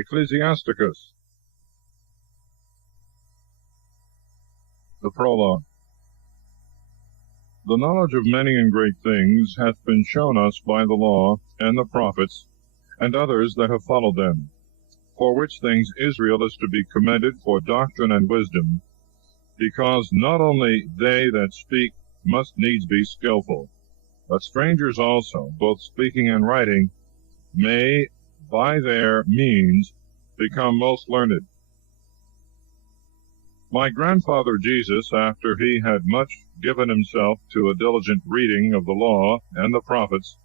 Ecclesiasticus. The Prologue. The knowledge of many and great things hath been shown us by the law and the prophets, and others that have followed them, for which things Israel is to be commended for doctrine and wisdom, because not only they that speak must needs be skillful, but strangers also, both speaking and writing, may by their means become most learned. My grandfather Jesus, after he had much given himself to a diligent reading of the law and the prophets,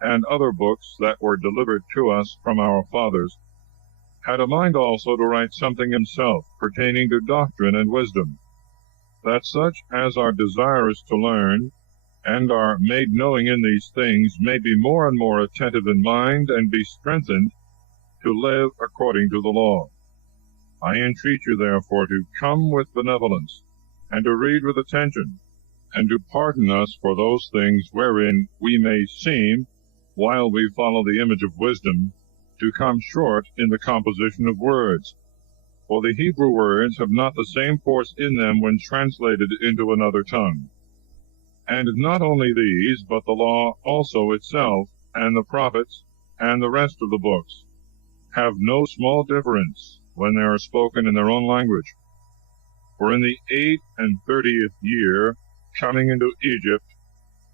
and other books that were delivered to us from our fathers, had a mind also to write something himself pertaining to doctrine and wisdom, that such as are desirous to learn, and are made knowing in these things, may be more and more attentive in mind, and be strengthened to live according to the law. I entreat you, therefore, to come with benevolence, and to read with attention, and to pardon us for those things wherein we may seem, while we follow the image of wisdom, to come short in the composition of words. For the Hebrew words have not the same force in them when translated into another tongue. And not only these, but the law also itself, and the prophets, and the rest of the books, have no small difference when they are spoken in their own language. For in the 38th year, coming into Egypt,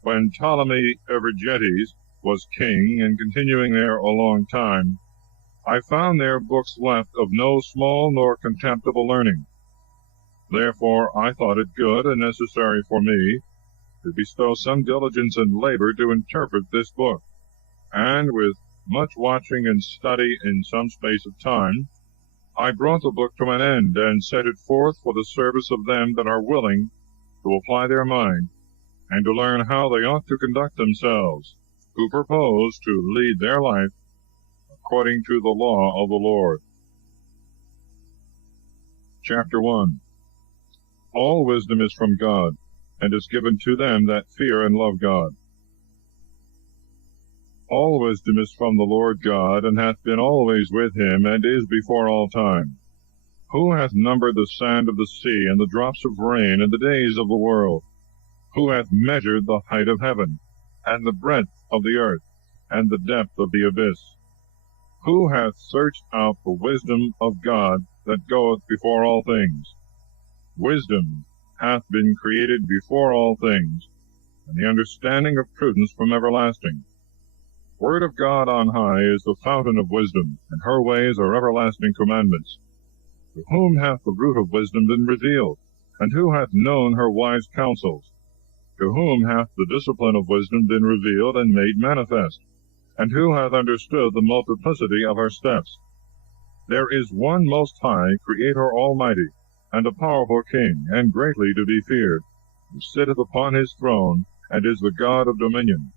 when Ptolemy Evergetes was king, and continuing there a long time, I found there books left of no small nor contemptible learning. Therefore I thought it good and necessary for me to bestow some diligence and labor to interpret this book, and with much watching and study in some space of time, I brought the book to an end, and set it forth for the service of them that are willing to apply their mind, and to learn how they ought to conduct themselves, who propose to lead their life according to the law of the Lord. Chapter 1. All wisdom is from God, and is given to them that fear and love God. All wisdom is from the Lord God, and hath been always with him, and is before all time. Who hath numbered the sand of the sea, and the drops of rain, in the days of the world? Who hath measured the height of heaven, and the breadth of the earth, and the depth of the abyss? Who hath searched out the wisdom of God that goeth before all things? Wisdom hath been created before all things, and the understanding of prudence from everlasting. Word of God on high is the fountain of wisdom, and her ways are everlasting commandments. To whom hath the root of wisdom been revealed? And who hath known her wise counsels? To whom hath the discipline of wisdom been revealed and made manifest? And who hath understood the multiplicity of her steps? There is one most high, Creator almighty, and a powerful King, and greatly to be feared, who sitteth upon his throne, and is the God of dominion.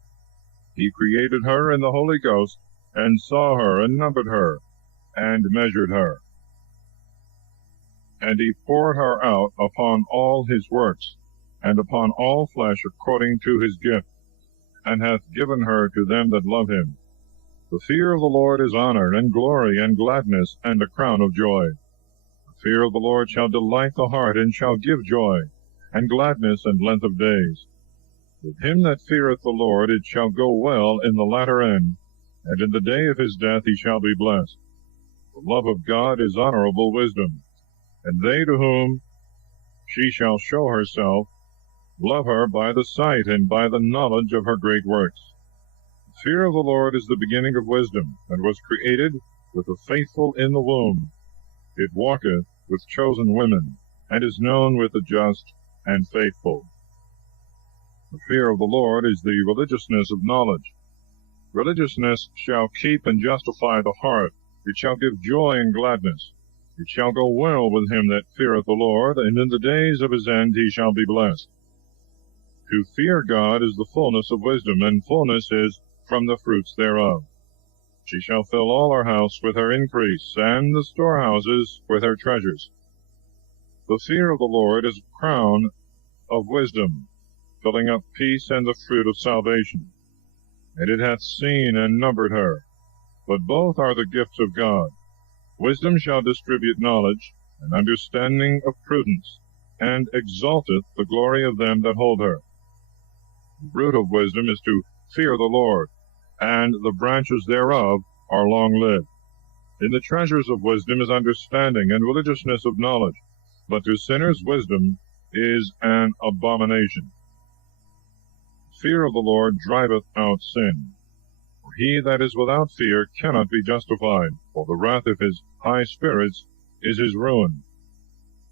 He created her in the Holy Ghost, and saw her, and numbered her, and measured her. And he poured her out upon all his works, and upon all flesh according to his gift, and hath given her to them that love him. The fear of the Lord is honor, and glory, and gladness, and a crown of joy. The fear of the Lord shall delight the heart, and shall give joy, and gladness, and length of days. With him that feareth the Lord it shall go well in the latter end, and in the day of his death he shall be blessed. The love of God is honorable wisdom, and they to whom she shall show herself love her by the sight and by the knowledge of her great works. The fear of the Lord is the beginning of wisdom, and was created with the faithful in the womb. It walketh with chosen women, and is known with the just and faithful. The fear of the Lord is the religiousness of knowledge. Religiousness shall keep and justify the heart. It shall give joy and gladness. It shall go well with him that feareth the Lord, and in the days of his end he shall be blessed. To fear God is the fullness of wisdom, and fullness is from the fruits thereof. She shall fill all her house with her increase, and the storehouses with her treasures. The fear of the Lord is a crown of wisdom, filling up peace and the fruit of salvation. And it hath seen and numbered her. But both are the gifts of God. Wisdom shall distribute knowledge, and understanding of prudence, and exalteth the glory of them that hold her. The root of wisdom is to fear the Lord, and the branches thereof are long-lived. In the treasures of wisdom is understanding, and religiousness of knowledge, but to sinners wisdom is an abomination. Fear of the Lord driveth out sin. For he that is without fear cannot be justified, for the wrath of his high spirits is his ruin.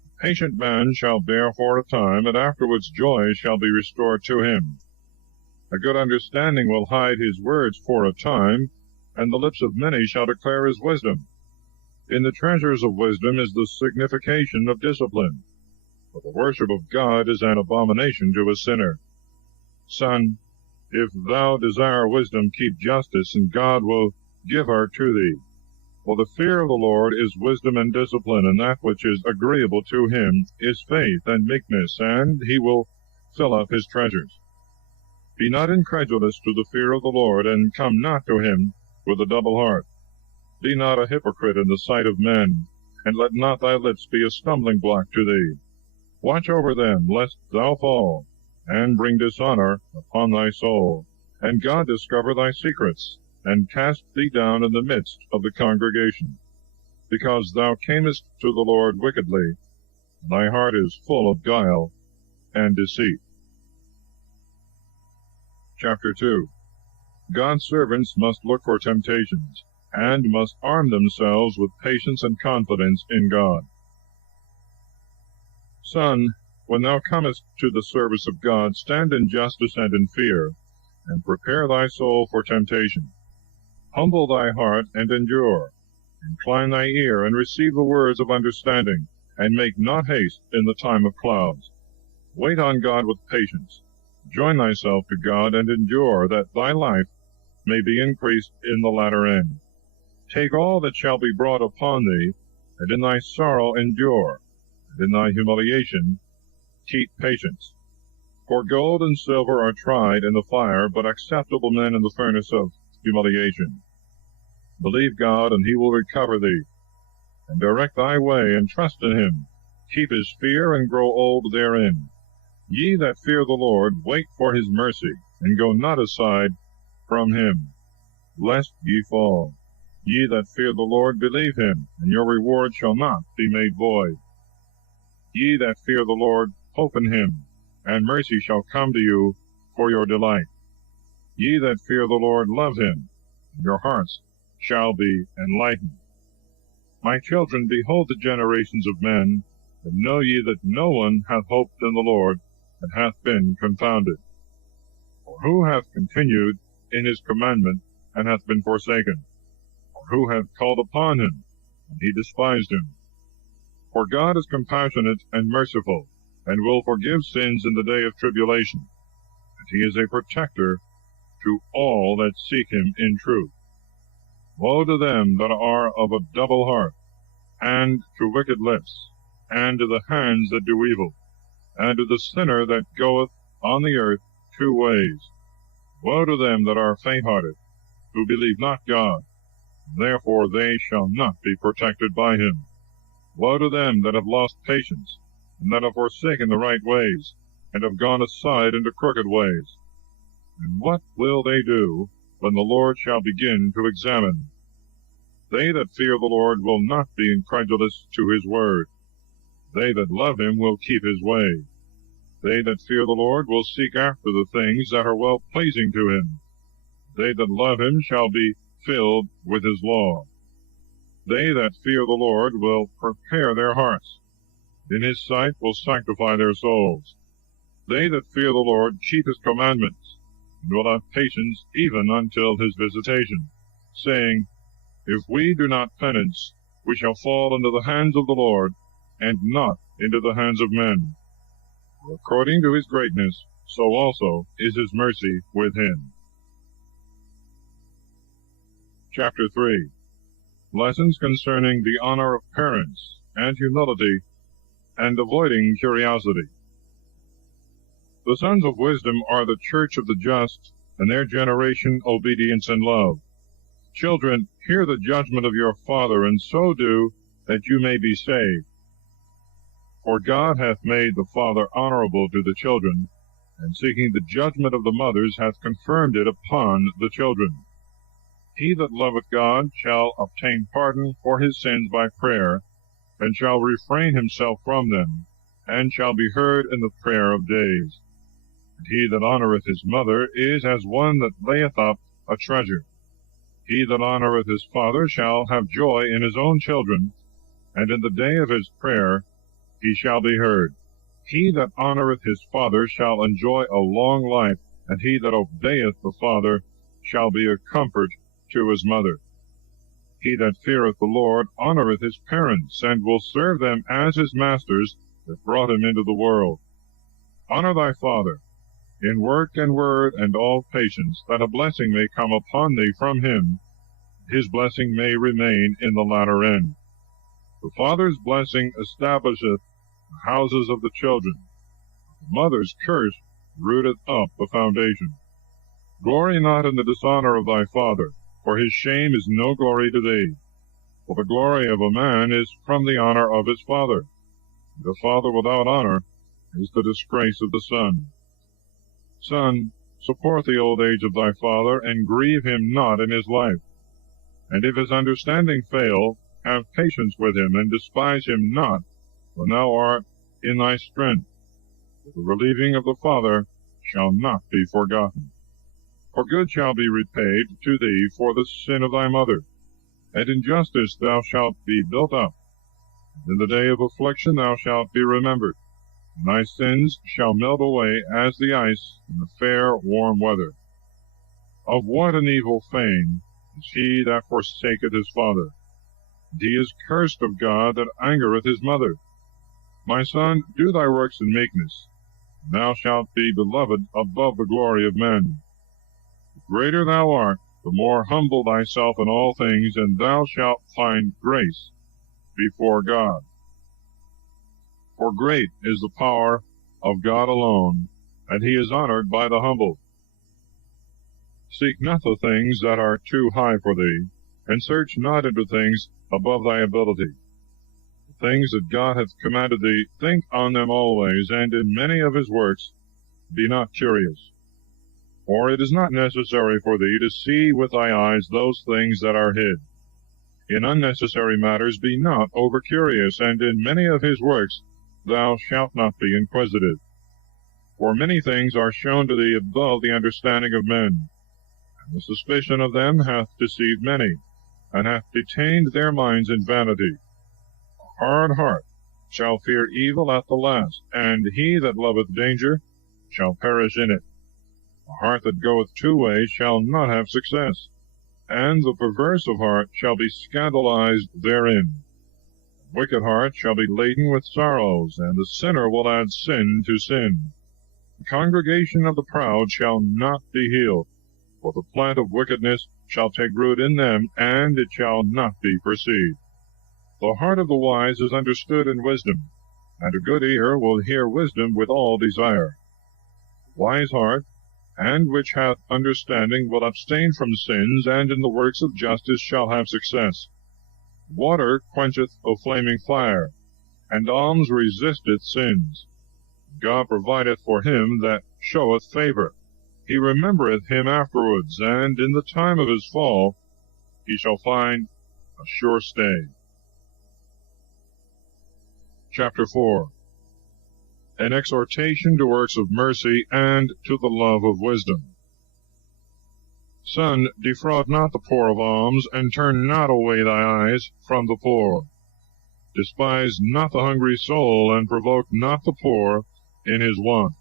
A patient man shall bear for a time, and afterwards joy shall be restored to him. A good understanding will hide his words for a time, and the lips of many shall declare his wisdom. In the treasures of wisdom is the signification of discipline, for the worship of God is an abomination to a sinner. Son, if thou desire wisdom, keep justice, and God will give her to thee. For the fear of the Lord is wisdom and discipline, and that which is agreeable to him is faith and meekness, and he will fill up his treasures. Be not incredulous to the fear of the Lord, and come not to him with a double heart. Be not a hypocrite in the sight of men, and let not thy lips be a stumbling block to thee. Watch over them, lest thou fall, and bring dishonor upon thy soul, and God discover thy secrets, and cast thee down in the midst of the congregation. Because thou camest to the Lord wickedly, and thy heart is full of guile and deceit. Chapter 2. God's servants must look for temptations, and must arm themselves with patience and confidence in God. Son, when thou comest to the service of God, stand in justice and in fear, and prepare thy soul for temptation. Humble thy heart and endure. Incline thy ear and receive the words of understanding, and make not haste in the time of clouds. Wait on God with patience. Join thyself to God and endure, that thy life may be increased in the latter end. Take all that shall be brought upon thee, and in thy sorrow endure, and in thy humiliation keep patience. For gold and silver are tried in the fire, but acceptable men in the furnace of humiliation. Believe God, and he will recover thee. And direct thy way, and trust in him. Keep his fear, and grow old therein. Ye that fear the Lord, wait for his mercy, and go not aside from him, lest ye fall. Ye that fear the Lord, believe him, and your reward shall not be made void. Ye that fear the Lord, hope in him, and mercy shall come to you for your delight. Ye that fear the Lord, love him, and your hearts shall be enlightened. My children, behold the generations of men, and know ye that no one hath hoped in the Lord, and hath been confounded. For who hath continued in his commandment, and hath been forsaken? Or who hath called upon him, and he despised him? For God is compassionate and merciful, and will forgive sins in the day of tribulation, and he is a protector to all that seek him in truth. Woe to them that are of a double heart, and to wicked lips, and to the hands that do evil, and to the sinner that goeth on the earth 2 ways. Woe to them that are faint-hearted, who believe not God, therefore they shall not be protected by him. Woe to them that have lost patience, and that have forsaken the right ways, and have gone aside into crooked ways. And what will they do when the Lord shall begin to examine? They that fear the Lord will not be incredulous to his word. They that love him will keep his way. They that fear the Lord will seek after the things that are well-pleasing to him. They that love him shall be filled with his law. They that fear the Lord will prepare their hearts. In his sight will sanctify their souls. They that fear the Lord keep his commandments, and will have patience even until his visitation, saying, If we do not penance, we shall fall into the hands of the Lord, and not into the hands of men. For according to his greatness, so also is his mercy with him. Chapter 3. Lessons concerning the honor of parents, and humility, and avoiding curiosity. The sons of wisdom are the church of the just, and their generation obedience and love. Children, hear the judgment of your father, and so do, that you may be saved. For God hath made the father honorable to the children, and seeking the judgment of the mothers hath confirmed it upon the children. He that loveth God shall obtain pardon for his sins by prayer, and shall refrain himself from them, and shall be heard in the prayer of days. And he that honoureth his mother is as one that layeth up a treasure. He that honoureth his father shall have joy in his own children, and in the day of his prayer he shall be heard. He that honoureth his father shall enjoy a long life, and he that obeyeth the father shall be a comfort to his mother. He that feareth the Lord honoureth his parents, and will serve them as his masters that brought him into the world. Honour thy father in work and word and all patience, that a blessing may come upon thee from him, his blessing may remain in the latter end. The father's blessing establisheth the houses of the children. The mother's curse rooteth up the foundation. Glory not in the dishonour of thy father, for his shame is no glory to thee. For the glory of a man is from the honour of his father. The father without honour is the disgrace of the son. Son, support the old age of thy father, and grieve him not in his life. And if his understanding fail, have patience with him, and despise him not, when thou art in thy strength. For the relieving of the father shall not be forgotten. For good shall be repaid to thee for the sin of thy mother, and in justice thou shalt be built up. In the day of affliction thou shalt be remembered, and thy sins shall melt away as the ice in the fair warm weather. Of what an evil fame is he that forsaketh his father, and he is cursed of God that angereth his mother. My son, do thy works in meekness, and thou shalt be beloved above the glory of men. The greater thou art, the more humble thyself in all things, and thou shalt find grace before God. For great is the power of God alone, and he is honored by the humble. Seek not the things that are too high for thee, and search not into things above thy ability. The things that God hath commanded thee, think on them always, and in many of his works be not curious. For it is not necessary for thee to see with thy eyes those things that are hid. In unnecessary matters be not over curious, and in many of his works thou shalt not be inquisitive. For many things are shown to thee above the understanding of men, and the suspicion of them hath deceived many, and hath detained their minds in vanity. A hard heart shall fear evil at the last, and he that loveth danger shall perish in it. A heart that goeth two ways shall not have success, and the perverse of heart shall be scandalized therein. A wicked heart shall be laden with sorrows, and the sinner will add sin to sin. The congregation of the proud shall not be healed, for the plant of wickedness shall take root in them, and it shall not be perceived. The heart of the wise is understood in wisdom, and a good ear will hear wisdom with all desire. The wise heart, and which hath understanding, will abstain from sins, and in the works of justice shall have success. Water quencheth a flaming fire, and alms resisteth sins. God provideth for him that showeth favour. He remembereth him afterwards, and in the time of his fall he shall find a sure stay. Chapter 4. An exhortation to works of mercy and to the love of wisdom. Son, defraud not the poor of alms, and turn not away thy eyes from the poor. Despise not the hungry soul, and provoke not the poor in his want.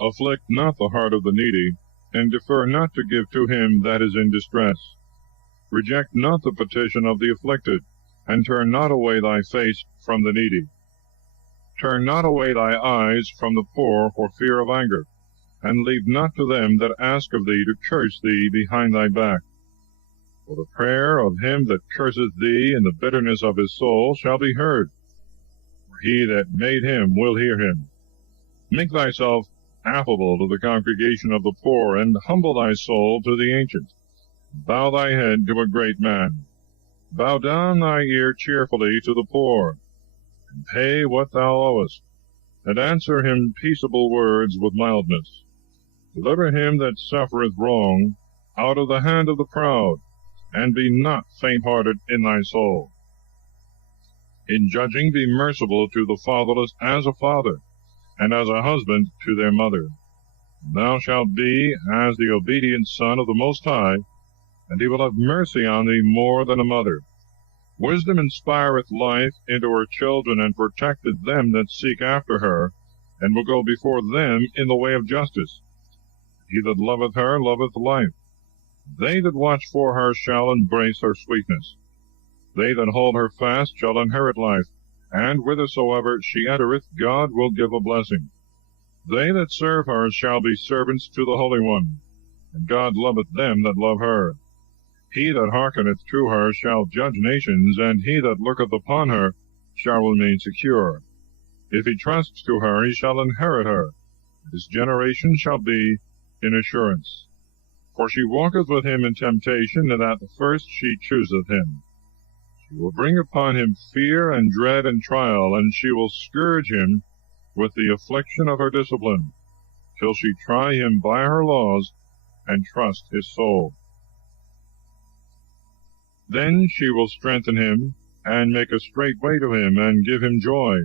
Afflict not the heart of the needy, and defer not to give to him that is in distress. Reject not the petition of the afflicted, and turn not away thy face from the needy. Turn not away thy eyes from the poor for fear of anger, and leave not to them that ask of thee to curse thee behind thy back. For the prayer of him that curseth thee in the bitterness of his soul shall be heard, for he that made him will hear him. Make thyself affable to the congregation of the poor, and humble thy soul to the ancient. Bow thy head to a great man. Bow down thy ear cheerfully to the poor, and pay what thou owest, and answer him peaceable words with mildness. Deliver him that suffereth wrong out of the hand of the proud, and be not faint-hearted in thy soul. In judging be merciful to the fatherless as a father, and as a husband to their mother. Thou shalt be as the obedient son of the Most High, and he will have mercy on thee more than a mother. Wisdom inspireth life into her children, and protecteth them that seek after her, and will go before them in the way of justice. He that loveth her loveth life. They that watch for her shall embrace her sweetness. They that hold her fast shall inherit life, and whithersoever she entereth God will give a blessing. They that serve her shall be servants to the Holy One, and God loveth them that love her. He that hearkeneth to her shall judge nations, and he that looketh upon her shall remain secure. If he trusts to her, he shall inherit her, and his generation shall be in assurance. For she walketh with him in temptation, and at the first she chooseth him. She will bring upon him fear and dread and trial, and she will scourge him with the affliction of her discipline, till she try him by her laws, and trust his soul. Then she will strengthen him, and make a straight way to him, and give him joy,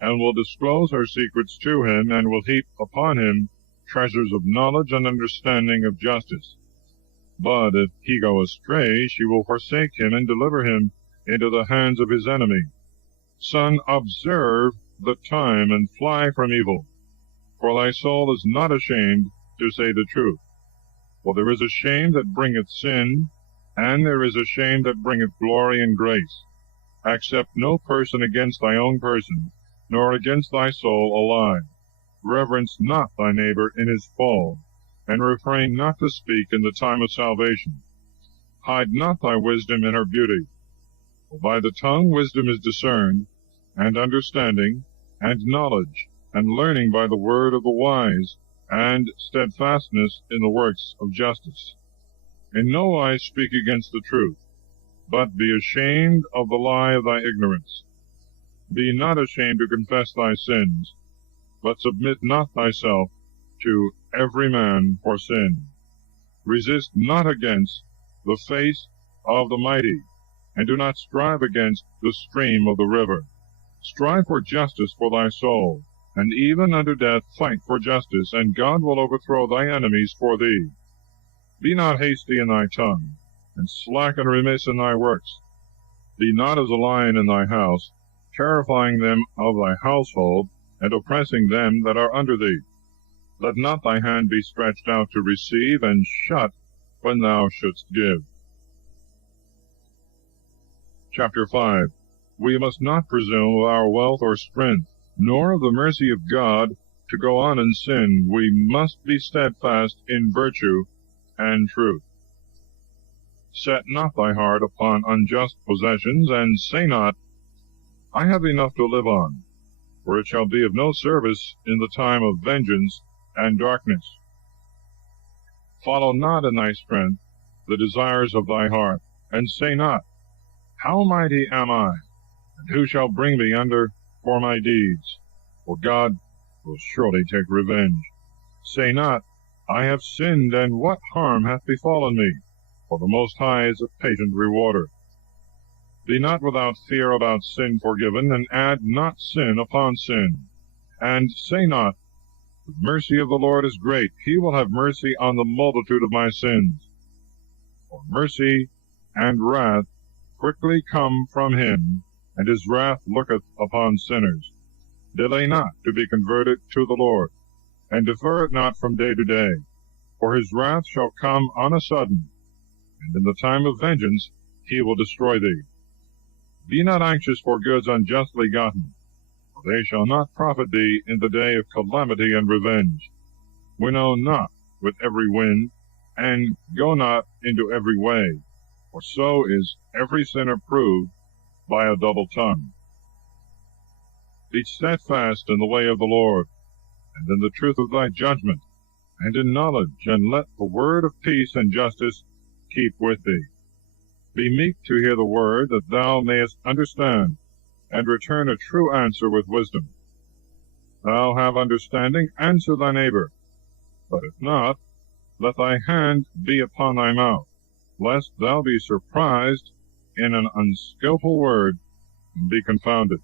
and will disclose her secrets to him, and will heap upon him treasures of knowledge and understanding of justice. But if he go astray, she will forsake him, and deliver him into the hands of his enemy. Son, observe the time, and fly from evil, for thy soul is not ashamed to say the truth. For there is a shame that bringeth sin, and there is a shame that bringeth glory and grace. Accept no person against thy own person, nor against thy soul a lie. Reverence not thy neighbor in his fall, and refrain not to speak in the time of salvation. Hide not thy wisdom in her beauty. For by the tongue wisdom is discerned, and understanding, and knowledge, and learning by the word of the wise, and steadfastness in the works of justice. In no wise speak against the truth, but be ashamed of the lie of thy ignorance. Be not ashamed to confess thy sins, but submit not thyself to every man for sin. Resist not against the face of the mighty, and do not strive against the stream of the river. Strive for justice for thy soul, and even unto death fight for justice, and God will overthrow thy enemies for thee. Be not hasty in thy tongue, and slack and remiss in thy works. Be not as a lion in thy house, terrifying them of thy household, and oppressing them that are under thee. Let not thy hand be stretched out to receive, and shut when thou shouldst give. Chapter 5. We must not presume of our wealth or strength, nor of the mercy of God, to go on in sin. We must be steadfast in virtue and truth. Set not thy heart upon unjust possessions, and say not, I have enough to live on, for it shall be of no service in the time of vengeance and darkness. Follow not in thy strength the desires of thy heart, and say not, how mighty am I, and who shall bring me under for my deeds? For God will surely take revenge. Say not, I have sinned, and what harm hath befallen me? For the Most High is a patient rewarder. Be not without fear about sin forgiven, and add not sin upon sin. And say not, the mercy of the Lord is great, he will have mercy on the multitude of my sins. For mercy and wrath quickly come from him, and his wrath looketh upon sinners. Delay not to be converted to the Lord, and defer it not from day to day, for his wrath shall come on a sudden, and in the time of vengeance he will destroy thee. Be not anxious for goods unjustly gotten, for they shall not profit thee in the day of calamity and revenge. Winnow not with every wind, and go not into every way, for so is every sinner proved by a double tongue. Be steadfast in the way of the Lord, and in the truth of thy judgment, and in knowledge, and let the word of peace and justice keep with thee. Be meek to hear the word, that thou mayest understand, and return a true answer with wisdom. Thou have understanding, answer thy neighbor. But if not, let thy hand be upon thy mouth, lest thou be surprised in an unskilful word, and be confounded.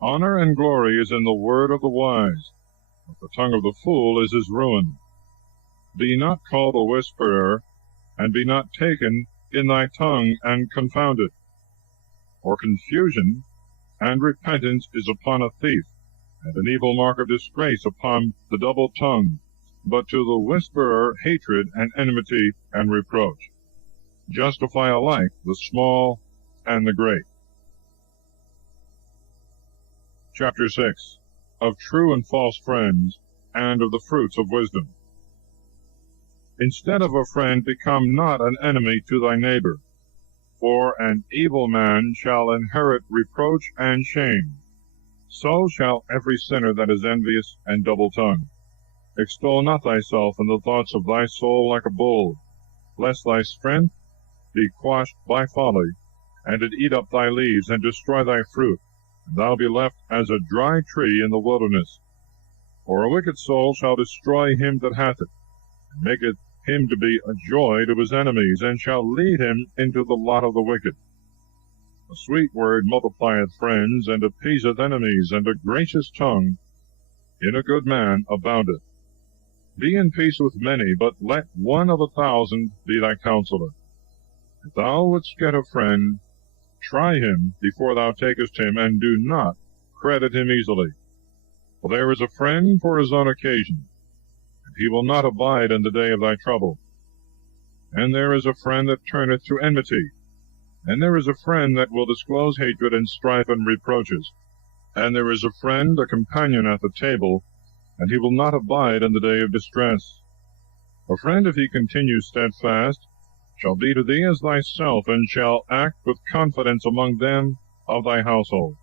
Honor and glory is in the word of the wise, but the tongue of the fool is his ruin. Be not called a whisperer, and be not taken in thy tongue and confounded. For confusion and repentance is upon a thief, and an evil mark of disgrace upon the double tongue, but to the whisperer hatred and enmity and reproach. Justify alike the small and the great. Chapter 6. Of true and false friends, and of the fruits of wisdom. Instead of a friend, become not an enemy to thy neighbor, for an evil man shall inherit reproach and shame. So shall every sinner that is envious and double-tongued. Extol not thyself in the thoughts of thy soul like a bull, lest thy strength be quashed by folly, and it eat up thy leaves, and destroy thy fruit, and thou be left as a dry tree in the wilderness. For a wicked soul shall destroy him that hath it, and maketh him to be a joy to his enemies, and shall lead him into the lot of the wicked. A sweet word multiplieth friends, and appeaseth enemies, and a gracious tongue in a good man aboundeth. Be in peace with many, but let one of 1,000 be thy counselor. If thou wouldst get a friend, try him before thou takest him, and do not credit him easily. For there is a friend for his own occasion, and he will not abide in the day of thy trouble. And there is a friend that turneth to enmity, and there is a friend that will disclose hatred and strife and reproaches. And there is a friend, a companion at the table, and he will not abide in the day of distress. A friend, if he continue steadfast, shall be to thee as thyself, and shall act with confidence among them of thy household.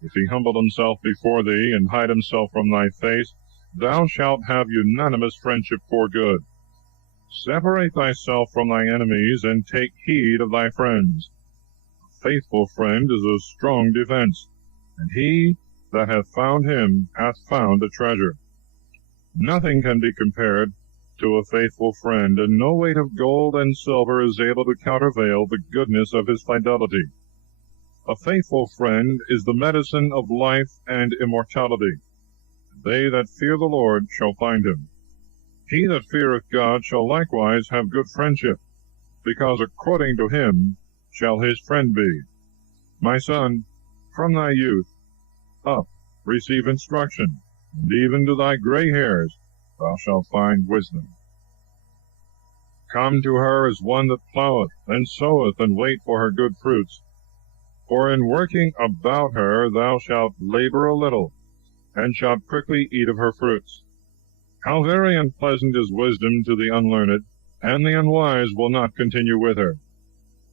If he humble himself before thee, and hide himself from thy face, thou shalt have unanimous friendship for good. Separate thyself from thy enemies, and take heed of thy friends. A faithful friend is a strong defense, and he that hath found him hath found a treasure. Nothing can be compared to a faithful friend, and no weight of gold and silver is able to countervail the goodness of his fidelity. A faithful friend is the medicine of life and immortality. They that fear the Lord shall find him. He that feareth God shall likewise have good friendship, because according to him shall his friend be. My son, from thy youth up receive instruction, and even to thy gray hairs thou shalt find wisdom. Come to her as one that ploweth, and soweth, and wait for her good fruits. For in working about her thou shalt labor a little, and shalt quickly eat of her fruits. How very unpleasant is wisdom to the unlearned, and the unwise will not continue with her.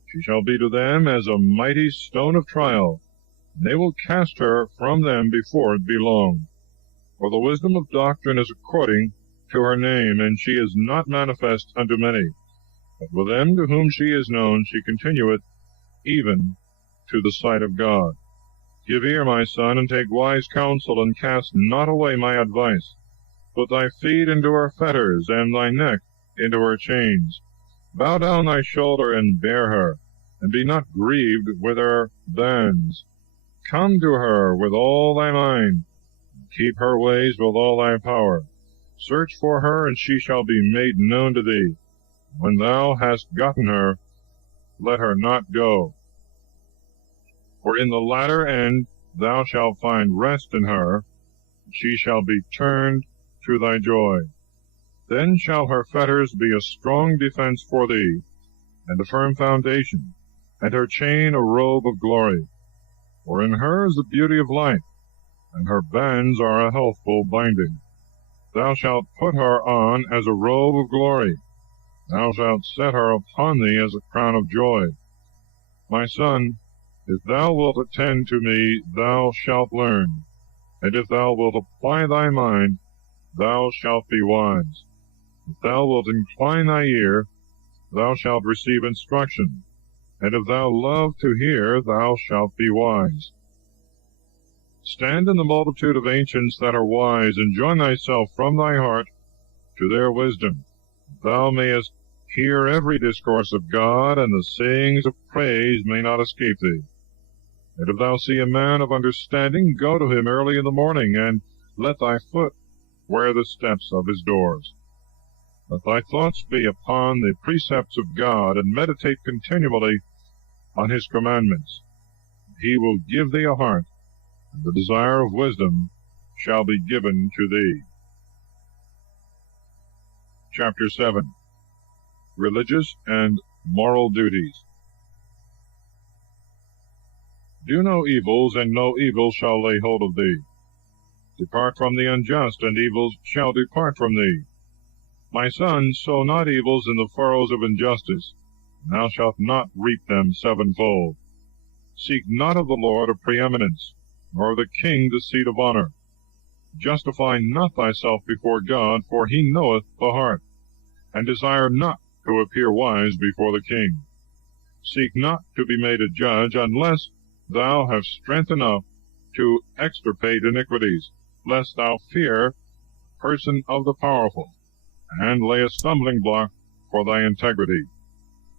She shall be to them as a mighty stone of trial, and they will cast her from them before it be long. For the wisdom of doctrine is according to her name, and she is not manifest unto many. But with them to whom she is known, she continueth even to the sight of God. Give ear, my son, and take wise counsel, and cast not away my advice. Put thy feet into her fetters, and thy neck into her chains. Bow down thy shoulder, and bear her, and be not grieved with her bands. Come to her with all thy mind, and keep her ways with all thy power. Search for her, and she shall be made known to thee. When thou hast gotten her, let her not go. For in the latter end thou shalt find rest in her, and she shall be turned to thy joy. Then shall her fetters be a strong defense for thee, and a firm foundation, and her chain a robe of glory. For in her is the beauty of life, and her bands are a healthful binding. Thou shalt put her on as a robe of glory. Thou shalt set her upon thee as a crown of joy. My son, if thou wilt attend to me, thou shalt learn, and if thou wilt apply thy mind, thou shalt be wise. If thou wilt incline thy ear, thou shalt receive instruction, and if thou love to hear, thou shalt be wise. Stand in the multitude of ancients that are wise, and join thyself from thy heart to their wisdom. Thou mayest hear every discourse of God, and the sayings of praise may not escape thee. And if thou see a man of understanding, go to him early in the morning, and let thy foot wear the steps of his doors. Let thy thoughts be upon the precepts of God, and meditate continually on his commandments. He will give thee a heart, and the desire of wisdom shall be given to thee. Chapter 7. Religious and Moral Duties. Do no evils, and no evil shall lay hold of thee. Depart from the unjust, and evils shall depart from thee. My son, sow not evils in the furrows of injustice, and thou shalt not reap them sevenfold. Seek not of the Lord a preeminence, nor of the king the seat of honor. Justify not thyself before God, for he knoweth the heart, and desire not to appear wise before the king. Seek not to be made a judge, unless thou have strength enough to extirpate iniquities, lest thou fear person of the powerful, and lay a stumbling block for thy integrity.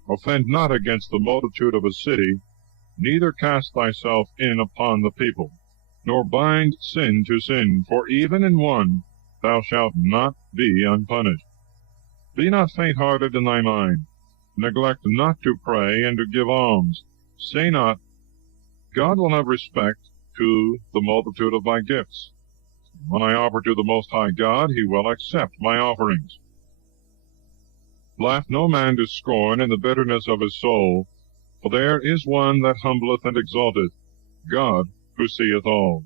Offend not against the multitude of a city, neither cast thyself in upon the people, nor bind sin to sin, for even in one thou shalt not be unpunished. Be not faint-hearted in thy mind. Neglect not to pray and to give alms. Say not, God will have respect to the multitude of thy gifts. When I offer to the Most High God, he will accept my offerings. Laugh no man to scorn in the bitterness of his soul, for there is one that humbleth and exalteth, God who seeth all.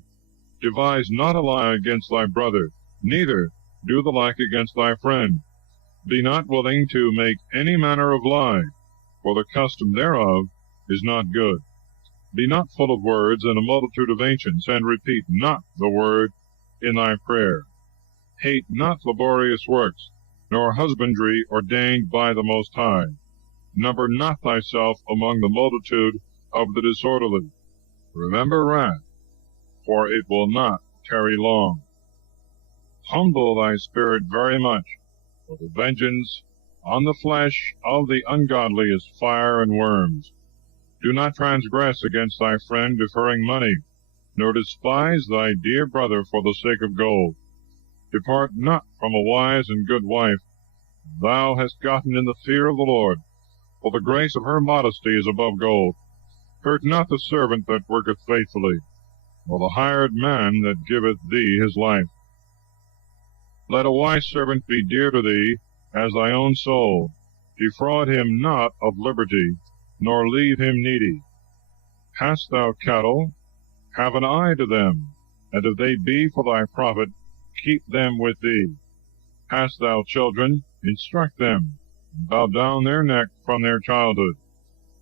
Devise not a lie against thy brother, neither do the like against thy friend. Be not willing to make any manner of lie, for the custom thereof is not good. Be not full of words in a multitude of ancients, and repeat not the word in thy prayer. Hate not laborious works, nor husbandry ordained by the Most High. Number not thyself among the multitude of the disorderly. Remember wrath, for it will not tarry long. Humble thy spirit very much, for the vengeance on the flesh of the ungodly is fire and worms. Do not transgress against thy friend deferring money, nor despise thy dear brother for the sake of gold. Depart not from a wise and good wife. Thou hast gotten in the fear of the Lord, for the grace of her modesty is above gold. Hurt not the servant that worketh faithfully, nor the hired man that giveth thee his life. Let a wise servant be dear to thee as thy own soul. Defraud him not of liberty, nor leave him needy. Hast thou cattle? Have an eye to them, and if they be for thy profit, keep them with thee. Hast thou children? Instruct them, and bow down their neck from their childhood.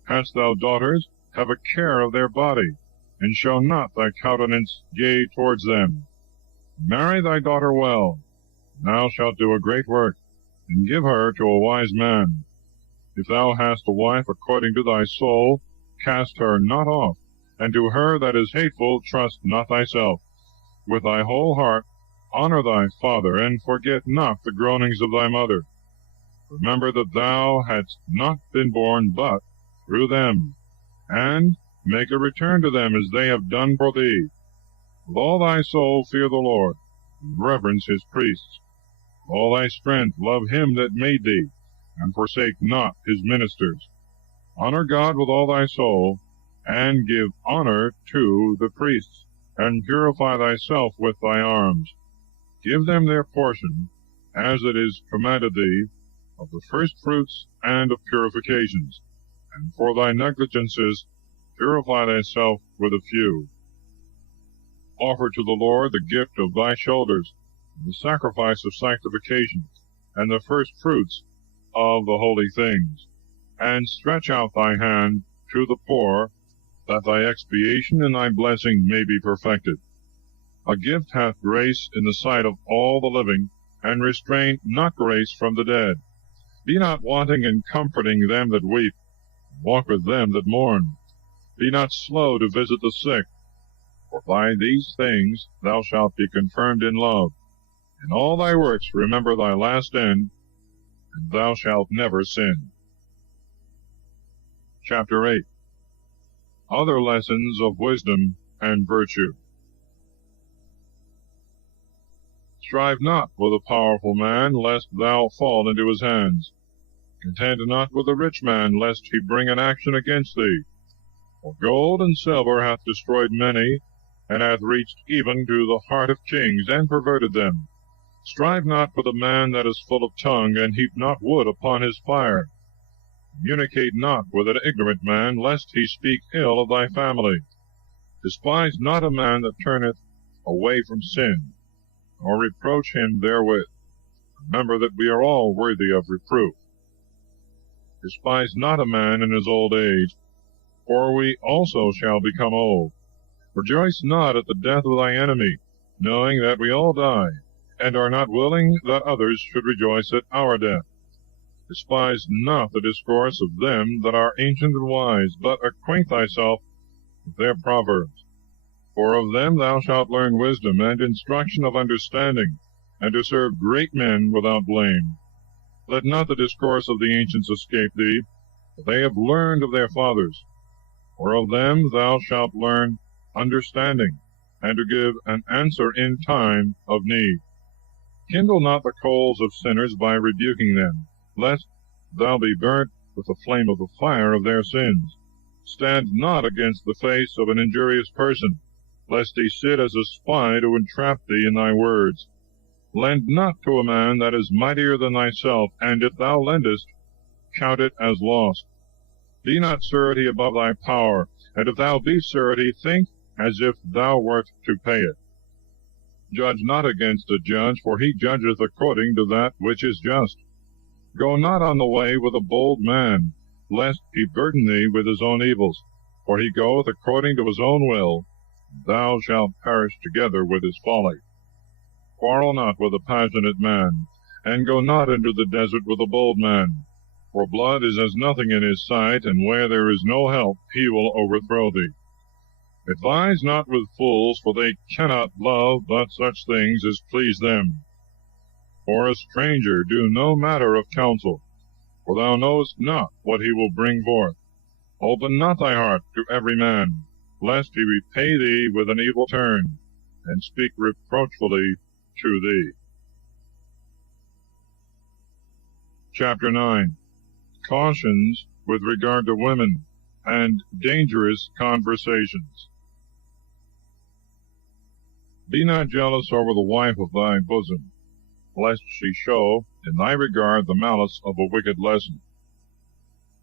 Hast thou daughters? Have a care of their body, and show not thy countenance yea towards them. Marry thy daughter well, and thou shalt do a great work, and give her to a wise man. If thou hast a wife according to thy soul, cast her not off, and to her that is hateful trust not thyself. With thy whole heart honor thy father, and forget not the groanings of thy mother. Remember that thou hadst not been born but through them, and make a return to them as they have done for thee. With all thy soul fear the Lord, and reverence his priests. With all thy strength love him that made thee, and forsake not his ministers. Honor God with all thy soul, and give honor to the priests, and purify thyself with thy arms. Give them their portion, as it is commanded thee, of the first fruits and of purifications. And for thy negligences purify thyself with a few. Offer to the Lord the gift of thy shoulders, the sacrifice of sanctification, and the first fruits of the holy things. And stretch out thy hand to the poor, that thy expiation and thy blessing may be perfected. A gift hath grace in the sight of all the living, and restrain not grace from the dead. Be not wanting in comforting them that weep, walk with them that mourn. Be not slow to visit the sick, for by these things thou shalt be confirmed in love. In all thy works remember thy last end, and thou shalt never sin. Chapter 8. Other lessons of wisdom and virtue. Strive not with a powerful man, lest thou fall into his hands. Contend not with a rich man, lest he bring an action against thee. For gold and silver hath destroyed many, and hath reached even to the heart of kings, and perverted them. Strive not with a man that is full of tongue, and heap not wood upon his fire. Communicate not with an ignorant man, lest he speak ill of thy family. Despise not a man that turneth away from sin, nor reproach him therewith. Remember that we are all worthy of reproof. Despise not a man in his old age, for we also shall become old. Rejoice not at the death of thy enemy, knowing that we all die, and are not willing that others should rejoice at our death. Despise not the discourse of them that are ancient and wise, but acquaint thyself with their proverbs. For of them thou shalt learn wisdom, and instruction of understanding, and to serve great men without blame. Let not the discourse of the ancients escape thee, for they have learned of their fathers. For of them thou shalt learn understanding, and to give an answer in time of need. Kindle not the coals of sinners by rebuking them, lest thou be burnt with the flame of the fire of their sins. Stand not against the face of an injurious person, lest he sit as a spy to entrap thee in thy words. Lend not to a man that is mightier than thyself, and if thou lendest, count it as lost. Be not surety above thy power, and if thou be surety, think as if thou wert to pay it. Judge not against a judge, for he judgeth according to that which is just. Go not on the way with a bold man, lest he burden thee with his own evils, for he goeth according to his own will, and thou shalt perish together with his folly. Quarrel not with a passionate man, and go not into the desert with a bold man, for blood is as nothing in his sight, and where there is no help he will overthrow thee. Advise not with fools, for they cannot love but such things as please them. For a stranger do no matter of counsel, for thou knowest not what he will bring forth. Open not thy heart to every man, lest he repay thee with an evil turn, and speak reproachfully to thee. Chapter 9. Cautions with regard to women, and dangerous conversations. Be not jealous over the wife of thy bosom, lest she show in thy regard the malice of a wicked lesson.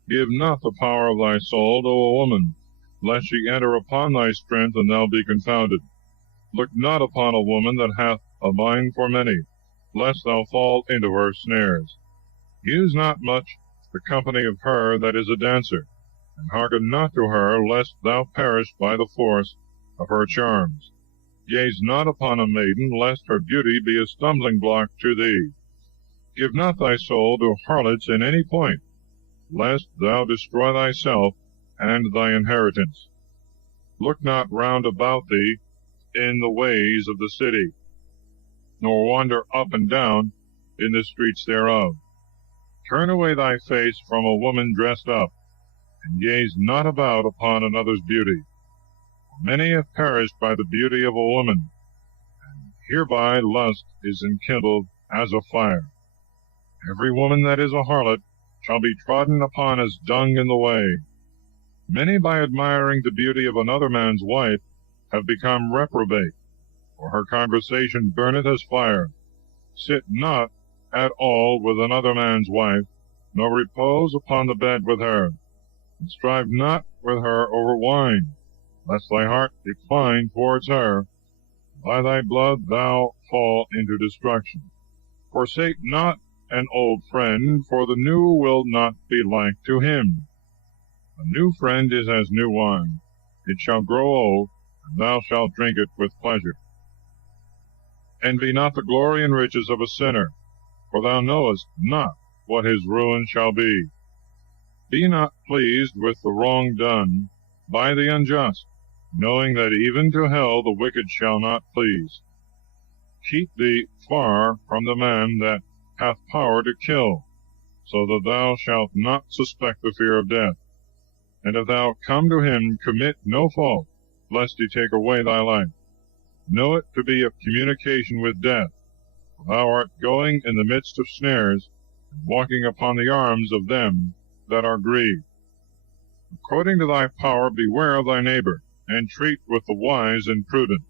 Give not the power of thy soul to a woman, lest she enter upon thy strength, and thou be confounded. Look not upon a woman that hath a mind for many, lest thou fall into her snares. Use not much the company of her that is a dancer, and hearken not to her, lest thou perish by the force of her charms. Gaze not upon a maiden, lest her beauty be a stumbling block to thee. Give not thy soul to harlots in any point, lest thou destroy thyself and thy inheritance. Look not round about thee in the ways of the city, nor wander up and down in the streets thereof. Turn away thy face from a woman dressed up, and gaze not about upon another's beauty. Many have perished by the beauty of a woman, and hereby lust is enkindled as a fire. Every woman that is a harlot shall be trodden upon as dung in the way. Many, by admiring the beauty of another man's wife, have become reprobate, for her conversation burneth as fire. Sit not at all with another man's wife, nor repose upon the bed with her, and strive not with her over wine, lest thy heart decline towards her, by thy blood thou fall into destruction. Forsake not an old friend, for the new will not be like to him. A new friend is as new wine. It shall grow old, and thou shalt drink it with pleasure. Envy not the glory and riches of a sinner, for thou knowest not what his ruin shall be. Be not pleased with the wrong done by the unjust, knowing that even to hell the wicked shall not please. Keep thee far from the man that hath power to kill, so that thou shalt not suspect the fear of death. And if thou come to him, commit no fault, lest he take away thy life. Know it to be of communication with death. Thou art going in the midst of snares, and walking upon the arms of them that are grieved. According to thy power beware of thy neighbor, and treat with the wise and prudent.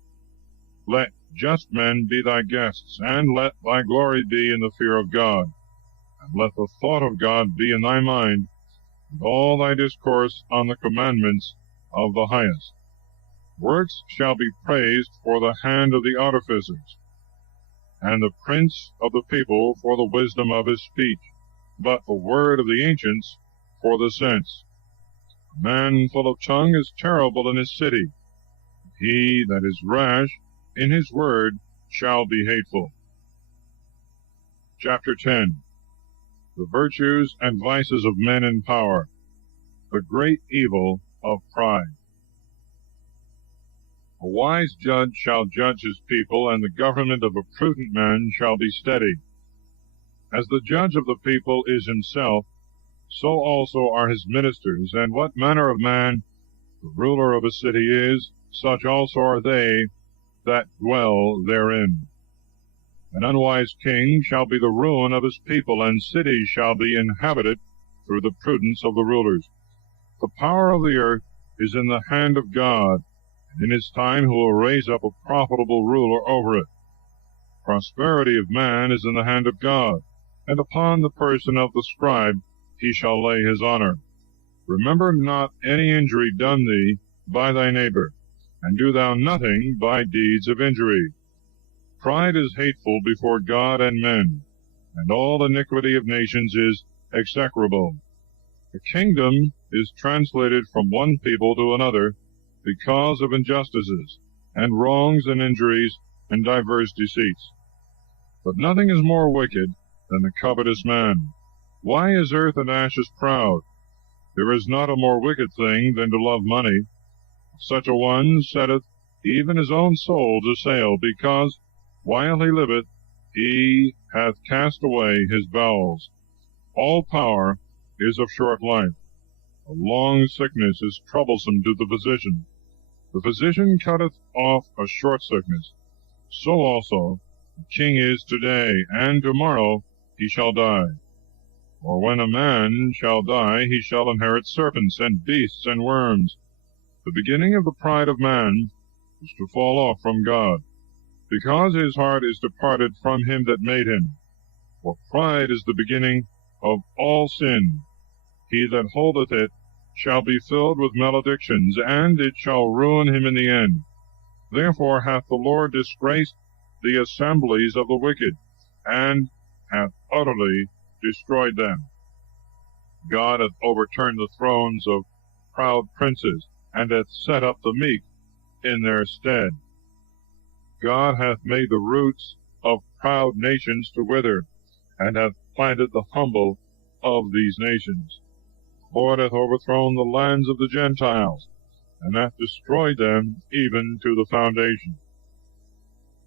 Let just men be thy guests, and let thy glory be in the fear of God. And let the thought of God be in thy mind, and all thy discourse on the commandments of the highest. Works shall be praised for the hand of the artificers, and the prince of the people for the wisdom of his speech, but the word of the ancients for the sense. A man full of tongue is terrible in his city. He that is rash in his word shall be hateful. Chapter 10. The virtues and vices of men in power, the great evil of pride. A wise judge shall judge his people, and the government of a prudent man shall be steady. As the judge of the people is himself, so also are his ministers, and what manner of man the ruler of a city is, such also are they that dwell therein. An unwise king shall be the ruin of his people, and cities shall be inhabited through the prudence of the rulers. The power of the earth is in the hand of God, and in his time he will raise up a profitable ruler over it. Prosperity of man is in the hand of God, and upon the person of the scribe he shall lay his honor. Remember not any injury done thee by thy neighbor, and do thou nothing by deeds of injury. Pride is hateful before God and men, and all iniquity of nations is execrable. A kingdom is translated from one people to another because of injustices, and wrongs and injuries, and divers deceits. But nothing is more wicked than the covetous man. Why is earth and ashes proud? There is not a more wicked thing than to love money. Such a one setteth even his own soul to sale, because, while he liveth, he hath cast away his bowels. All power is of short life. A long sickness is troublesome to the physician. The physician cutteth off a short sickness. So also the king is today, and tomorrow he shall die. Or when a man shall die, he shall inherit serpents, and beasts, and worms. The beginning of the pride of man is to fall off from God, because his heart is departed from him that made him. For pride is the beginning of all sin. He that holdeth it shall be filled with maledictions, and it shall ruin him in the end. Therefore hath the Lord disgraced the assemblies of the wicked, and hath utterly destroyed them. God hath overturned the thrones of proud princes, and hath set up the meek in their stead. God hath made the roots of proud nations to wither, and hath planted the humble of these nations. The Lord hath overthrown the lands of the Gentiles, and hath destroyed them even to the foundation.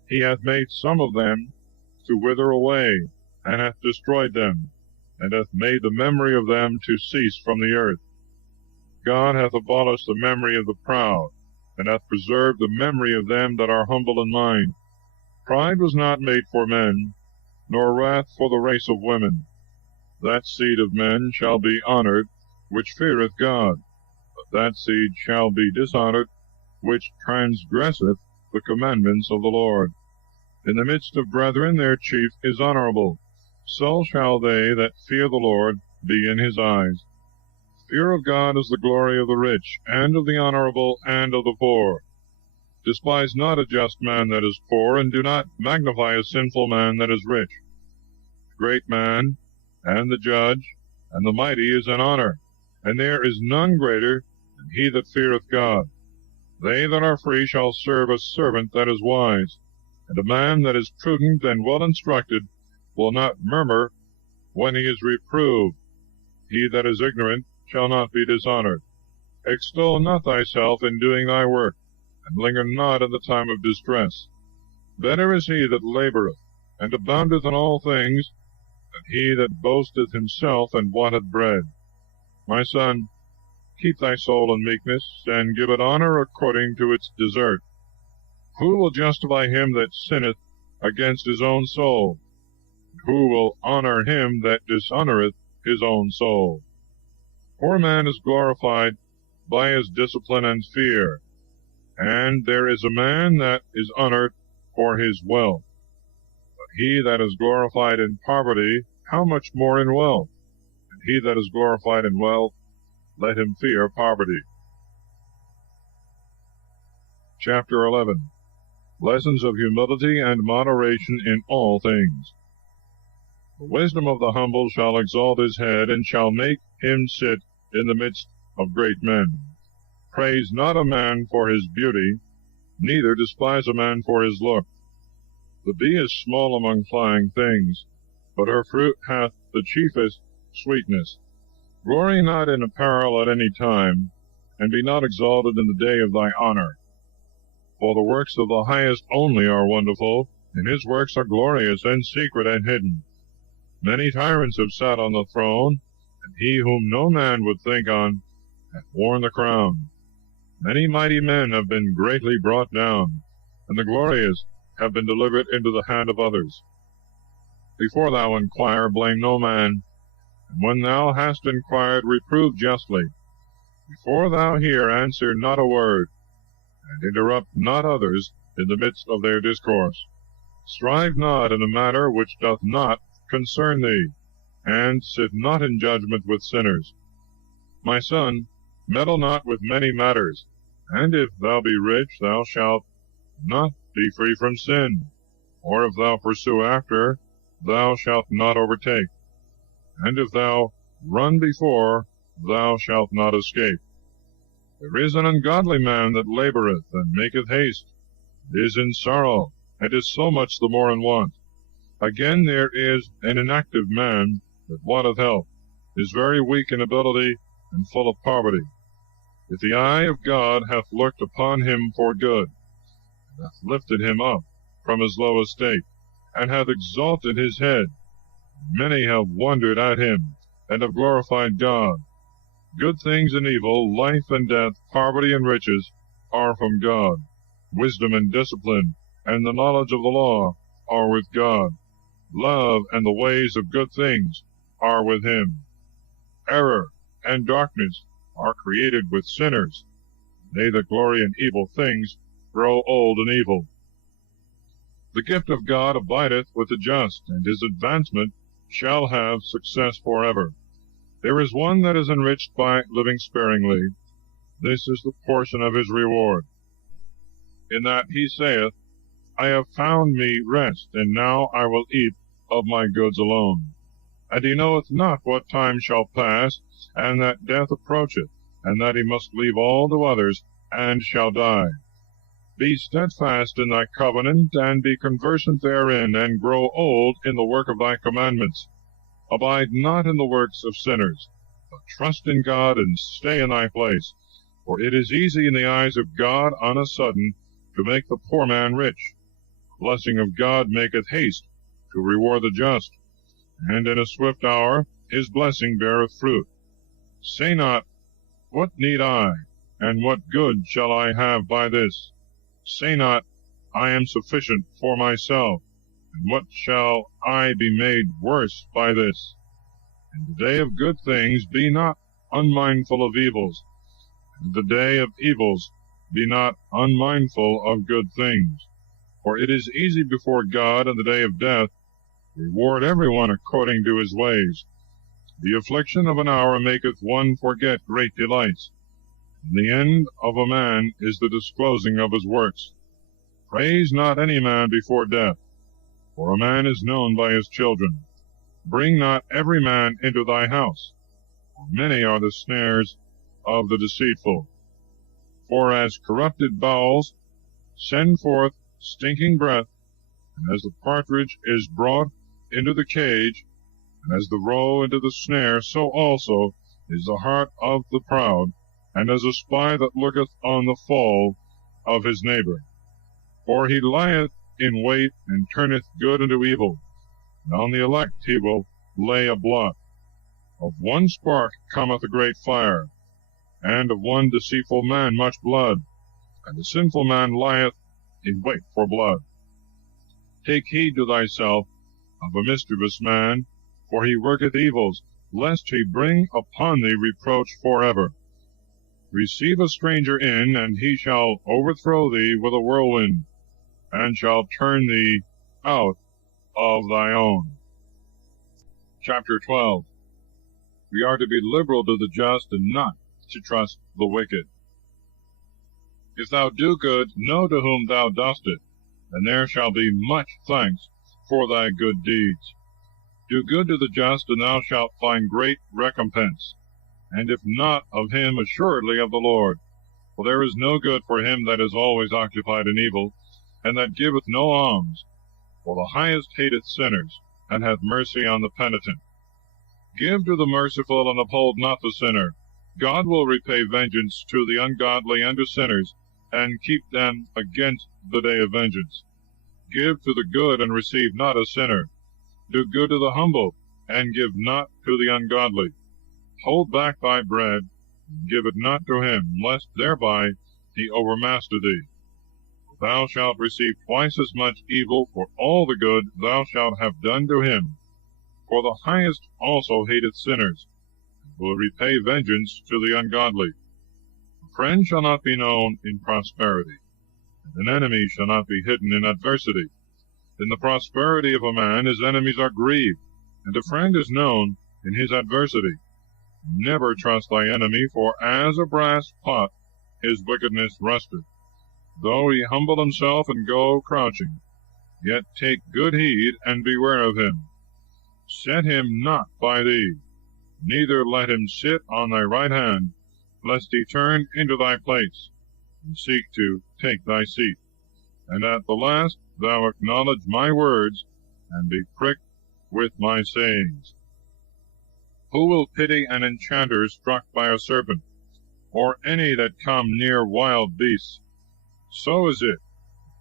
He hath made some of them to wither away, and hath destroyed them, and hath made the memory of them to cease from the earth. God hath abolished the memory of the proud, and hath preserved the memory of them that are humble in mind. Pride was not made for men, nor wrath for the race of women. That seed of men shall be honored, which feareth God, but that seed shall be dishonored, which transgresseth the commandments of the Lord. In the midst of brethren their chief is honorable. So shall they that fear the Lord be in his eyes. Fear of God is the glory of the rich, and of the honorable, and of the poor. Despise not a just man that is poor, and do not magnify a sinful man that is rich. The great man, and the judge, and the mighty is an honor, and there is none greater than he that feareth God. They that are free shall serve a servant that is wise, and a man that is prudent and well instructed will not murmur when he is reproved. He that is ignorant shall not be dishonored. Extol not thyself in doing thy work, and linger not in the time of distress. Better is he that laboureth, and aboundeth in all things, than he that boasteth himself and wanteth bread. My son, keep thy soul in meekness, and give it honour according to its desert. Who will justify him that sinneth against his own soul? Who will honour him that dishonoureth his own soul? Poor man is glorified by his discipline and fear, and there is a man that is honoured for his wealth. But he that is glorified in poverty, how much more in wealth? And he that is glorified in wealth, let him fear poverty. Chapter 11. Lessons of humility and moderation in all things. The wisdom of the humble shall exalt his head, and shall make him sit in the midst of great men. Praise not a man for his beauty, neither despise a man for his look. The bee is small among flying things, but her fruit hath the chiefest sweetness. Glory not in apparel at any time, and be not exalted in the day of thy honour. For the works of the highest only are wonderful, and his works are glorious and secret and hidden. Many tyrants have sat on the throne, and he whom no man would think on hath worn the crown. Many mighty men have been greatly brought down, and the glorious have been delivered into the hand of others. Before thou inquire, blame no man, and when thou hast inquired, reprove justly. Before thou hear, answer not a word, and interrupt not others in the midst of their discourse. Strive not in a matter which doth not concern thee, and sit not in judgment with sinners. My son, meddle not with many matters, and if thou be rich, thou shalt not be free from sin, or if thou pursue after, thou shalt not overtake, and if thou run before, thou shalt not escape. There is an ungodly man that laboureth, and maketh haste, is in sorrow, and is so much the more in want. Again there is an inactive man that wanteth help, is very weak in ability, and full of poverty. If the eye of God hath looked upon him for good, and hath lifted him up from his low estate, and hath exalted his head, many have wondered at him, and have glorified God. Good things and evil, life and death, poverty and riches, are from God. Wisdom and discipline, and the knowledge of the law, are with God. Love and the ways of good things are with him. Error and darkness are created with sinners. They that glory in evil things grow old in evil. The gift of God abideth with the just, and his advancement shall have success forever. There is one that is enriched by living sparingly. This is the portion of his reward. In that he saith, I have found me rest, and now I will eat of my goods alone. And he knoweth not what time shall pass, and that death approacheth, and that he must leave all to others, and shall die. Be steadfast in thy covenant, and be conversant therein, and grow old in the work of thy commandments. Abide not in the works of sinners, but trust in God, and stay in thy place. For it is easy in the eyes of God on a sudden to make the poor man rich. The blessing of God maketh haste to reward the just, and in a swift hour his blessing beareth fruit. Say not, What need I, and what good shall I have by this? Say not, I am sufficient for myself, and what shall I be made worse by this? In the day of good things be not unmindful of evils, and in the day of evils be not unmindful of good things. For it is easy before God in the day of death to reward every one according to his ways. The affliction of an hour maketh one forget great delights, and the end of a man is the disclosing of his works. Praise not any man before death, for a man is known by his children. Bring not every man into thy house, for many are the snares of the deceitful. For as corrupted bowels send forth stinking breath, and as the partridge is brought into the cage, And as the roe into the snare, so also is the heart of the proud, and as a spy that looketh on the fall of his neighbor. For he lieth in wait, and turneth good into evil, and on the elect he will lay a blot. Of one spark cometh a great fire, and of one deceitful man much blood, and the sinful man lieth in wait for blood. Take heed to thyself of a mischievous man, for he worketh evils, lest he bring upon thee reproach forever. Receive a stranger in, and he shall overthrow thee with a whirlwind, and shall turn thee out of thy own. Chapter 12. We are to be liberal to the just, and not to trust the wicked. If thou do good, know to whom thou dost it, and there shall be much thanks for thy good deeds. Do good to the just, and thou shalt find great recompense, and if not of him, assuredly of the Lord. For there is no good for him that is always occupied in evil, and that giveth no alms. For the highest hateth sinners, and hath mercy on the penitent. Give to the merciful, and uphold not the sinner. God will repay vengeance to the ungodly and to sinners, and keep them against the day of vengeance. Give to the good, and receive not a sinner. Do good to the humble, and give not to the ungodly. Hold back thy bread, and give it not to him, lest thereby he overmaster thee. Thou shalt receive twice as much evil for all the good thou shalt have done to him. For the highest also hateth sinners, and will repay vengeance to the ungodly. A friend shall not be known in prosperity, and an enemy shall not be hidden in adversity. In the prosperity of a man his enemies are grieved, and a friend is known in his adversity. Never trust thy enemy, for as a brass pot his wickedness rusteth. Though he humble himself and go crouching, yet take good heed and beware of him. Set him not by thee, neither let him sit on thy right hand, lest he turn into thy place, and seek to take thy seat. And at the last thou acknowledge my words, and be pricked with my sayings. Who will pity an enchanter struck by a serpent, or any that come near wild beasts? So is it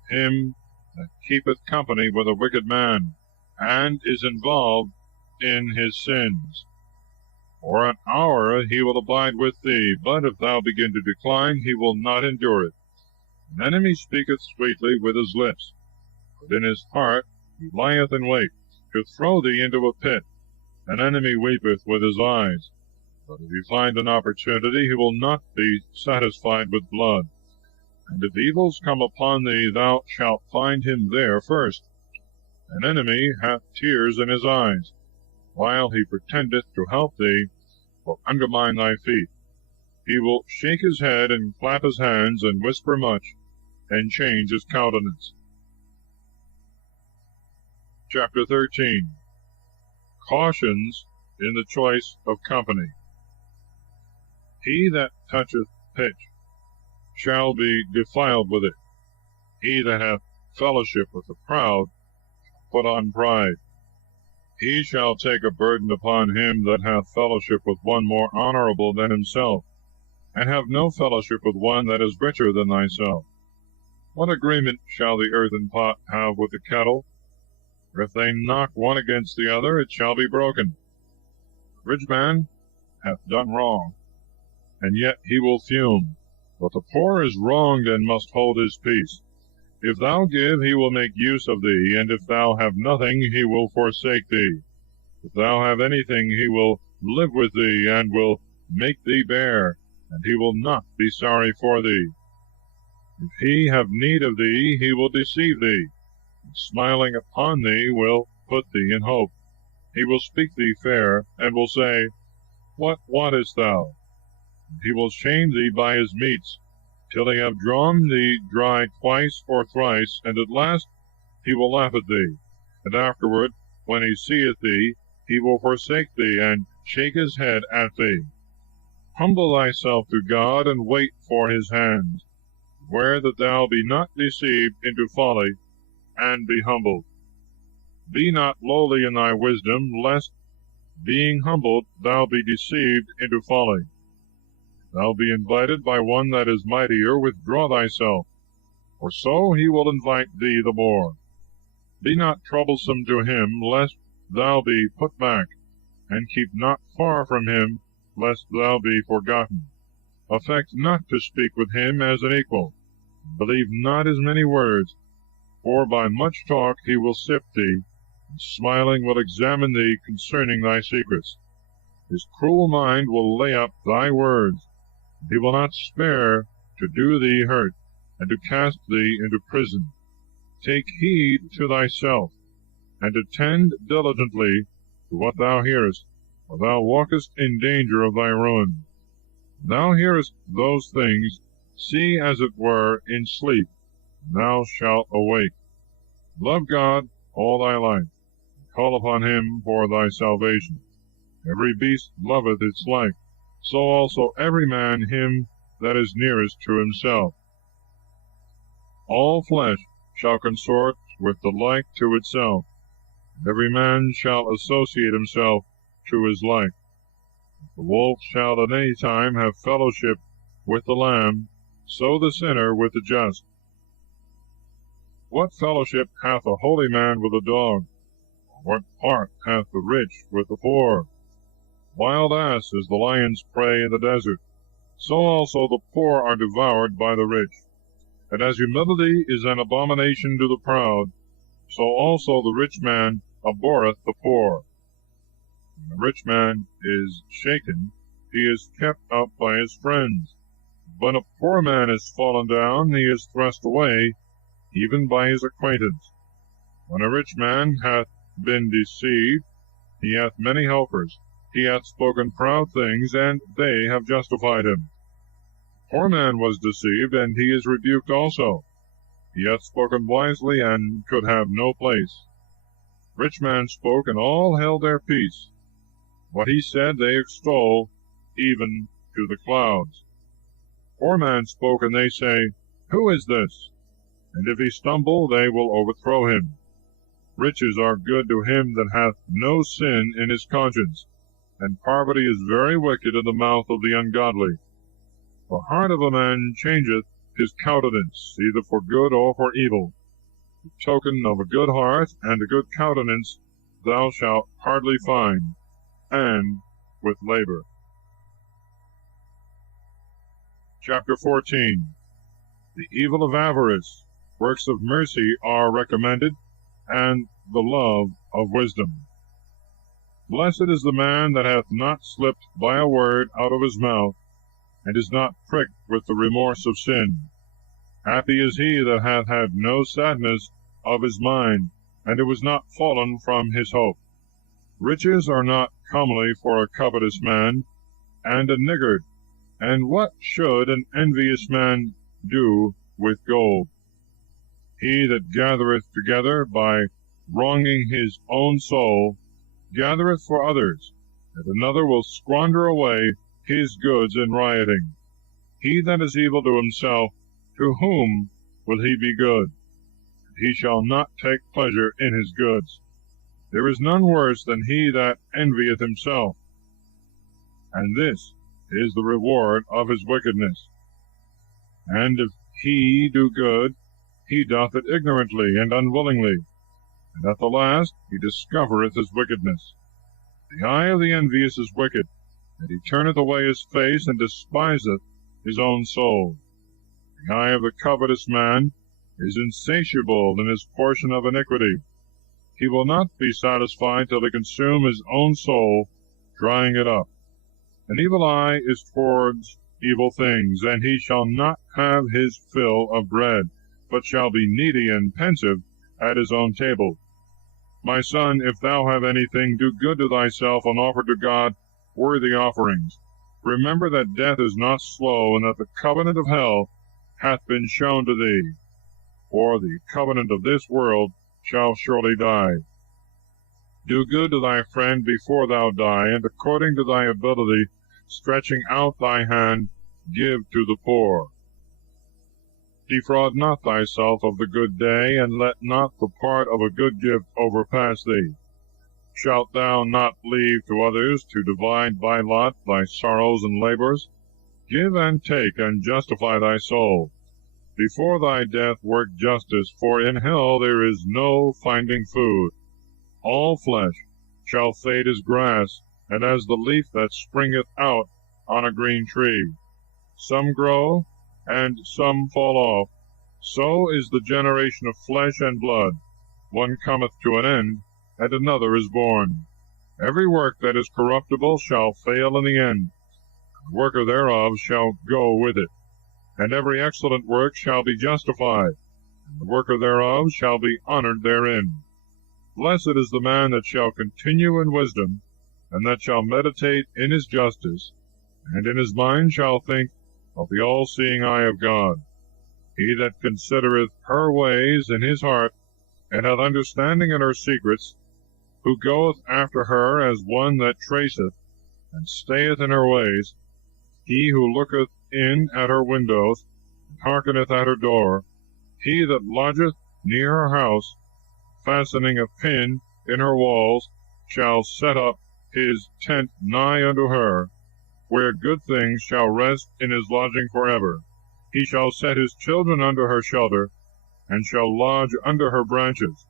him that keepeth company with a wicked man, and is involved in his sins. For an hour he will abide with thee, but if thou begin to decline, he will not endure it. An enemy speaketh sweetly with his lips, but in his heart he lieth in wait, to throw thee into a pit. An enemy weepeth with his eyes, but if he find an opportunity, he will not be satisfied with blood. And if evils come upon thee, thou shalt find him there first. An enemy hath tears in his eyes, while he pretendeth to help thee, will undermine thy feet. He will shake his head, and clap his hands, and whisper much, and change his countenance. Chapter 13. Cautions in the choice of company. He that toucheth pitch shall be defiled with it. He that hath fellowship with the proud shall put on pride. He shall take a burden upon him that hath fellowship with one more honorable than himself, and have no fellowship with one that is richer than thyself. What agreement shall the earthen pot have with the kettle? For if they knock one against the other, it shall be broken. The rich man hath done wrong, and yet he will fume. But the poor is wronged, and must hold his peace. If thou give, he will make use of thee, and if thou have nothing, he will forsake thee. If thou have anything, he will live with thee, and will make thee bear, and he will not be sorry for thee. If he have need of thee, he will deceive thee, and smiling upon thee will put thee in hope. He will speak thee fair, and will say, What wottest thou? And he will shame thee by his meats, till he have drawn thee dry twice or thrice, and at last he will laugh at thee. And afterward, when he seeth thee, he will forsake thee, and shake his head at thee. Humble thyself to God, and wait for his hand. Beware that thou be not deceived into folly, and be humbled. Be not lowly in thy wisdom, lest Being humbled, thou be deceived into folly. Thou be invited by one that is mightier, withdraw thyself, for so he will invite thee the more. Be not troublesome to him, lest thou be put back, and keep not far from him, lest thou be forgotten. Affect not to speak with him as an equal. Believe not his many words, for by much talk he will sift thee, and smiling will examine thee concerning thy secrets. His cruel mind will lay up thy words, and he will not spare to do thee hurt, and to cast thee into prison. Take heed to thyself, and attend diligently to what thou hearest, or thou walkest in danger of thy ruin. Thou hearest those things, see as it were in sleep, and thou shalt awake. Love God all thy life, and call upon him for thy salvation. Every beast loveth its like, so also every man him that is nearest to himself. All flesh shall consort with the like to itself, and every man shall associate himself to his like. The wolf shall at any time have fellowship with the lamb, so the sinner with the just. What fellowship hath a holy man with a dog? Or what part hath the rich with the poor? Wild ass is the lion's prey in the desert, so also the poor are devoured by the rich. And as humility is an abomination to the proud, so also the rich man abhorreth the poor. When the rich man is shaken, he is kept up by his friends. When a poor man is fallen down, he is thrust away, even by his acquaintance. When a rich man hath been deceived, he hath many helpers. He hath spoken proud things, and they have justified him. Poor man was deceived, and he is rebuked also. He hath spoken wisely, and could have no place. Rich man spoke, and all held their peace. What he said they extol, even to the clouds. Poor man spoke, and they say, Who is this? And if he stumble, they will overthrow him. Riches are good to him that hath no sin in his conscience, and poverty is very wicked in the mouth of the ungodly. The heart of a man changeth his countenance, either for good or for evil. The token of a good heart and a good countenance thou shalt hardly find, and with labor. Chapter 14. The evil of avarice. Works of mercy are recommended, and the love of wisdom. Blessed is the man that hath not slipped by a word out of his mouth, and is not pricked with the remorse of sin. Happy is he that hath had no sadness of his mind, and it was not fallen from his hope. Riches are not comely for a covetous man, and a niggard. And what should an envious man do with gold? He that gathereth together by wronging his own soul, gathereth for others, and another will squander away his goods in rioting. He that is evil to himself, to whom will he be good? He shall not take pleasure in his goods. There is none worse than he that envieth himself, and this is the reward of his wickedness. And if he do good, he doth it ignorantly and unwillingly, and at the last he discovereth his wickedness. The eye of the envious is wicked, and he turneth away his face, and despiseth his own soul. The eye of the covetous man is insatiable in his portion of iniquity. He will not be satisfied till he consume his own soul, drying it up. An evil eye is towards evil things, and he shall not have his fill of bread, but shall be needy and pensive at his own table. My son, if thou have anything, do good to thyself, and offer to God worthy offerings. Remember that death is not slow, and that the covenant of hell hath been shown to thee. For the covenant of this world shall surely die. Do good to thy friend before thou die, and according to thy ability, stretching out thy hand, give to the poor. Defraud not thyself of the good day, and let not the part of a good gift overpass thee. Shalt thou not leave to others to divide by lot thy sorrows and labors? Give and take, and justify thy soul. Before thy death work justice, for in hell there is no finding food. All flesh shall fade as grass, and as the leaf that springeth out on a green tree. Some grow, and some fall off. So is the generation of flesh and blood. One cometh to an end, and another is born. Every work that is corruptible shall fail in the end. The worker thereof shall go with it. And every excellent work shall be justified, and the worker thereof shall be honored therein. Blessed is the man that shall continue in wisdom, and that shall meditate in his justice, and in his mind shall think of the all-seeing eye of God. He that considereth her ways in his heart, and hath understanding in her secrets, who goeth after her as one that traceth, and stayeth in her ways, he who looketh in at her windows, and hearkeneth at her door, he that lodgeth near her house, fastening a pin in her walls, shall set up his tent nigh unto her, where good things shall rest in his lodging forever. He shall set his children under her shelter, and shall lodge under her branches.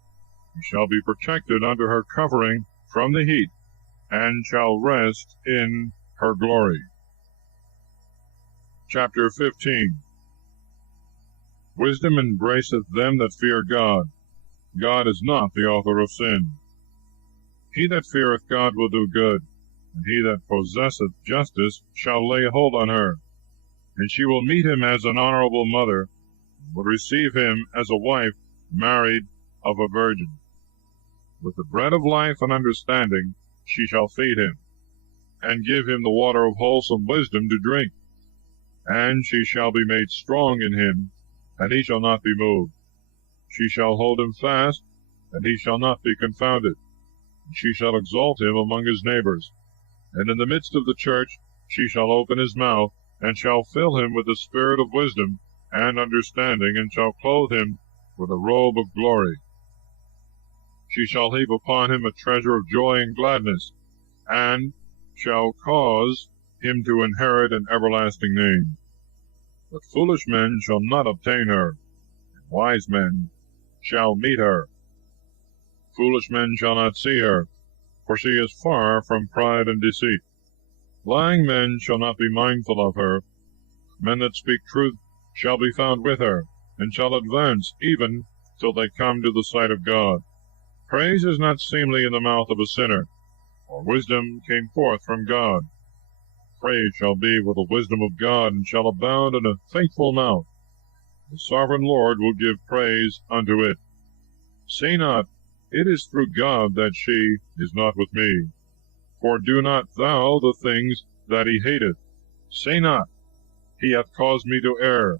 He shall be protected under her covering from the heat, and shall rest in her glory. Chapter 15. Wisdom embraceth them that fear God. God is not the author of sin. He that feareth God will do good, and he that possesseth justice shall lay hold on her. And she will meet him as an honorable mother, and will receive him as a wife married of a virgin. With the bread of life and understanding she shall feed him, and give him the water of wholesome wisdom to drink. And she shall be made strong in him, and he shall not be moved. She shall hold him fast, and he shall not be confounded. And she shall exalt him among his neighbors. And in the midst of the church she shall open his mouth, and shall fill him with the spirit of wisdom and understanding, and shall clothe him with a robe of glory. She shall heap upon him a treasure of joy and gladness, and shall cause him to inherit an everlasting name. But foolish men shall not obtain her, and wise men shall meet her. Foolish men shall not see her, for she is far from pride and deceit. Lying men shall not be mindful of her. Men that speak truth shall be found with her, and shall advance even till they come to the sight of God. Praise is not seemly in the mouth of a sinner, for wisdom came forth from God. Praise shall be with the wisdom of God, and shall abound in a faithful mouth. The sovereign Lord will give praise unto it. Say not, it is through God that she is not with me. For do not thou the things that he hateth. Say not, he hath caused me to err,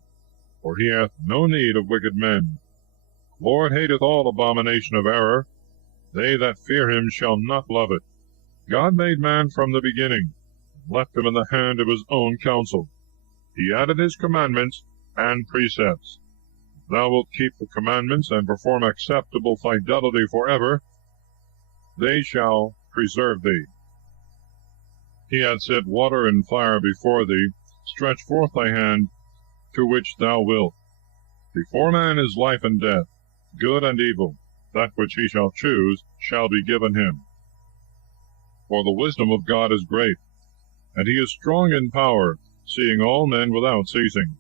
for he hath no need of wicked men. The Lord hateth all abomination of error. They that fear him shall not love it. God made man from the beginning, and left him in the hand of his own counsel. He added his commandments and precepts. If thou wilt keep the commandments, and perform acceptable fidelity forever, they shall preserve thee. He hath set water and fire before thee. Stretch forth thy hand to which thou wilt. Before man is life and death, good and evil. That which he shall choose shall be given him. For the wisdom of God is great, and he is strong in power, seeing all men without ceasing.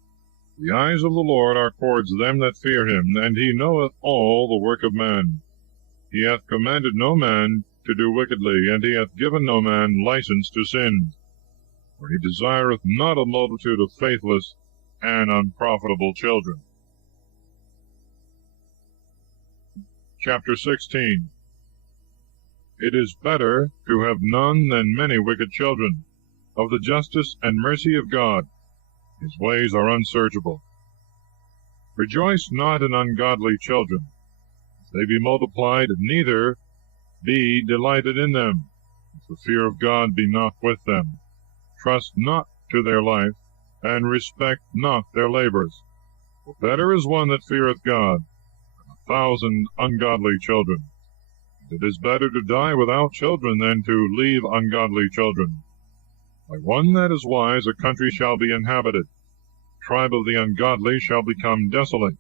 The eyes of the Lord are towards them that fear him, and he knoweth all the work of man. He hath commanded no man to do wickedly, and he hath given no man license to sin. For he desireth not a multitude of faithless and unprofitable children. Chapter 16. It is better to have none than many wicked children. Of the justice and mercy of God, his ways are unsearchable. Rejoice not in ungodly children, if they be multiplied, neither be delighted in them, if the fear of God be not with them. Trust not to their life, and respect not their labors. For better is one that feareth God, than 1,000 ungodly children. It is better to die without children than to leave ungodly children. By one that is wise a country shall be inhabited. The tribe of the ungodly shall become desolate.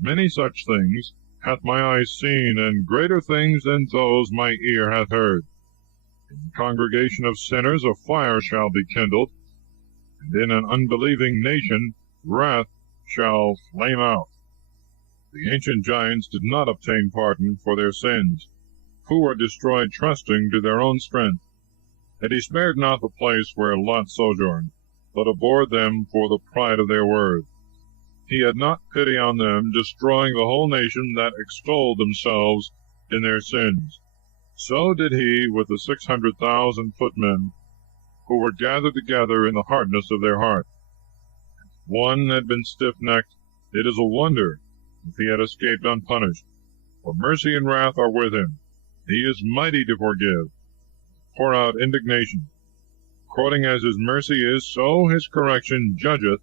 Many such things hath my eyes seen, and greater things than those my ear hath heard. In the congregation of sinners a fire shall be kindled, and in an unbelieving nation wrath shall flame out. The ancient giants did not obtain pardon for their sins, who were destroyed trusting to their own strength. And he spared not the place where Lot sojourned, but abhorred them for the pride of their word. He had not pity on them, destroying the whole nation that extolled themselves in their sins. So did he with the 600,000 footmen, who were gathered together in the hardness of their heart. If one had been stiff-necked, it is a wonder if he had escaped unpunished. For mercy and wrath are with him. He is mighty to forgive, pour out indignation. According as his mercy is, so his correction judgeth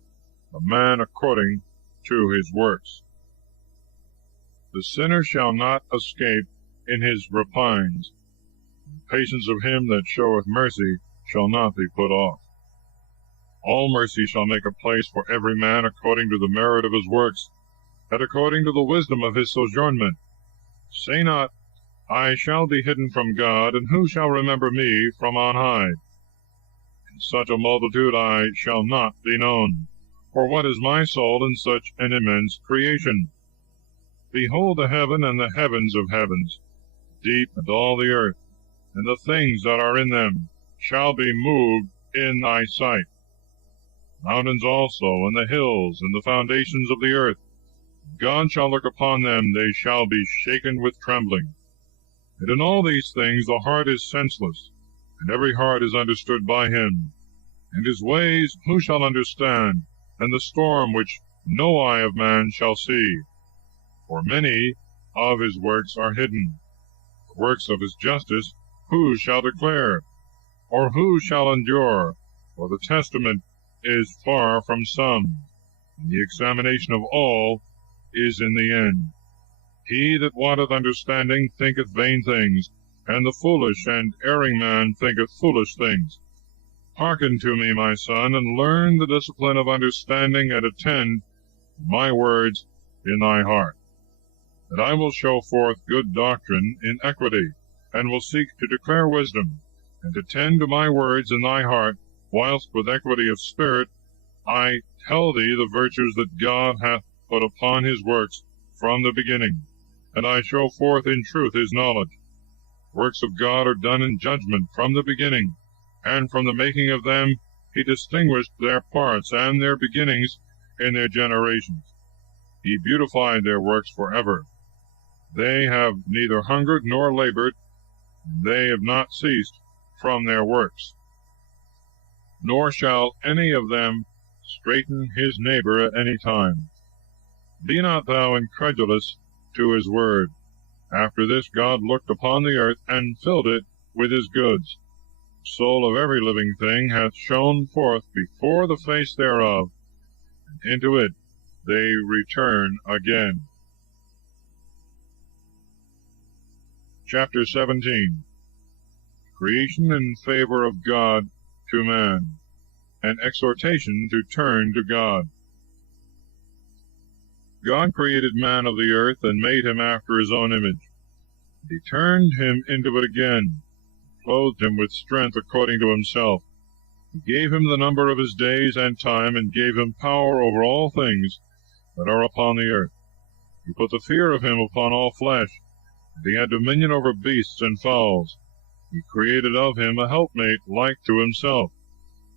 a man according to his works. The sinner shall not escape in his repines. The patience of him that showeth mercy shall not be put off. All mercy shall make a place for every man according to the merit of his works, and according to the wisdom of his sojournment. Say not, I shall be hidden from God, and who shall remember me from on high? In such a multitude I shall not be known. For what is my soul in such an immense creation? Behold the heaven and the heavens of heavens, deep and all the earth, and the things that are in them, shall be moved in thy sight. Mountains also, and the hills, and the foundations of the earth, God shall look upon them, they shall be shaken with trembling. And in all these things the heart is senseless, and every heart is understood by him. And his ways who shall understand? And the storm which no eye of man shall see. For many of his works are hidden. The works of his justice who shall declare? Or who shall endure? For the testament is far from some, and the examination of all is in the end. He that wanteth understanding thinketh vain things, and the foolish and erring man thinketh foolish things. Hearken to me, my son, and learn the discipline of understanding, and attend my words in thy heart. And I will show forth good doctrine in equity, and will seek to declare wisdom, and attend to my words in thy heart, whilst with equity of spirit I tell thee the virtues that God hath put upon his works from the beginning, and I show forth in truth his knowledge. Works of God are done in judgment from the beginning, and from the making of them he distinguished their parts and their beginnings in their generations. He beautified their works forever. They have neither hungered nor labored, they have not ceased from their works. Nor shall any of them straiten his neighbor at any time. Be not thou incredulous to his word. After this God looked upon the earth, and filled it with his goods. The soul of every living thing hath shone forth before the face thereof, and into it they return again. Chapter 17. Creation in favor of God to man, and exhortation to turn to God. God created man of the earth, and made him after his own image. He turned him into it again, clothed him with strength according to himself. He gave him the number of his days and time, and gave him power over all things that are upon the earth. He put the fear of him upon all flesh, and he had dominion over beasts and fowls. He created of him a helpmate like to himself.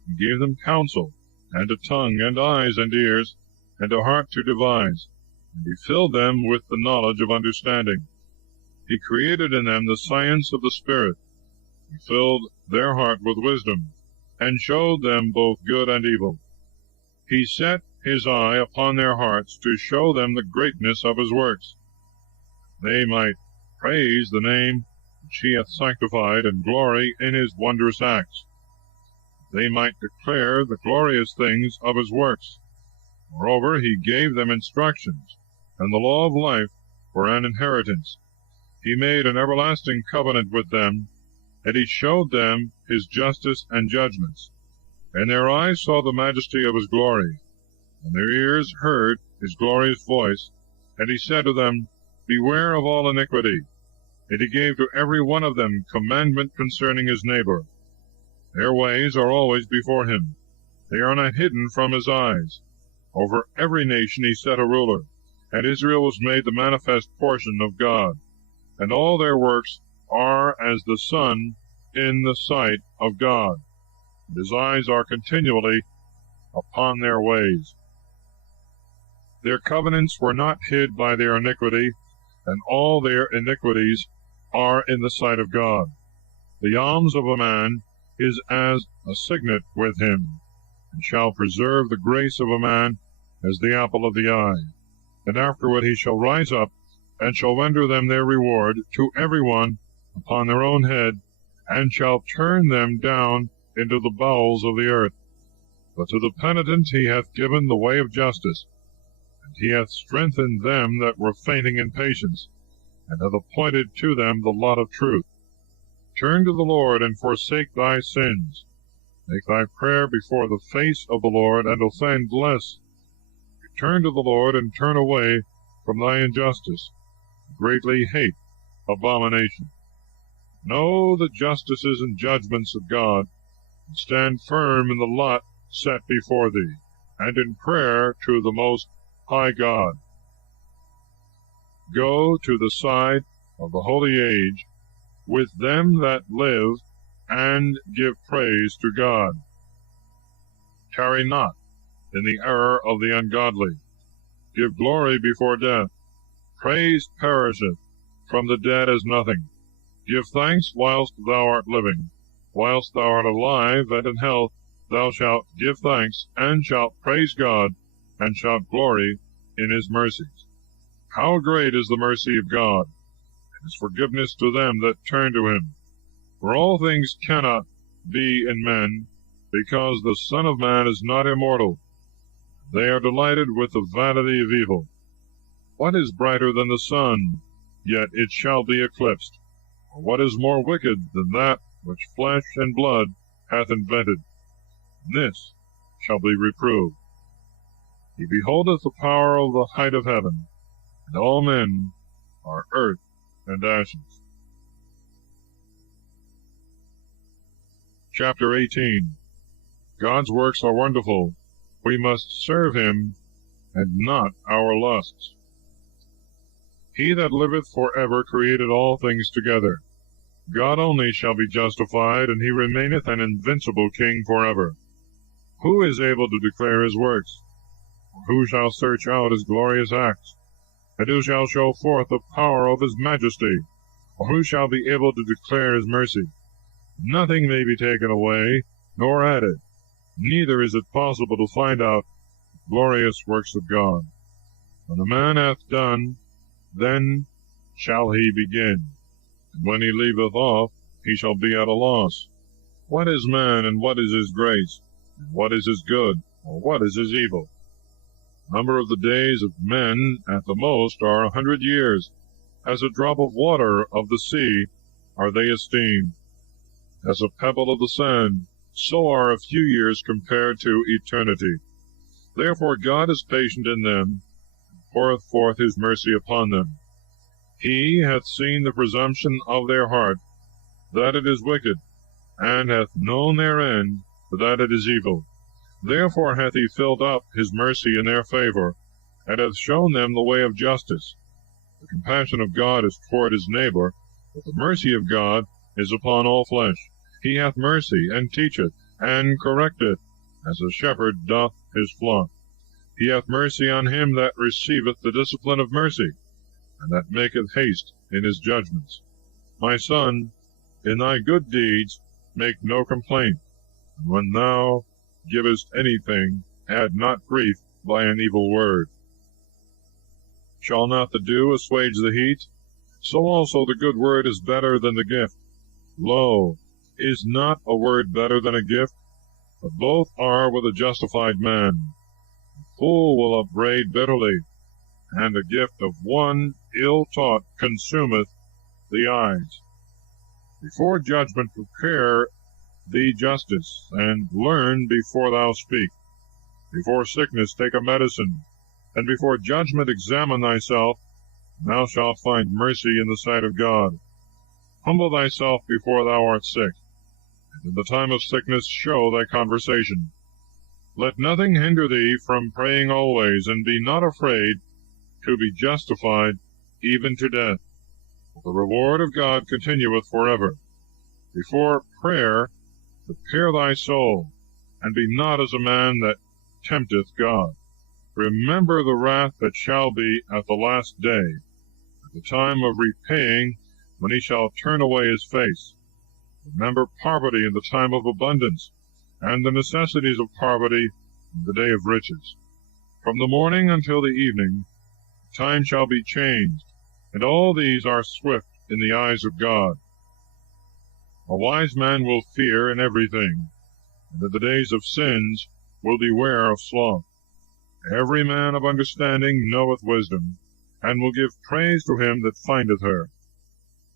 He gave them counsel, and a tongue, and eyes, and ears, and a heart to devise, and he filled them with the knowledge of understanding. He created in them the science of the Spirit. He filled their heart with wisdom, and showed them both good and evil. He set his eye upon their hearts, to show them the greatness of his works. They might praise the name which he hath sanctified, and glory in his wondrous acts. They might declare the glorious things of his works. Moreover, he gave them instructions, and the law of life for an inheritance. He made an everlasting covenant with them, and he showed them his justice and judgments. And their eyes saw the majesty of his glory, and their ears heard his glorious voice. And he said to them, Beware of all iniquity. And he gave to every one of them commandment concerning his neighbor. Their ways are always before him. They are not hidden from his eyes. Over every nation he set a ruler, and Israel was made the manifest portion of God. And all their works are as the sun in the sight of God. And his eyes are continually upon their ways. Their covenants were not hid by their iniquity, and all their iniquities are in the sight of God. The alms of a man is as a signet with him, and shall preserve the grace of a man as the apple of the eye. And afterward he shall rise up, and shall render them their reward, to every one upon their own head, and shall turn them down into the bowels of the earth. But to the penitent he hath given the way of justice, and he hath strengthened them that were fainting in patience, and hath appointed to them the lot of truth. Turn to the Lord, and forsake thy sins. Make thy prayer before the face of the Lord, and offend less. Return to the Lord, and turn away from thy injustice. Greatly hate abomination. Know the justices and judgments of God, and stand firm in the lot set before thee, and in prayer to the Most High God. Go to the side of the holy age with them that live, and give praise to God. Tarry not in the error of the ungodly. Give glory before death. Praise perisheth from the dead as nothing. Give thanks whilst thou art living. Whilst thou art alive and in health, thou shalt give thanks, and shalt praise God, and shalt glory in his mercies. How great is the mercy of God, and his forgiveness to them that turn to him! For all things cannot be in men, because the Son of Man is not immortal. They are delighted with the vanity of evil. What is brighter than the sun? Yet it shall be eclipsed. Or what is more wicked than that which flesh and blood hath invented? This shall be reproved. He beholdeth the power of the height of heaven, and all men are earth and ashes. Chapter 18. God's works are wonderful. We must serve him, and not our lusts. He that liveth for ever created all things together. God only shall be justified, and he remaineth an invincible king for ever. Who is able to declare his works? Or who shall search out his glorious acts? And who shall show forth the power of his majesty? Or who shall be able to declare his mercy? Nothing may be taken away, nor added. Neither is it possible to find out the glorious works of God. When a man hath done, then shall he begin. And when he leaveth off, he shall be at a loss. What is man, and what is his grace? And what is his good, or what is his evil? The number of the days of men at the most are 100 years. As a drop of water of the sea are they esteemed. As a pebble of the sand, so are a few years compared to eternity. Therefore God is patient in them, and poureth forth his mercy upon them. He hath seen the presumption of their heart, that it is wicked, and hath known their end, that it is evil. Therefore hath he filled up his mercy in their favor, and hath shown them the way of justice. The compassion of God is toward his neighbor, but the mercy of God is upon all flesh. He hath mercy, and teacheth, and correcteth, as a shepherd doth his flock. He hath mercy on him that receiveth the discipline of mercy, and that maketh haste in his judgments. My son, in thy good deeds make no complaint, and when thou givest anything, add not grief by an evil word. Shall not the dew assuage the heat? So also the good word is better than the gift. Lo, is not a word better than a gift? But both are with a justified man. The fool will upbraid bitterly, and the gift of one ill taught consumeth the eyes. Before judgment prepare thee justice, and learn before thou speak. Before sickness take a medicine, and before judgment examine thyself, and thou shalt find mercy in the sight of God. Humble thyself before thou art sick, and in the time of sickness show thy conversation. Let nothing hinder thee from praying always, and be not afraid to be justified even to death. The reward of God continueth forever. Before prayer prepare thy soul, and be not as a man that tempteth God. Remember the wrath that shall be at the last day, at the time of repaying, when he shall turn away his face. Remember poverty in the time of abundance, and the necessities of poverty in the day of riches. From the morning until the evening, time shall be changed, and all these are swift in the eyes of God. A wise man will fear in everything, and in the days of sins will beware of sloth. Every man of understanding knoweth wisdom, and will give praise to him that findeth her.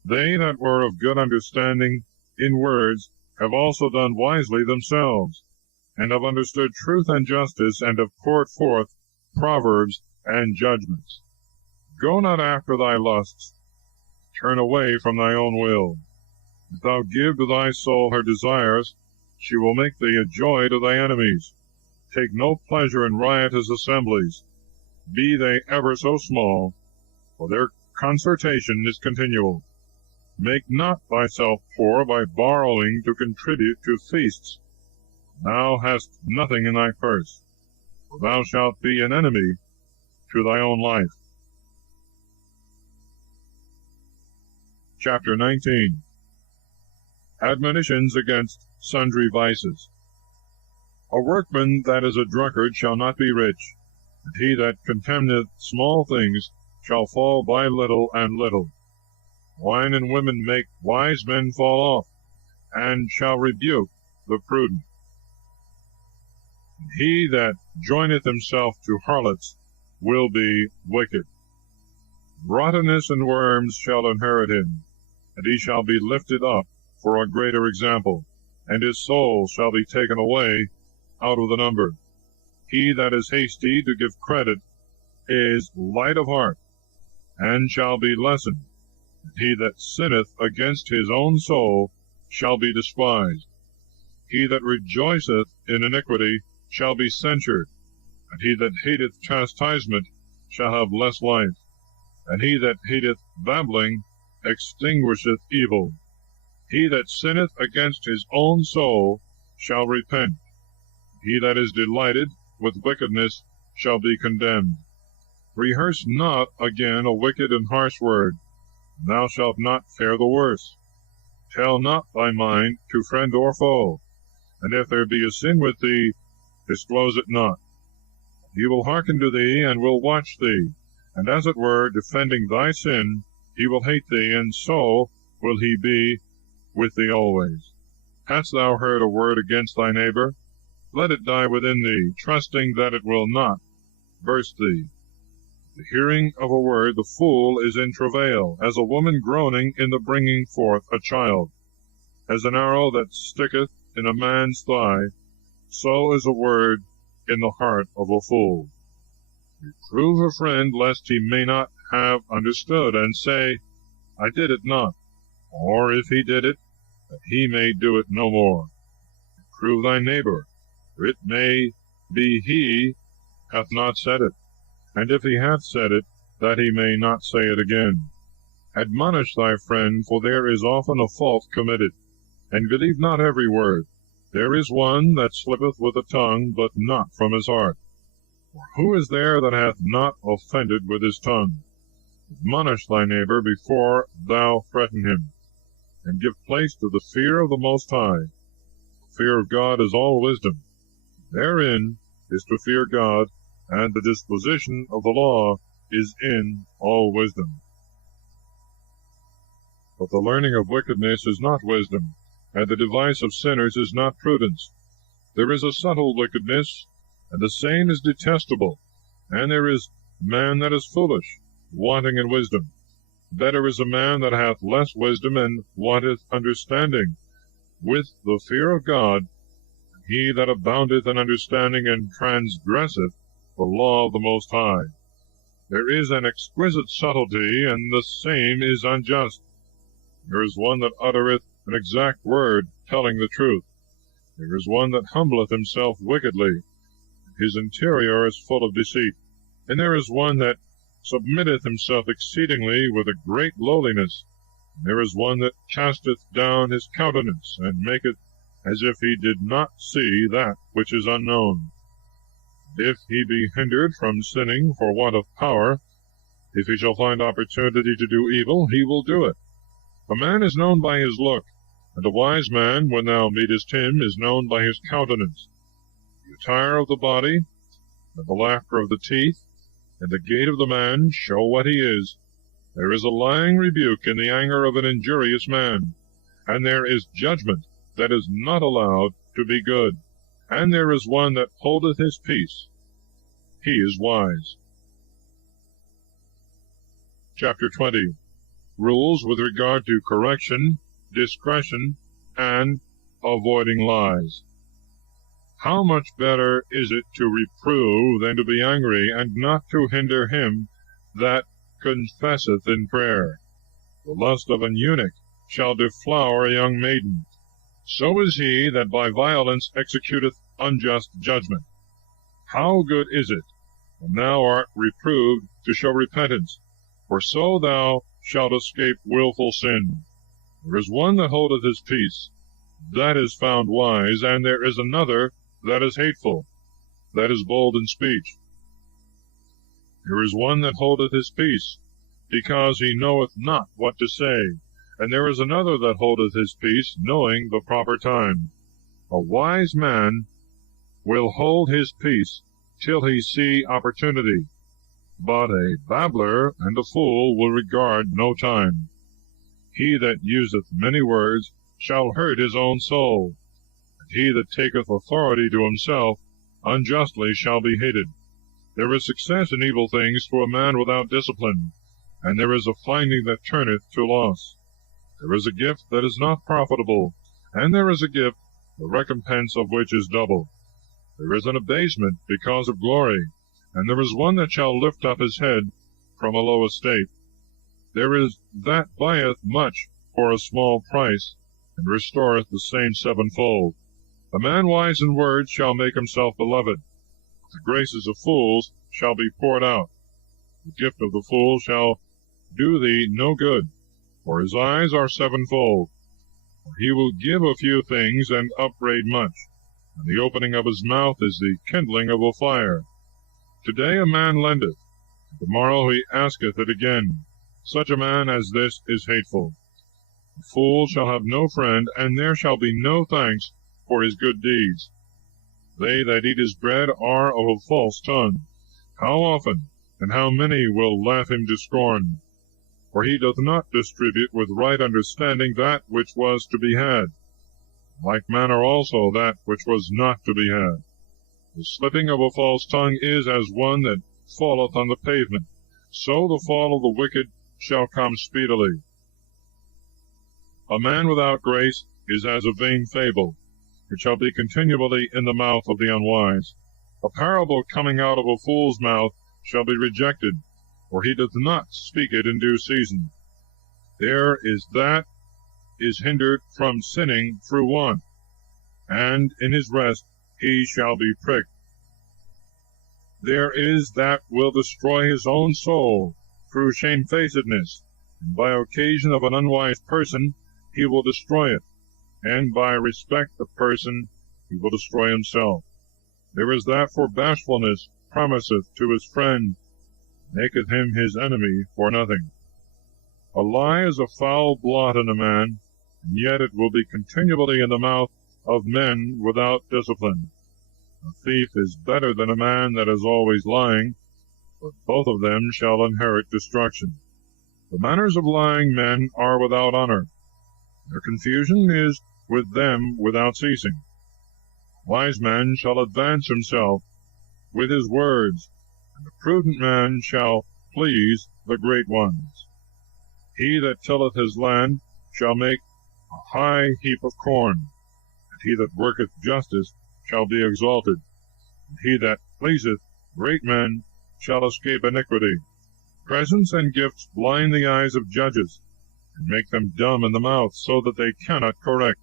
They that were of good understanding in words have also done wisely themselves, and have understood truth and justice, and have poured forth proverbs and judgments. Go not after thy lusts, turn away from thy own will. If thou give to thy soul her desires, she will make thee a joy to thy enemies. Take no pleasure in riotous assemblies, be they ever so small, for their concertation is continual. Make not thyself poor by borrowing to contribute to feasts. Thou hast nothing in thy purse, for thou shalt be an enemy to thy own life. Chapter 19. Admonitions against sundry vices. A workman that is a drunkard shall not be rich, and he that contemneth small things shall fall by little and little. Wine and women make wise men fall off, and shall rebuke the prudent. And he that joineth himself to harlots will be wicked. Rottenness and worms shall inherit him, and he shall be lifted up for a greater example, and his soul shall be taken away out of the number. He that is hasty to give credit is light of heart, and shall be lessened. And he that sinneth against his own soul shall be despised. He that rejoiceth in iniquity shall be censured, and he that hateth chastisement shall have less life. And he that hateth babbling extinguisheth evil. He that sinneth against his own soul shall repent. He that is delighted with wickedness shall be condemned. Rehearse not again a wicked and harsh word, and thou shalt not fare the worse. Tell not thy mind to friend or foe, and if there be a sin with thee, disclose it not. He will hearken to thee, and will watch thee, and as it were, defending thy sin, he will hate thee, and so will he be with thee always. Hast thou heard a word against thy neighbor? Let it die within thee, trusting that it will not burst thee. The hearing of a word, the fool is in travail, as a woman groaning in the bringing forth a child. As an arrow that sticketh in a man's thigh, so is a word in the heart of a fool. Reprove a friend, lest he may not have understood, and say, I did it not, or if he did it, that he may do it no more. Reprove thy neighbor, for it may be he hath not said it, and if he hath said it, that he may not say it again. Admonish thy friend, for there is often a fault committed, and believe not every word. There is one that slippeth with the tongue, but not from his heart. For who is there that hath not offended with his tongue? Admonish thy neighbor before thou threaten him, and give place to the fear of the Most High. The fear of God is all wisdom. Therein is to fear God, and the disposition of the law is in all wisdom. But the learning of wickedness is not wisdom, and the device of sinners is not prudence. There is a subtle wickedness, and the same is detestable, and there is man that is foolish, wanting in wisdom. Better is a man that hath less wisdom, and wanteth understanding, with the fear of God, than he that aboundeth in understanding, and transgresseth the law of the Most High. There is an exquisite subtlety, and the same is unjust. There is one that uttereth an exact word, telling the truth. There is one that humbleth himself wickedly, and his interior is full of deceit. And there is one that submitteth himself exceedingly with a great lowliness. And there is one that casteth down his countenance, and maketh as if he did not see that which is unknown. If he be hindered from sinning for want of power, if he shall find opportunity to do evil, he will do it. A man is known by his look, and a wise man, when thou meetest him, is known by his countenance. The attire of the body, and the laughter of the teeth, and the gait of the man show what he is. There is a lying rebuke in the anger of an injurious man, and there is judgment that is not allowed to be good, and there is one that holdeth his peace. He is wise. Chapter 20. Rules with regard to correction, discretion, and avoiding lies. How much better is it to reprove than to be angry, and not to hinder him that confesseth in prayer? The lust of an eunuch shall deflower a young maiden. So is he that by violence executeth unjust judgment. How good is it, when thou art reproved, to show repentance, for so thou shalt escape wilful sin. There is one that holdeth his peace, that is found wise, and there is another that is hateful, that is bold in speech. There is one that holdeth his peace, because he knoweth not what to say, and there is another that holdeth his peace, knowing the proper time. A wise man will hold his peace till he see opportunity, but a babbler and a fool will regard no time. He that useth many words shall hurt his own soul, and he that taketh authority to himself unjustly shall be hated. There is success in evil things to a man without discipline, and there is a finding that turneth to loss. There is a gift that is not profitable, and there is a gift, the recompense of which is double. There is an abasement because of glory, and there is one that shall lift up his head from a low estate. There is that buyeth much for a small price, and restoreth the same sevenfold. A man wise in words shall make himself beloved. The graces of fools shall be poured out. The gift of the fool shall do thee no good, for his eyes are sevenfold. For he will give a few things, and upbraid much, and the opening of his mouth is the kindling of a fire. Today a man lendeth, and tomorrow he asketh it again. Such a man as this is hateful. The fool shall have no friend, and there shall be no thanks for his good deeds. They that eat his bread are of a false tongue. How often and how many will laugh him to scorn? For he doth not distribute with right understanding that which was to be had. In like manner also that which was not to be had. The slipping of a false tongue is as one that falleth on the pavement. So the fall of the wicked shall come speedily. A man without grace is as a vain fable, which shall be continually in the mouth of the unwise. A parable coming out of a fool's mouth shall be rejected, for he doth not speak it in due season. There is that is hindered from sinning through want, and in his rest he shall be pricked. There is that will destroy his own soul through shamefacedness, and by occasion of an unwise person he will destroy it, and by respect of person he will destroy himself. There is that for bashfulness promiseth to his friend, maketh him his enemy for nothing. A lie is a foul blot in a man, and yet it will be continually in the mouth of men without discipline. A thief is better than a man that is always lying, but both of them shall inherit destruction. The manners of lying men are without honor. Their confusion is with them without ceasing. A wise man shall advance himself with his words, and a prudent man shall please the great ones. He that tilleth his land shall make a high heap of corn, and he that worketh justice shall be exalted, and he that pleaseth great men shall escape iniquity. Presents and gifts blind the eyes of judges, and make them dumb in the mouth, so that they cannot correct.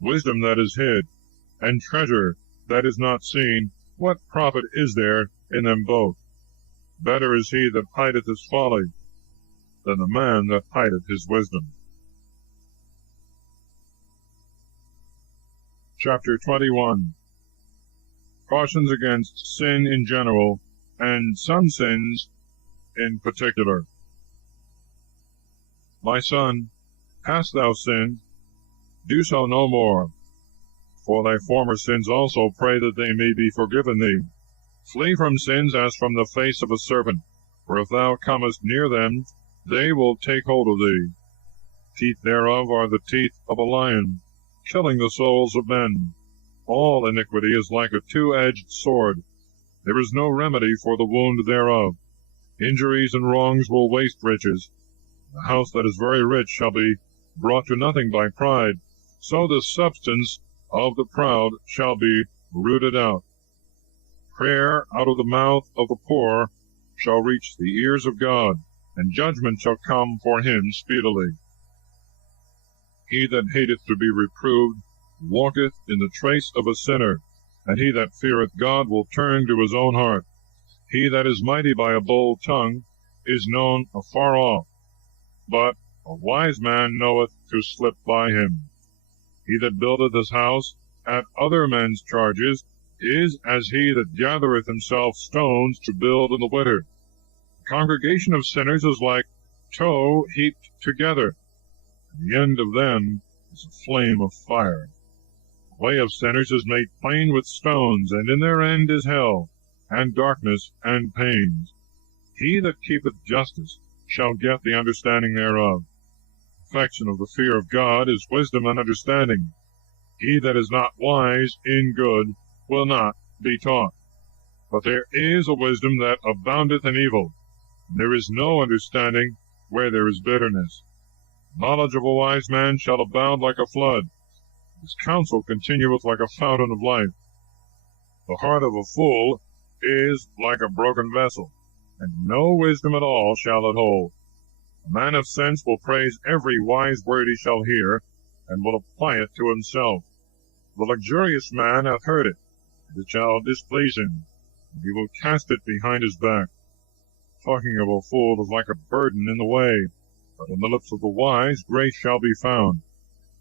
Wisdom that is hid, and treasure that is not seen, what profit is there in them both? Better is he that hideth his folly than the man that hideth his wisdom. Chapter 21. Cautions against sin in general, and some sins in particular. My son, hast thou sinned? Do so no more. For thy former sins also pray that they may be forgiven thee. Flee from sins as from the face of a serpent, for if thou comest near them, they will take hold of thee. Teeth thereof are the teeth of a lion, killing the souls of men. All iniquity is like a two-edged sword. There is no remedy for the wound thereof. Injuries and wrongs will waste riches. The house that is very rich shall be brought to nothing by pride. So the substance of the proud shall be rooted out. Prayer out of the mouth of the poor shall reach the ears of God, and judgment shall come for him speedily. He that hateth to be reproved walketh in the trace of a sinner, and he that feareth God will turn to his own heart. He that is mighty by a bold tongue is known afar off, but a wise man knoweth to slip by him. He that buildeth his house at other men's charges is as he that gathereth himself stones to build in the winter. The congregation of sinners is like tow heaped together, and the end of them is a flame of fire. The way of sinners is made plain with stones, and in their end is hell, and darkness, and pains. He that keepeth justice shall get the understanding thereof. Perfection of the fear of God is wisdom and understanding. He that is not wise in good will not be taught. But there is a wisdom that aboundeth in evil, and there is no understanding where there is bitterness. Knowledge of a wise man shall abound like a flood. His counsel continueth like a fountain of life. The heart of a fool is like a broken vessel, and no wisdom at all shall it hold. A man of sense will praise every wise word he shall hear, and will apply it to himself. The luxurious man hath heard it, and it shall displease him, and he will cast it behind his back. Talking of a fool is like a burden in the way, but in the lips of the wise grace shall be found.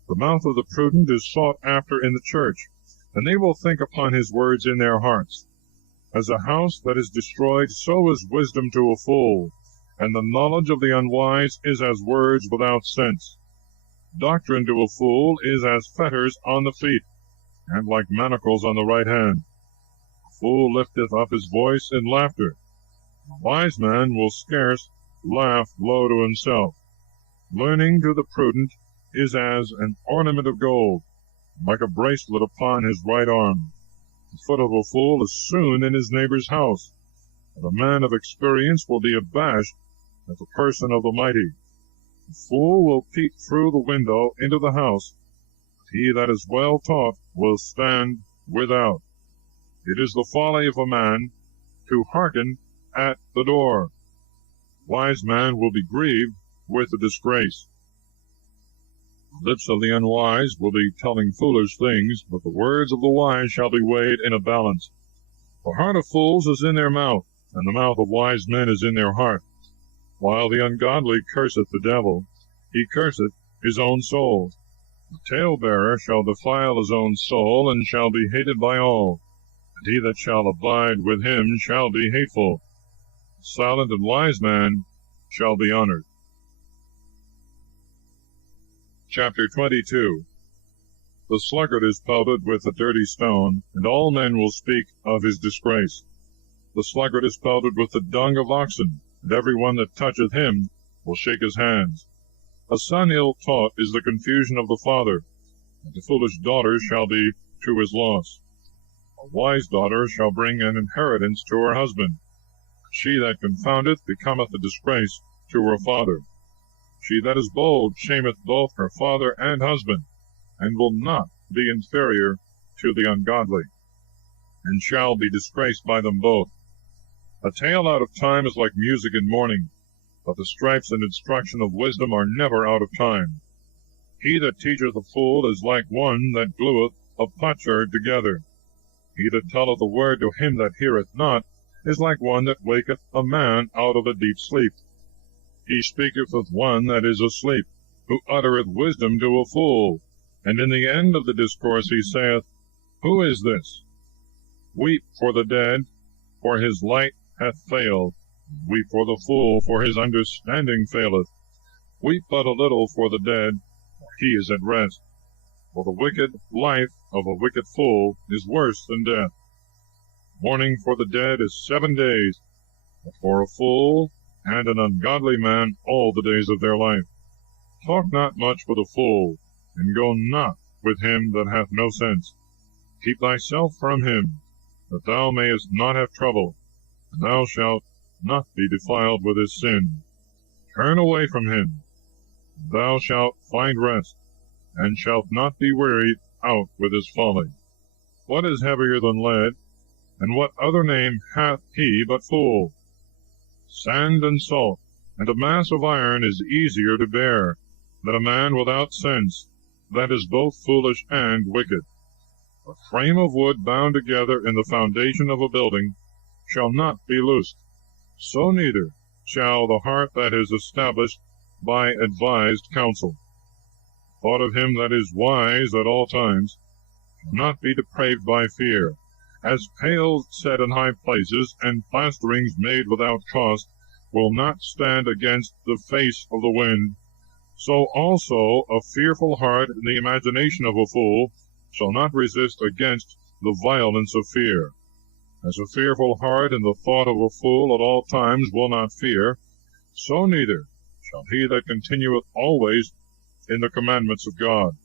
The mouth of the prudent is sought after in the church, and they will think upon his words in their hearts. As a house that is destroyed, so is wisdom to a fool, and the knowledge of the unwise is as words without sense. Doctrine to a fool is as fetters on the feet, and like manacles on the right hand. A fool lifteth up his voice in laughter. A wise man will scarce laugh low to himself. Learning to the prudent is as an ornament of gold, like a bracelet upon his right arm. The foot of a fool is soon in his neighbor's house, and a man of experience will be abashed at the person of the mighty. The fool will peep through the window into the house, but he that is well taught will stand without. It is the folly of a man to hearken at the door. A wise man will be grieved with the disgrace. The lips of the unwise will be telling foolish things, but the words of the wise shall be weighed in a balance. The heart of fools is in their mouth, and the mouth of wise men is in their heart. While the ungodly curseth the devil, he curseth his own soul. The talebearer shall defile his own soul, and shall be hated by all, and he that shall abide with him shall be hateful. The silent and wise man shall be honored. Chapter 22. The sluggard is pelted with a dirty stone, and all men will speak of his disgrace. The sluggard is pelted with the dung of oxen, and every one that toucheth him will shake his hands. A son ill taught is the confusion of the father, and a foolish daughter shall be to his loss. A wise daughter shall bring an inheritance to her husband, but she that confoundeth becometh a disgrace to her father. She that is bold shameth both her father and husband, and will not be inferior to the ungodly, and shall be disgraced by them both. A tale out of time is like music in mourning, but the stripes and instruction of wisdom are never out of time. He that teacheth a fool is like one that glueth a potsherd together. He that telleth a word to him that heareth not is like one that waketh a man out of a deep sleep. He speaketh with one that is asleep, who uttereth wisdom to a fool. And in the end of the discourse he saith, Who is this? Weep for the dead, for his light hath failed. Weep for the fool, for his understanding faileth. Weep but a little for the dead, for he is at rest. For the wicked life of a wicked fool is worse than death. Mourning for the dead is 7 days, but for a fool and an ungodly man all the days of their life. Talk not much with a fool, and go not with him that hath no sense. Keep thyself from him, that thou mayest not have trouble, and thou shalt not be defiled with his sin. Turn away from him, and thou shalt find rest, and shalt not be wearied out with his folly. What is heavier than lead, and what other name hath he but fool? Sand and salt, and a mass of iron is easier to bear than a man without sense, that is both foolish and wicked. A frame of wood bound together in the foundation of a building shall not be loosed, so neither shall the heart that is established by advised counsel. The thought of him that is wise at all times shall not be depraved by fear. As pails set in high places, and plasterings made without cost, will not stand against the face of the wind, so also a fearful heart in the imagination of a fool shall not resist against the violence of fear. As a fearful heart in the thought of a fool at all times will not fear, so neither shall he that continueth always in the commandments of God.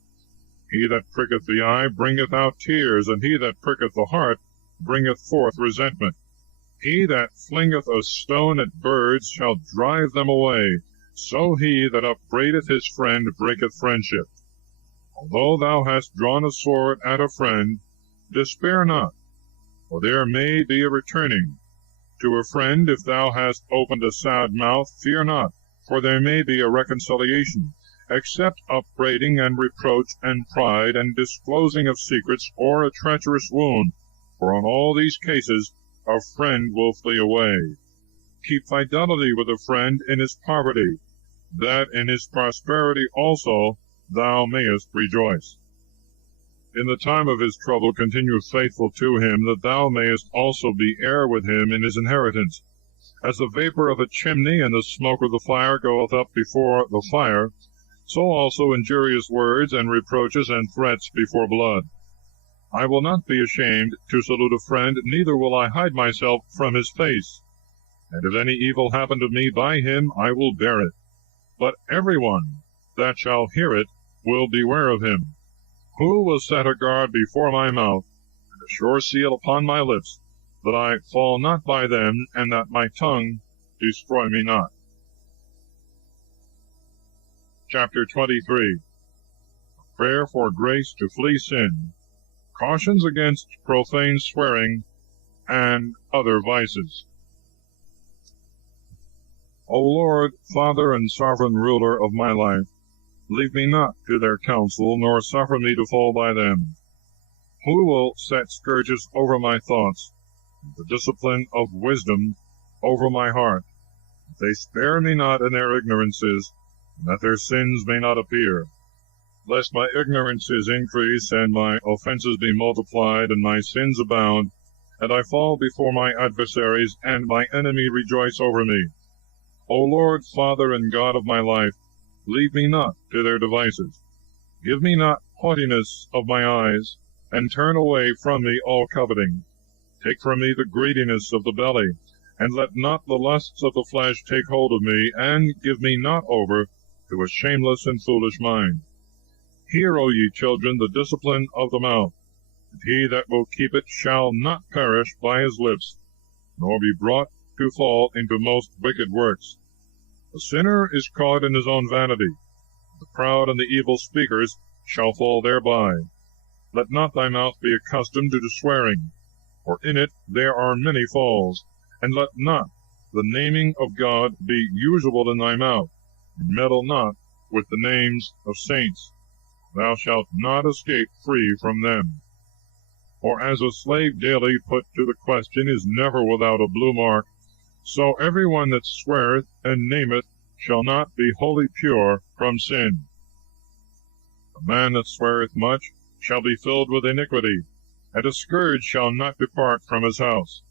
He that pricketh the eye bringeth out tears, and he that pricketh the heart bringeth forth resentment. He that flingeth a stone at birds shall drive them away, so he that upbraideth his friend breaketh friendship. Although thou hast drawn a sword at a friend, despair not, for there may be a returning. To a friend, if thou hast opened a sad mouth, fear not, for there may be a reconciliation, except upbraiding and reproach and pride and disclosing of secrets, or a treacherous wound, for in all these cases a friend will flee away. Keep fidelity with a friend in his poverty, that in his prosperity also thou mayest rejoice. In the time of his trouble continue faithful to him, that thou mayest also be heir with him in his inheritance. As the vapor of a chimney and the smoke of the fire goeth up before the fire, so also injurious words and reproaches and threats before blood. I will not be ashamed to salute a friend, neither will I hide myself from his face. And if any evil happen to me by him, I will bear it. But every one that shall hear it will beware of him. Who will set a guard before my mouth, and a sure seal upon my lips, that I fall not by them, and that my tongue destroy me not? Chapter 23. Prayer for grace to flee sin. Cautions against profane swearing and other vices. O Lord, Father and sovereign ruler of my life, leave me not to their counsel, nor suffer me to fall by them. Who will set scourges over my thoughts, and the discipline of wisdom over my heart, that they spare me not in their ignorances, and that their sins may not appear? Lest my ignorances increase, and my offenses be multiplied, and my sins abound, and I fall before my adversaries, and my enemy rejoice over me. O Lord, Father and God of my life, leave me not to their devices. Give me not haughtiness of my eyes, and turn away from me all coveting. Take from me the greediness of the belly, and let not the lusts of the flesh take hold of me, and give me not over to a shameless and foolish mind. Hear, O ye children, the discipline of the mouth, and he that will keep it shall not perish by his lips, nor be brought to fall into most wicked works. The sinner is caught in his own vanity. The proud and the evil speakers shall fall thereby. Let not thy mouth be accustomed to swearing, for in it there are many falls. And let not the naming of God be usual in thy mouth, and meddle not with the names of saints. Thou shalt not escape free from them. For as a slave daily put to the question is never without a blue mark, so every one that sweareth and nameth shall not be wholly pure from sin. A man that sweareth much shall be filled with iniquity, and a scourge shall not depart from his house.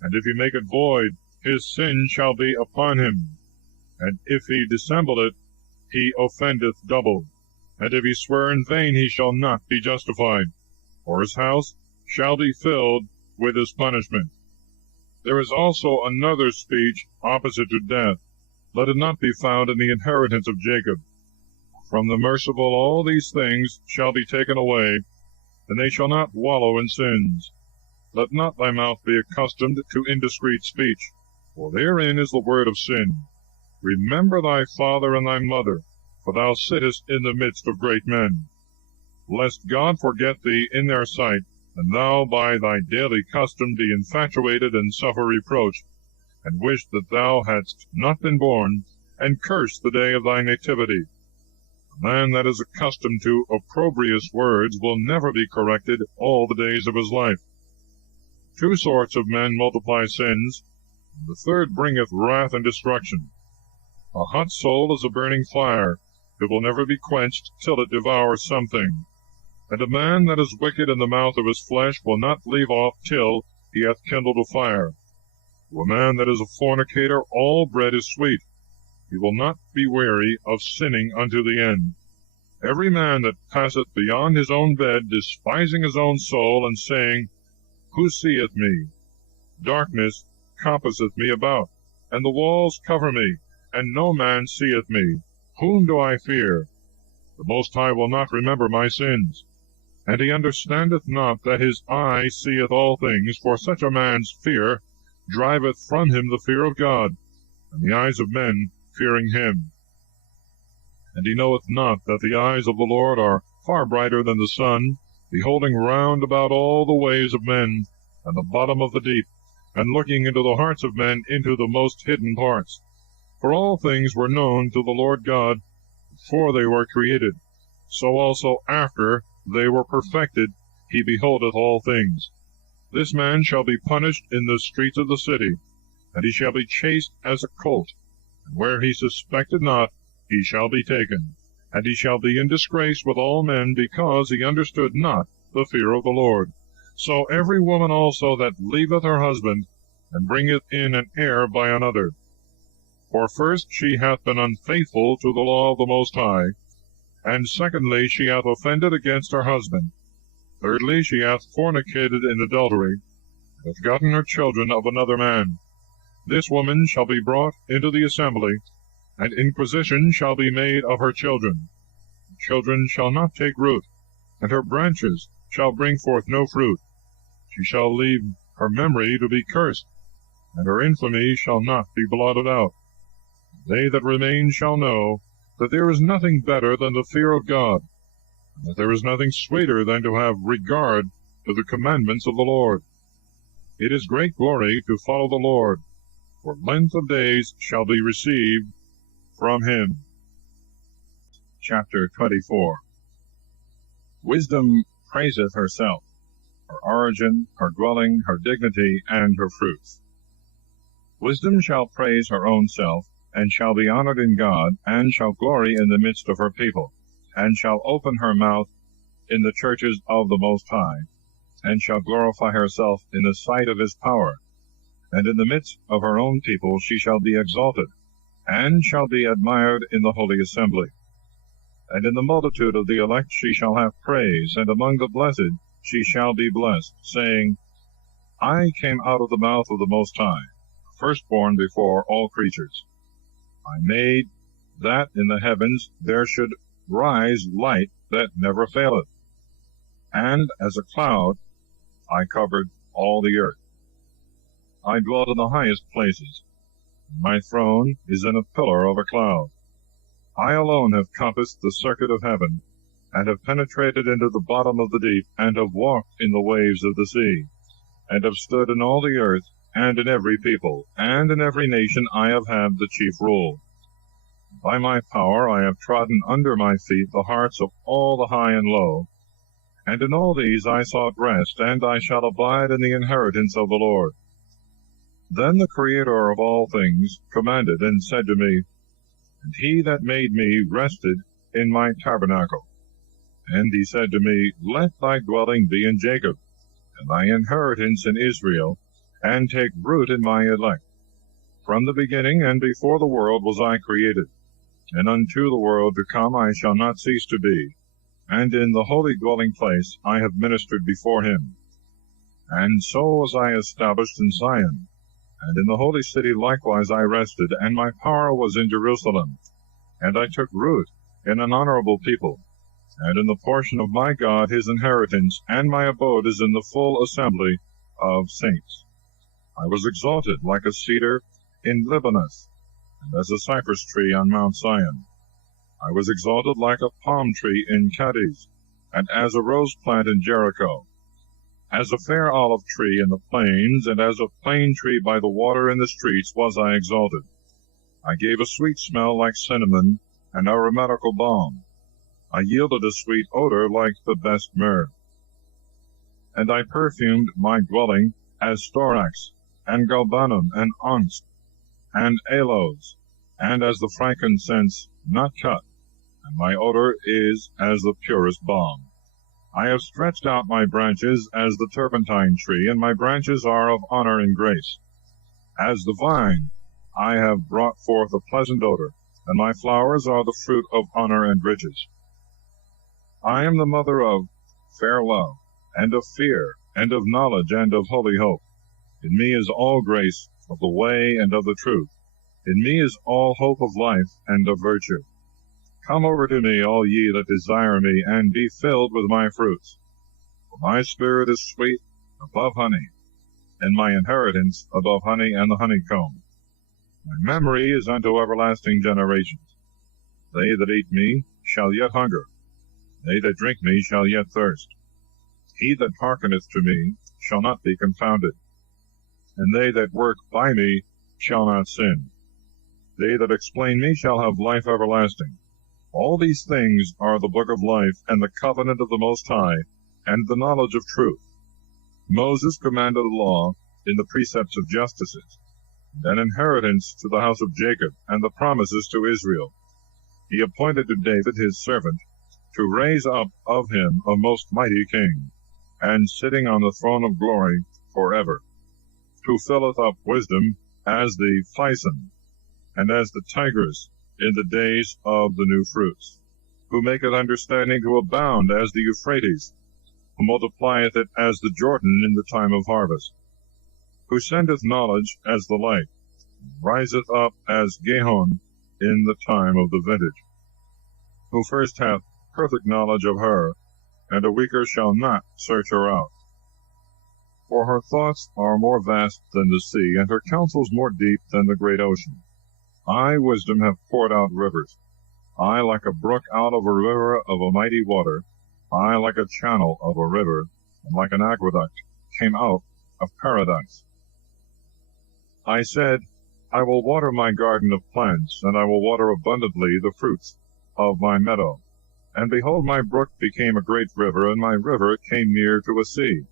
And if he make it void, his sin shall be upon him. And if he dissemble it, he offendeth double. And if he swear in vain, he shall not be justified, for his house shall be filled with his punishment. There is also another speech opposite to death. Let it not be found in the inheritance of Jacob. From the merciful all these things shall be taken away, and they shall not wallow in sins. Let not thy mouth be accustomed to indiscreet speech, for therein is the word of sin. Remember thy father and thy mother, for thou sittest in the midst of great men. Lest God forget thee in their sight, and thou by thy daily custom be infatuated and suffer reproach, and wish that thou hadst not been born, and curse the day of thy nativity. A man that is accustomed to opprobrious words will never be corrected all the days of his life. Two sorts of men multiply sins, and the third bringeth wrath and destruction. A hot soul is a burning fire, it will never be quenched till it devours something. And a man that is wicked in the mouth of his flesh will not leave off till he hath kindled a fire. To a man that is a fornicator all bread is sweet. He will not be weary of sinning unto the end. Every man that passeth beyond his own bed, despising his own soul, and saying, Who seeth me? Darkness compasseth me about, and the walls cover me, and no man seeth me. Whom do I fear? The Most High will not remember my sins. And he understandeth not that his eye seeth all things, for such a man's fear driveth from him the fear of God, and the eyes of men fearing him. And he knoweth not that the eyes of the Lord are far brighter than the sun, beholding round about all the ways of men, and the bottom of the deep, and looking into the hearts of men, into the most hidden parts. For all things were known to the Lord God before they were created, so also after they were perfected he beholdeth all things. This man shall be punished in the streets of the city, and he shall be chased as a colt, and where he suspected not he shall be taken, and he shall be in disgrace with all men, because he understood not the fear of the Lord. So every woman also that leaveth her husband, and bringeth in an heir by another. For first she hath been unfaithful to the law of the Most High, and secondly she hath offended against her husband. Thirdly she hath fornicated in adultery, and hath gotten her children of another man. This woman shall be brought into the assembly, and inquisition shall be made of her children. Her children shall not take root, and her branches shall bring forth no fruit. She shall leave her memory to be cursed, and her infamy shall not be blotted out. They that remain shall know that there is nothing better than the fear of God, and that there is nothing sweeter than to have regard to the commandments of the Lord. It is great glory to follow the Lord, for length of days shall be received from him. Chapter 24. Wisdom praiseth herself, her origin, her dwelling, her dignity, and her fruits. Wisdom shall praise her own self, and shall be honored in God, and shall glory in the midst of her people, and shall open her mouth in the churches of the Most High, and shall glorify herself in the sight of his power. And in the midst of her own people she shall be exalted, and shall be admired in the holy assembly. And in the multitude of the elect she shall have praise, and among the blessed she shall be blessed, saying, I came out of the mouth of the Most High, firstborn before all creatures. I made that in the heavens there should rise light that never faileth, and as a cloud I covered all the earth. I dwelt in the highest places, My throne is in a pillar of a cloud. I alone have compassed the circuit of heaven, and have penetrated into the bottom of the deep, and have walked in the waves of the sea, and have stood in all the earth, and in every people, and in every nation I have had the chief rule. By my power I have trodden under my feet the hearts of all the high and low, and in all these I sought rest, and I shall abide in the inheritance of the Lord. Then the Creator of all things commanded and said to me, and he that made me rested in my tabernacle. And he said to me, Let thy dwelling be in Jacob, and thy inheritance in Israel, and take root in my elect. From the beginning and before the world was I created, and unto the world to come I shall not cease to be. And in the holy dwelling place I have ministered before him. And so was I established in Zion, and in the holy city likewise I rested, and my power was in Jerusalem. And I took root in an honorable people, and in the portion of my God his inheritance, and my abode is in the full assembly of saints. I was exalted like a cedar in Libanus, and as a cypress tree on Mount Zion. I was exalted like a palm tree in Cadiz, and as a rose plant in Jericho. As a fair olive tree in the plains, and as a plane tree by the water in the streets was I exalted. I gave a sweet smell like cinnamon, and aromatical balm. I yielded a sweet odor like the best myrrh. And I perfumed my dwelling as storax, and galbanum, and onyx, and aloes, and as the frankincense not cut, and my odor is as the purest balm. I have stretched out my branches as the turpentine tree, and my branches are of honor and grace. As the vine, I have brought forth a pleasant odor, and my flowers are the fruit of honor and riches. I am the mother of fair love, and of fear, and of knowledge, and of holy hope. In me is all grace of the way and of the truth. In me is all hope of life and of virtue. Come over to me, all ye that desire me, and be filled with my fruits. For my spirit is sweet above honey, and my inheritance above honey and the honeycomb. My memory is unto everlasting generations. They that eat me shall yet hunger, they that drink me shall yet thirst. He that hearkeneth to me shall not be confounded, and they that work by me shall not sin. They that explain me shall have life everlasting. All these things are the book of life, and the covenant of the Most High, and the knowledge of truth. Moses commanded the law in the precepts of justices, and an inheritance to the house of Jacob, and the promises to Israel. He appointed to David his servant, to raise up of him a most mighty king, and sitting on the throne of glory forever, who filleth up wisdom as the Physon, and as the Tigris in the days of the new fruits, who maketh understanding to abound as the Euphrates, who multiplieth it as the Jordan in the time of harvest, who sendeth knowledge as the light, riseth up as Gihon in the time of the vintage, who first hath perfect knowledge of her, and a weaker shall not search her out. For her thoughts are more vast than the sea, and her counsels more deep than the great ocean. I, wisdom, have poured out rivers. I, like a brook out of a river of a mighty water. I, like a channel of a river, and like an aqueduct, came out of paradise. I said, I will water my garden of plants, and I will water abundantly the fruits of my meadow. And behold, my brook became a great river, and my river came near to a sea.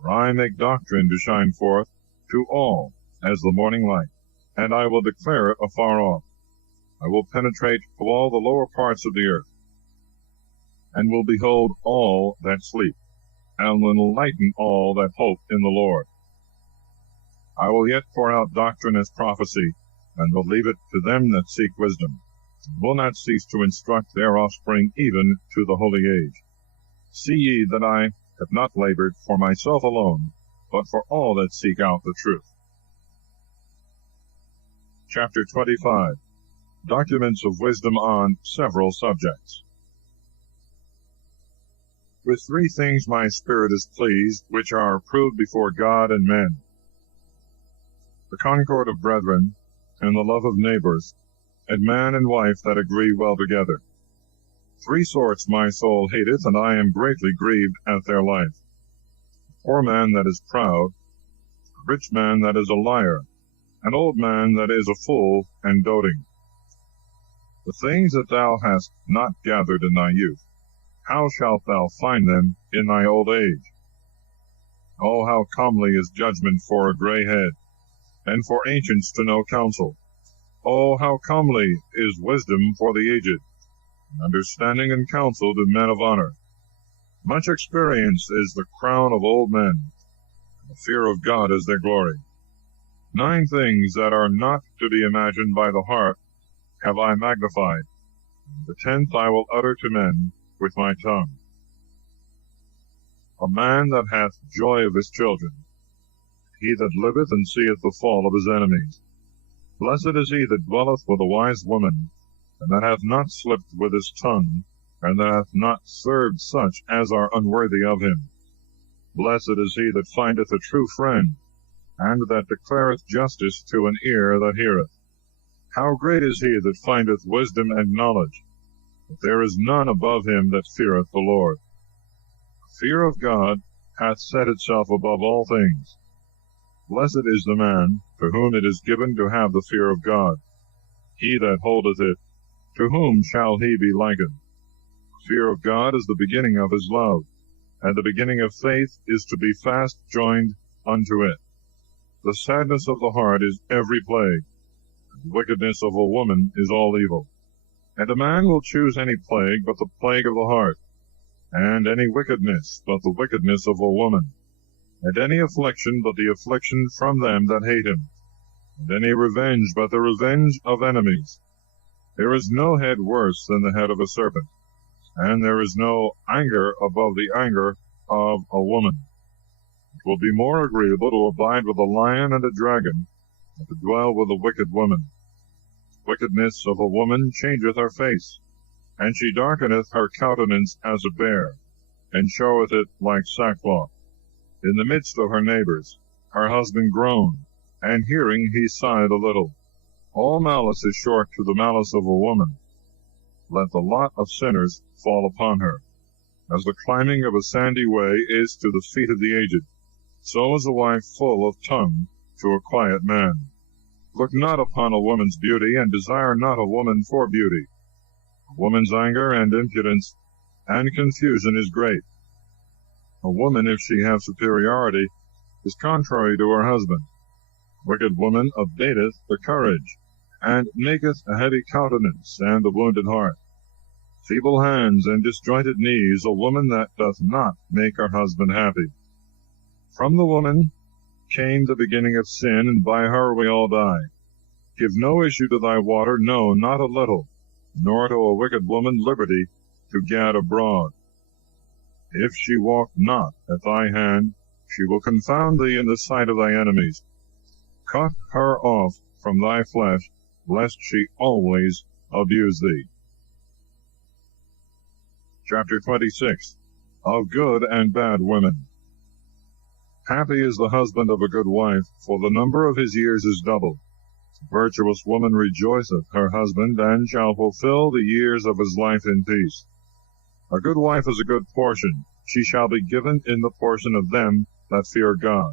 For I make doctrine to shine forth to all as the morning light, and I will declare it afar off. I will penetrate to all the lower parts of the earth, and will behold all that sleep, and will enlighten all that hope in the Lord. I will yet pour out doctrine as prophecy, and will leave it to them that seek wisdom, and will not cease to instruct their offspring even to the holy age. See ye that I have not labored for myself alone, but for all that seek out the truth. Chapter 25. Documents of Wisdom on several subjects. With three things my spirit is pleased, which are approved before God and men: the concord of brethren, and the love of neighbors, and man and wife that agree well together. 3 sorts my soul hateth, and I am greatly grieved at their life. A poor man that is proud, a rich man that is a liar, an old man that is a fool and doting. The things that thou hast not gathered in thy youth, how shalt thou find them in thy old age? Oh, how comely is judgment for a gray head, and for ancients to know counsel. Oh, how comely is wisdom for the aged, and understanding and counsel to men of honor. Much experience is the crown of old men, and the fear of God is their glory. 9 things that are not to be imagined by the heart have I magnified. The 10th I will utter to men with my tongue. A man that hath joy of his children, he that liveth and seeth the fall of his enemies. Blessed is he that dwelleth with a wise woman, and that hath not slipped with his tongue, and that hath not served such as are unworthy of him. Blessed is he that findeth a true friend, and that declareth justice to an ear that heareth. How great is he that findeth wisdom and knowledge! But there is none above him that feareth the Lord. The fear of God hath set itself above all things. Blessed is the man to whom it is given to have the fear of God. He that holdeth it, to whom shall he be likened? The fear of God is the beginning of his love, and the beginning of faith is to be fast joined unto it. The sadness of the heart is every plague, and the wickedness of a woman is all evil. And a man will choose any plague but the plague of the heart, and any wickedness but the wickedness of a woman, and any affliction but the affliction from them that hate him, and any revenge but the revenge of enemies. There is no head worse than the head of a serpent, and there is no anger above the anger of a woman. It will be more agreeable to abide with a lion and a dragon than to dwell with a wicked woman. Wickedness of a woman changeth her face, and she darkeneth her countenance as a bear, and showeth it like sackcloth. In the midst of her neighbors, her husband groaned, and hearing he sighed a little. All malice is short to the malice of a woman. Let the lot of sinners fall upon her. As the climbing of a sandy way is to the feet of the aged, so is a wife full of tongue to a quiet man. Look not upon a woman's beauty, and desire not a woman for beauty. A woman's anger and impudence and confusion is great. A woman, if she have superiority, is contrary to her husband. A wicked woman abateth the courage, and maketh a heavy countenance and the wounded heart. Feeble hands and disjointed knees, a woman that doth not make her husband happy. From the woman came the beginning of sin, and by her we all die. Give no issue to thy water, no, not a little, nor to a wicked woman liberty to gad abroad. If she walk not at thy hand, she will confound thee in the sight of thy enemies. Cut her off from thy flesh, lest she always abuse thee. Chapter 26. Of good and bad women. Happy is the husband of a good wife, for the number of his years is doubled. A virtuous woman rejoiceth her husband, and shall fulfill the years of his life in peace. A good wife is a good portion. She shall be given in the portion of them that fear God,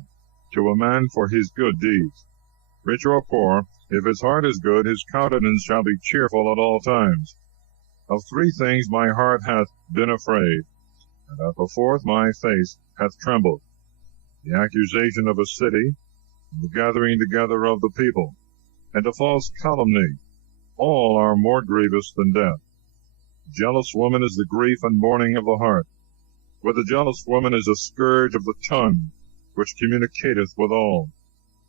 to a man for his good deeds. Rich or poor, if his heart is good, his countenance shall be cheerful at all times. Of 3 things my heart hath been afraid, and at the 4th my face hath trembled. The accusation of a city, and the gathering together of the people, and a false calumny, all are more grievous than death. A jealous woman is the grief and mourning of the heart. With a jealous woman is a scourge of the tongue, which communicateth with all.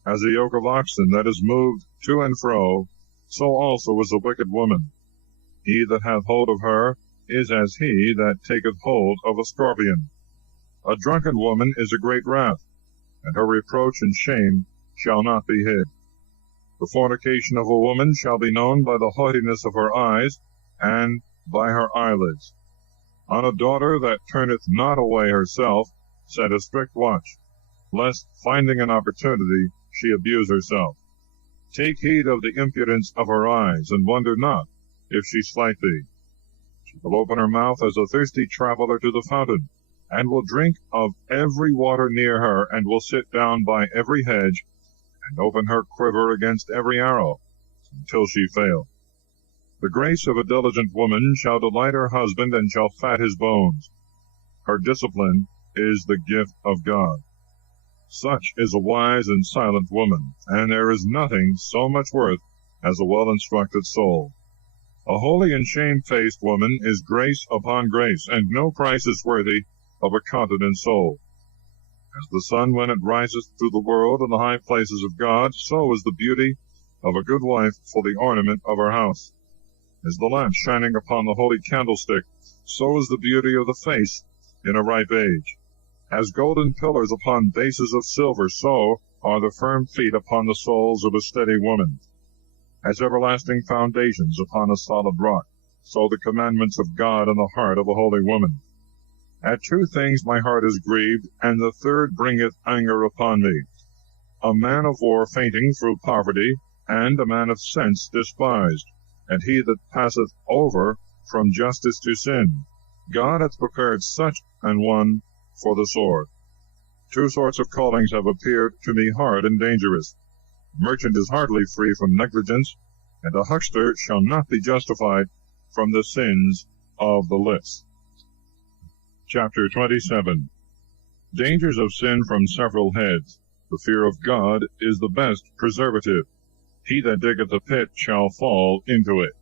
As a yoke of oxen that is moved to and fro, so also is a wicked woman. He that hath hold of her is as he that taketh hold of a scorpion. A drunken woman is a great wrath, and her reproach and shame shall not be hid. The fornication of a woman shall be known by the haughtiness of her eyes, and by her eyelids. On a daughter that turneth not away herself, set a strict watch, lest, finding an opportunity, she abuse herself. Take heed of the impudence of her eyes, and wonder not if she slight thee. She will open her mouth as a thirsty traveler to the fountain, and will drink of every water near her, and will sit down by every hedge, and open her quiver against every arrow, until she fail. The grace of a diligent woman shall delight her husband, and shall fat his bones. Her discipline is the gift of God. Such is a wise and silent woman, and there is nothing so much worth as a well-instructed soul. A holy and shamefaced woman is grace upon grace, and no price is worthy of a continent soul. As the sun when it riseth through the world in the high places of God, so is the beauty of a good wife for the ornament of her house. As the lamp shining upon the holy candlestick, so is the beauty of the face in a ripe age. As golden pillars upon bases of silver, so are the firm feet upon the soles of a steady woman. As everlasting foundations upon a solid rock, so the commandments of God in the heart of a holy woman. At two things my heart is grieved, and the third bringeth anger upon me: a man of war fainting through poverty, and a man of sense despised, and he that passeth over from justice to sin. God hath prepared such an one for the sword. Two sorts of callings have appeared to me hard and dangerous. A merchant is hardly free from negligence, and a huckster shall not be justified from the sins of the lips. Chapter 27. Dangers of sin from several heads. The fear of God is the best preservative. He that diggeth a pit shall fall into it.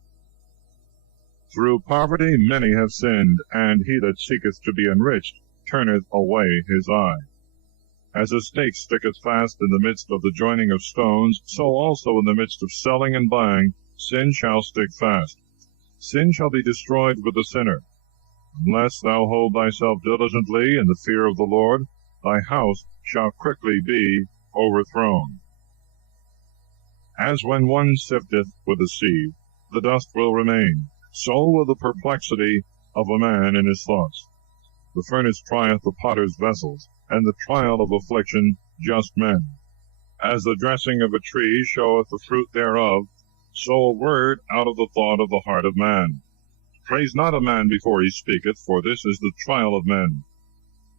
Through poverty many have sinned, and he that seeketh to be enriched turneth away his eye. As a stake sticketh fast in the midst of the joining of stones, so also in the midst of selling and buying sin shall stick fast. Sin shall be destroyed with the sinner. Unless thou hold thyself diligently in the fear of the Lord, thy house shall quickly be overthrown. As when one sifteth with a sieve, the dust will remain, so will the perplexity of a man in his thoughts. The furnace trieth the potter's vessels, and the trial of affliction just men. As the dressing of a tree showeth the fruit thereof, so a word out of the thought of the heart of man. Praise not a man before he speaketh, for this is the trial of men.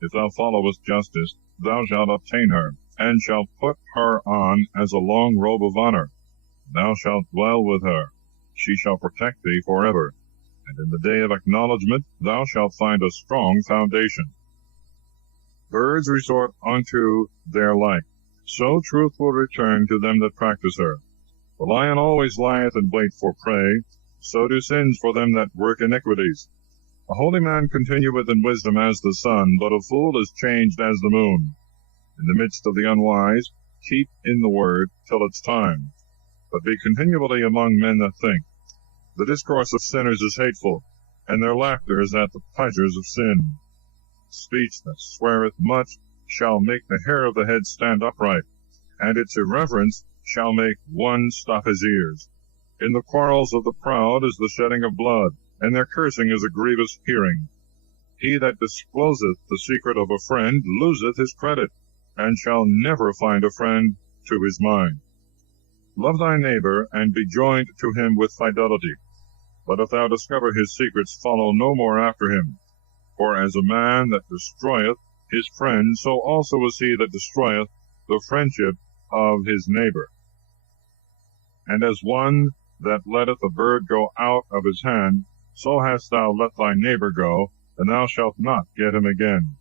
If thou followest justice, thou shalt obtain her, and shalt put her on as a long robe of honor. Thou shalt dwell with her, she shall protect thee forever. And in the day of acknowledgment thou shalt find a strong foundation. Birds resort unto their like, so truth will return to them that practice her. The lion always lieth in wait for prey, so do sins for them that work iniquities. A holy man continueth in wisdom as the sun, but a fool is changed as the moon. In the midst of the unwise, keep in the word till its time, but be continually among men that think. The discourse of sinners is hateful, and their laughter is at the pleasures of sin. Speech that sweareth much shall make the hair of the head stand upright, and its irreverence shall make one stop his ears. In the quarrels of the proud is the shedding of blood, and their cursing is a grievous hearing. He that discloseth the secret of a friend loseth his credit, and shall never find a friend to his mind. Love thy neighbor, and be joined to him with fidelity. But if thou discover his secrets, follow no more after him. For as a man that destroyeth his friend, so also is he that destroyeth the friendship of his neighbor. And as one that letteth a bird go out of his hand, so hast thou let thy neighbor go, and thou shalt not get him again.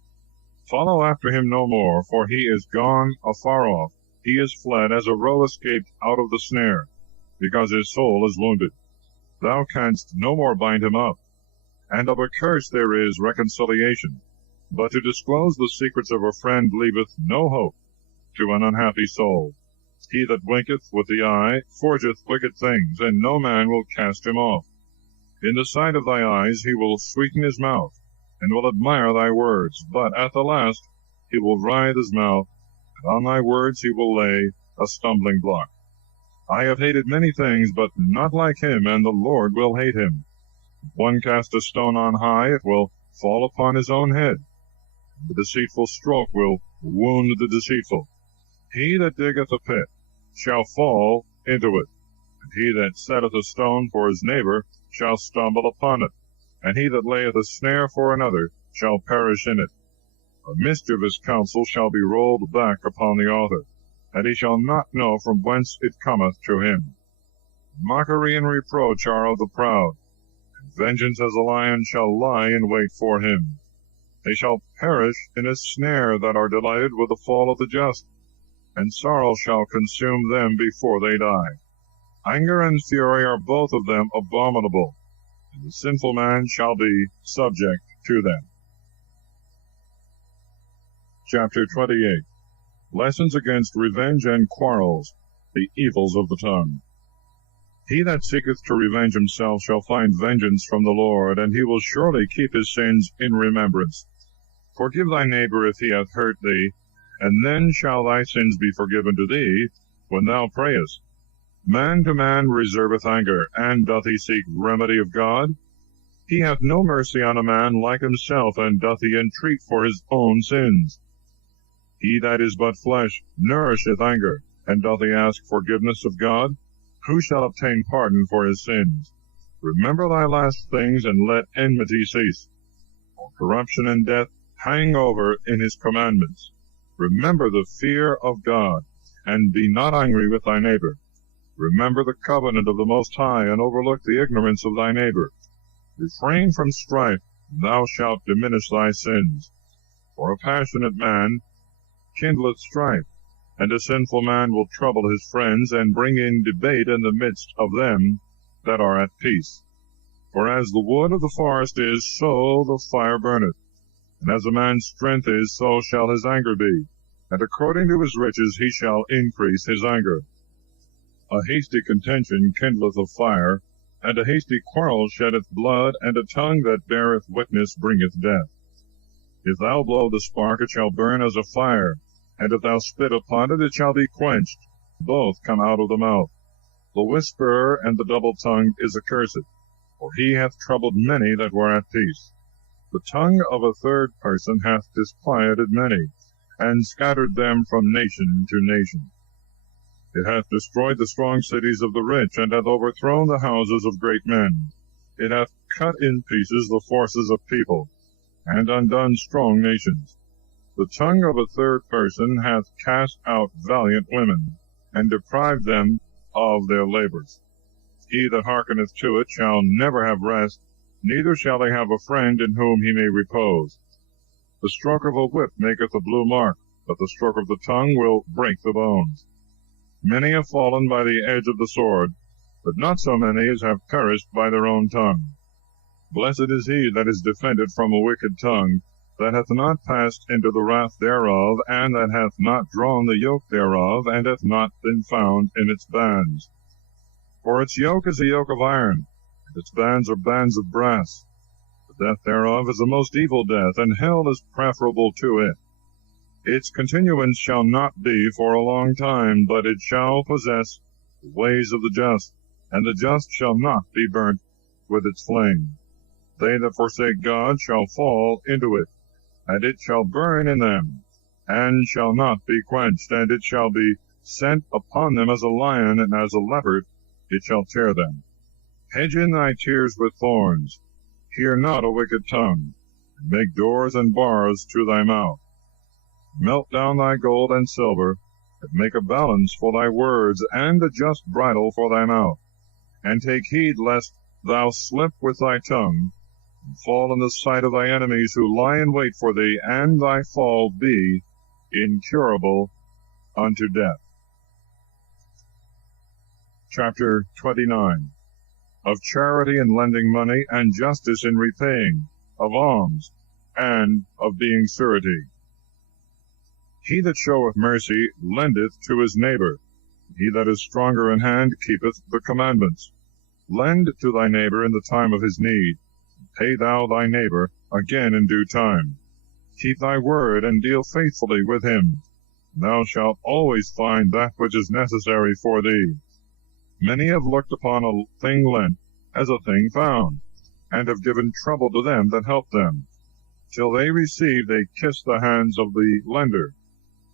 Follow after him no more, for he is gone afar off. He is fled as a roe escaped out of the snare, because his soul is wounded. Thou canst no more bind him up. And of a curse there is reconciliation. But to disclose the secrets of a friend leaveth no hope to an unhappy soul. He that winketh with the eye forgeth wicked things, and no man will cast him off. In the sight of thy eyes he will sweeten his mouth, and will admire thy words, but at the last he will writhe his mouth, and on thy words he will lay a stumbling block. I have hated many things, but not like him, and the Lord will hate him. If one cast a stone on high, it will fall upon his own head. The deceitful stroke will wound the deceitful. He that diggeth a pit shall fall into it. And he that setteth a stone for his neighbor shall stumble upon it, and he that layeth a snare for another shall perish in it. A mischievous counsel shall be rolled back upon the author, and he shall not know from whence it cometh to him. Mockery and reproach are of the proud, and vengeance as a lion shall lie in wait for him. They shall perish in a snare that are delighted with the fall of the just, and sorrow shall consume them before they die. Anger and fury are both of them abominable, and the sinful man shall be subject to them. Chapter 28. Lessons against revenge and quarrels, the evils of the tongue. He that seeketh to revenge himself shall find vengeance from the Lord, and he will surely keep his sins in remembrance. Forgive thy neighbor if he hath hurt thee, and then shall thy sins be forgiven to thee when thou prayest. Man to man reserveth anger, and doth he seek remedy of God? He hath no mercy on a man like himself, and doth he entreat for his own sins. He that is but flesh nourisheth anger, and doth he ask forgiveness of God? Who shall obtain pardon for his sins? Remember thy last things, and let enmity cease. For corruption and death hang over in his commandments. Remember the fear of God, and be not angry with thy neighbor. Remember the covenant of the Most High, and overlook the ignorance of thy neighbor. Refrain from strife, and thou shalt diminish thy sins. For a passionate man kindleth strife, and a sinful man will trouble his friends, and bring in debate in the midst of them that are at peace. For as the wood of the forest is, so the fire burneth. And as a man's strength is, so shall his anger be. And according to his riches he shall increase his anger. A hasty contention kindleth a fire, and a hasty quarrel sheddeth blood, and a tongue that beareth witness bringeth death. If thou blow the spark, it shall burn as a fire, and if thou spit upon it, it shall be quenched. Both come out of the mouth. The whisperer and the double-tongued is accursed, for he hath troubled many that were at peace. The tongue of a third person hath disquieted many, and scattered them from nation to nation. It hath destroyed the strong cities of the rich, and hath overthrown the houses of great men. It hath cut in pieces the forces of people, and undone strong nations. The tongue of a third person hath cast out valiant women, and deprived them of their labors. He that hearkeneth to it shall never have rest, neither shall they have a friend in whom he may repose. The stroke of a whip maketh a blue mark, but the stroke of the tongue will break the bones. Many have fallen by the edge of the sword, but not so many as have perished by their own tongue. Blessed is he that is defended from a wicked tongue, that hath not passed into the wrath thereof, and that hath not drawn the yoke thereof, and hath not been found in its bands. For its yoke is a yoke of iron, and its bands are bands of brass. The death thereof is a most evil death, and hell is preferable to it. Its continuance shall not be for a long time, but it shall possess the ways of the just, and the just shall not be burnt with its flame. They that forsake God shall fall into it, and it shall burn in them, and shall not be quenched, and it shall be sent upon them as a lion, and as a leopard it shall tear them. Hedge in thy tears with thorns, hear not a wicked tongue, and make doors and bars to thy mouth. Melt down thy gold and silver, and make a balance for thy words, and a just bridle for thy mouth. And take heed lest thou slip with thy tongue, and fall in the sight of thy enemies who lie in wait for thee, and thy fall be incurable unto death. Chapter 29. Of charity in lending money, and justice in repaying, of alms, and of being surety. He that showeth mercy lendeth to his neighbor. He that is stronger in hand keepeth the commandments. Lend to thy neighbor in the time of his need. Pay thou thy neighbor again in due time. Keep thy word, and deal faithfully with him. Thou shalt always find that which is necessary for thee. Many have looked upon a thing lent as a thing found, and have given trouble to them that help them. Till they receive, they kiss the hands of the lender,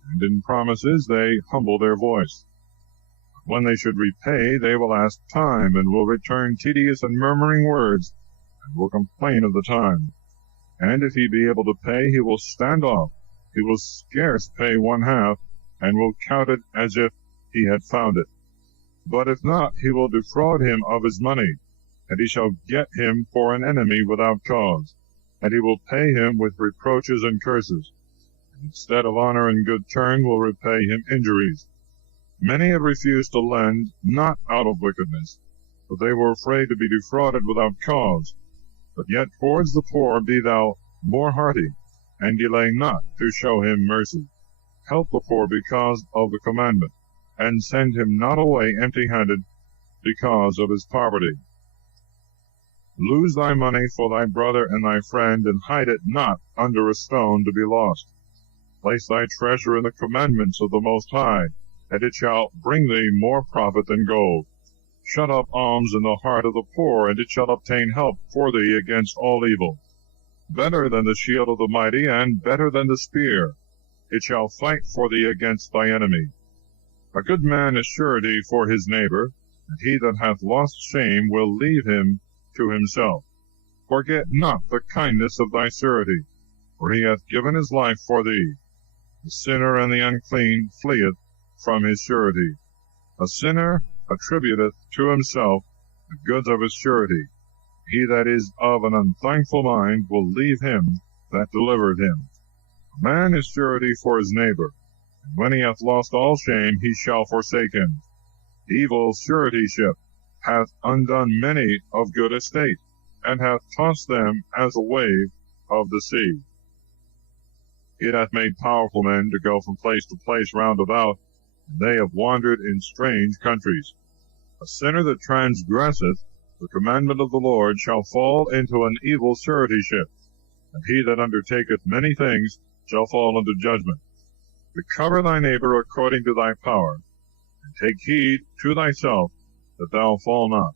and in promises they humble their voice. When they should repay, they will ask time, and will return tedious and murmuring words, and will complain of the time. And if he be able to pay, he will stand off. He will scarce pay one half, and will count it as if he had found it. But if not, he will defraud him of his money, and he shall get him for an enemy without cause, and he will pay him with reproaches and curses, and instead of honor and good turn will repay him injuries. Many have refused to lend, not out of wickedness, but they were afraid to be defrauded without cause. But yet towards the poor be thou more hearty, and delay not to show him mercy. Help the poor because of the commandment, and send him not away empty-handed because of his poverty. Lose thy money for thy brother and thy friend, and hide it not under a stone to be lost. Place thy treasure in the commandments of the Most High, and it shall bring thee more profit than gold. Shut up alms in the heart of the poor, and it shall obtain help for thee against all evil. Better than the shield of the mighty, and better than the spear, it shall fight for thee against thy enemy. A good man is surety for his neighbor, and he that hath lost shame will leave him to himself. Forget not the kindness of thy surety, for he hath given his life for thee. The sinner and the unclean fleeth from his surety. A sinner attributeth to himself the goods of his surety. He that is of an unthankful mind will leave him that delivered him. A man is surety for his neighbor, and when he hath lost all shame, he shall forsake him. Evil suretyship hath undone many of good estate, and hath tossed them as a wave of the sea. It hath made powerful men to go from place to place round about, and they have wandered in strange countries. A sinner that transgresseth the commandment of the Lord shall fall into an evil suretyship, and he that undertaketh many things shall fall into judgment. Recover thy neighbor according to thy power, and take heed to thyself that thou fall not.